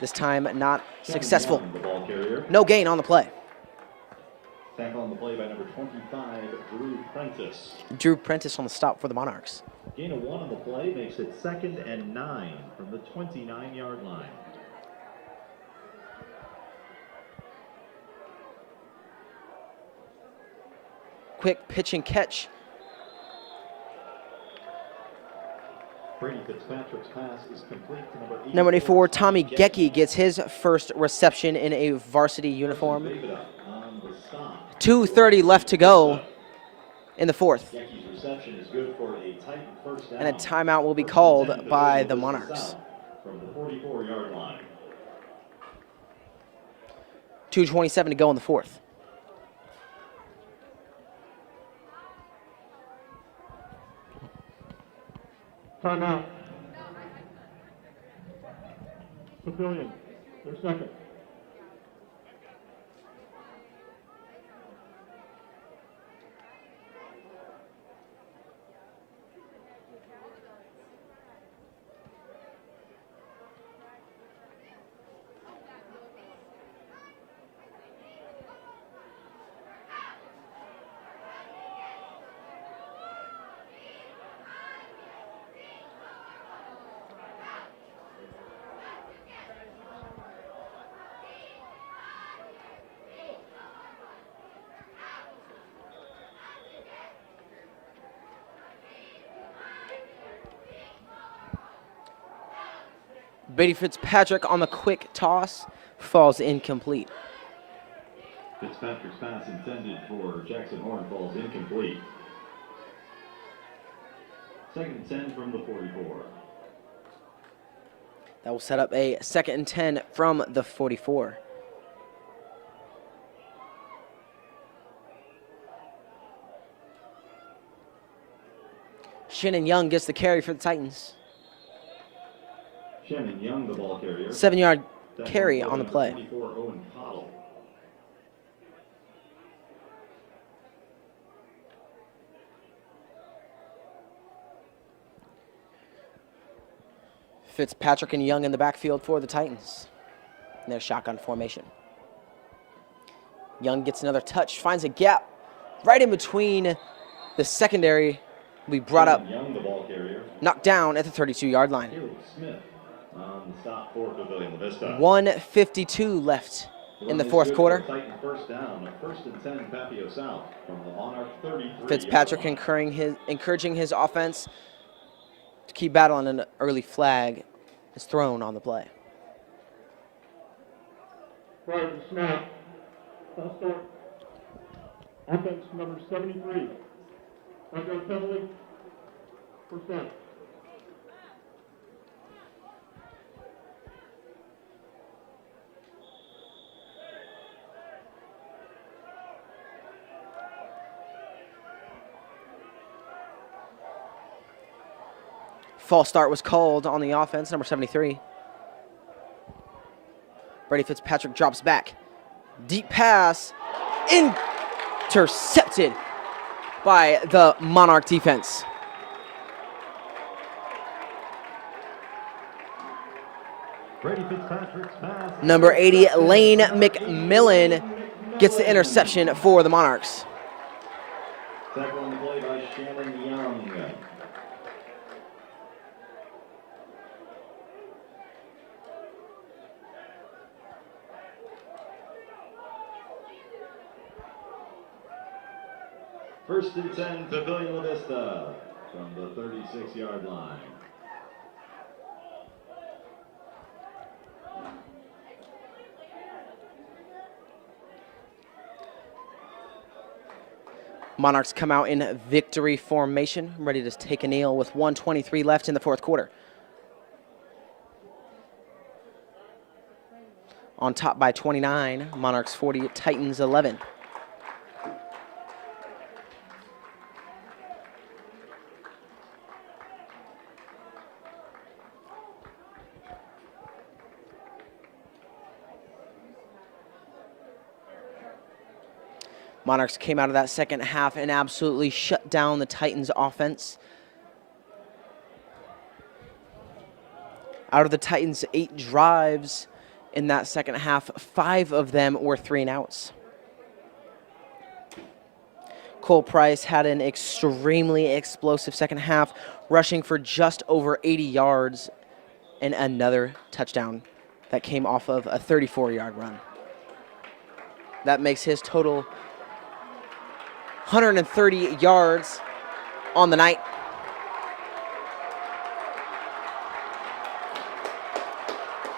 This time not successful. Young, the ball carrier. No gain on the play. Tackle on the play by number 25, Drew Prentice. Drew Prentice on the stop for the Monarchs. Gain of 1 on the play makes it 2nd and 9 from the 29-yard line. Quick pitch and catch. Brady Fitzpatrick's pass is complete to Number 84, Tommy Gecky gets his first reception in a varsity uniform. 2:30 left to go in the fourth. Gecky's reception is good for a tight first down. And a timeout will be called by the Monarchs. From the 44-yard line. 2:27 to go in the fourth. Timeout. Papillion, their second. Brady Fitzpatrick on the quick toss falls incomplete. Fitzpatrick's pass intended for Jackson Horn falls incomplete. 2nd and 10 from the 44. That will set up a 2nd and 10 from the 44. Shannon Young gets the carry for the Titans. Shannon Young, the ball carrier. 7-yard carry on the play. 24, Owen Cottle. Fitzpatrick and Young in the backfield for the Titans. In their shotgun formation. Young gets another touch, finds a gap right in between the secondary. Will be brought up, Young, the ball carrier. knocked down at the 32-yard line. Caleb Smith on the stop for Papillion Vista. 1:52 left in the fourth quarter. Titan first down, 1st and 10, Papio South from the Monarch 33. Fitzpatrick encouraging his offense to keep battling. An early flag is thrown on the play. Prior to snap, false start. Offense number 73. 5-yard penalty. First down. False start was called on the offense, number 73. Brady Fitzpatrick drops back. Deep pass, intercepted by the Monarch defense. Brady Fitzpatrick's pass. Number 80, Lane McMillan gets the interception for the Monarchs. Tackle on the play by Shannon Young. First and 10, Papillion Vista from the 36-yard line. Monarchs come out in victory formation, ready to take a kneel with 1:23 left in the fourth quarter. On top by 29, Monarchs 40, Titans 11. Monarchs came out of that second half and absolutely shut down the Titans offense. Out of the Titans' 8 drives, in that second half. 5 of them were 3-and-outs. Cole Price had an extremely explosive second half, rushing for just over 80 yards and another touchdown that came off of a 34-yard run. That makes his total 130 yards on the night.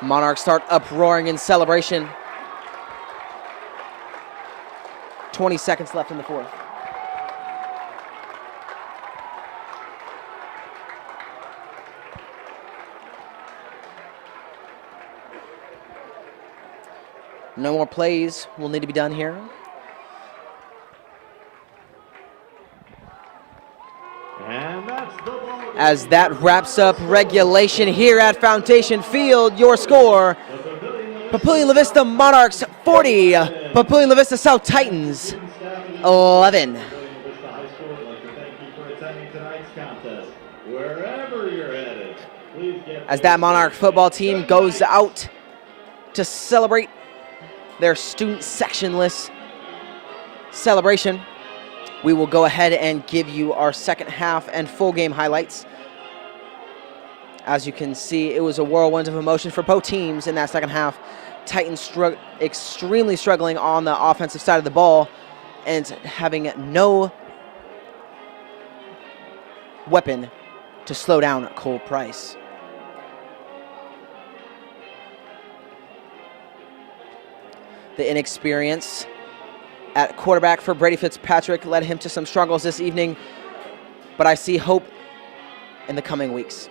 Monarchs start uproaring in celebration. 20 seconds left in the fourth. No more plays will need to be done here. And that's the ball. As that wraps up regulation here at Foundation Field, your score, Papillion La Vista Monarchs 40, Papillion La Vista South Titans 11. As that Monarch football team goes out to celebrate their student sectionless celebration, we will go ahead and give you our second half and full game highlights. As you can see, it was a whirlwind of emotion for both teams in that second half. Titans extremely struggling on the offensive side of the ball and having no weapon to slow down Cole Price. The inexperience at quarterback for Brady Fitzpatrick led him to some struggles this evening, but I see hope in the coming weeks.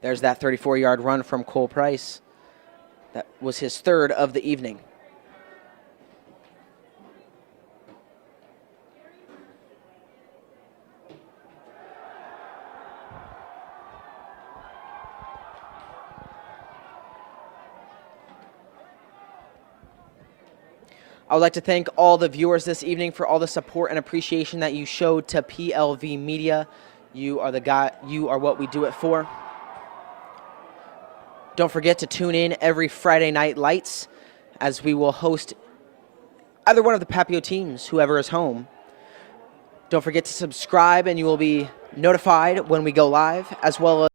There's that 34-yard run from Cole Price. That was his third of the evening. I would like to thank all the viewers this evening for all the support and appreciation that you showed to PLV Media. You are the guy, you are what we do it for. Don't forget to tune in every Friday night lights as we will host either one of the Papillion teams, whoever is home. Don't forget to subscribe and you will be notified when we go live, as well as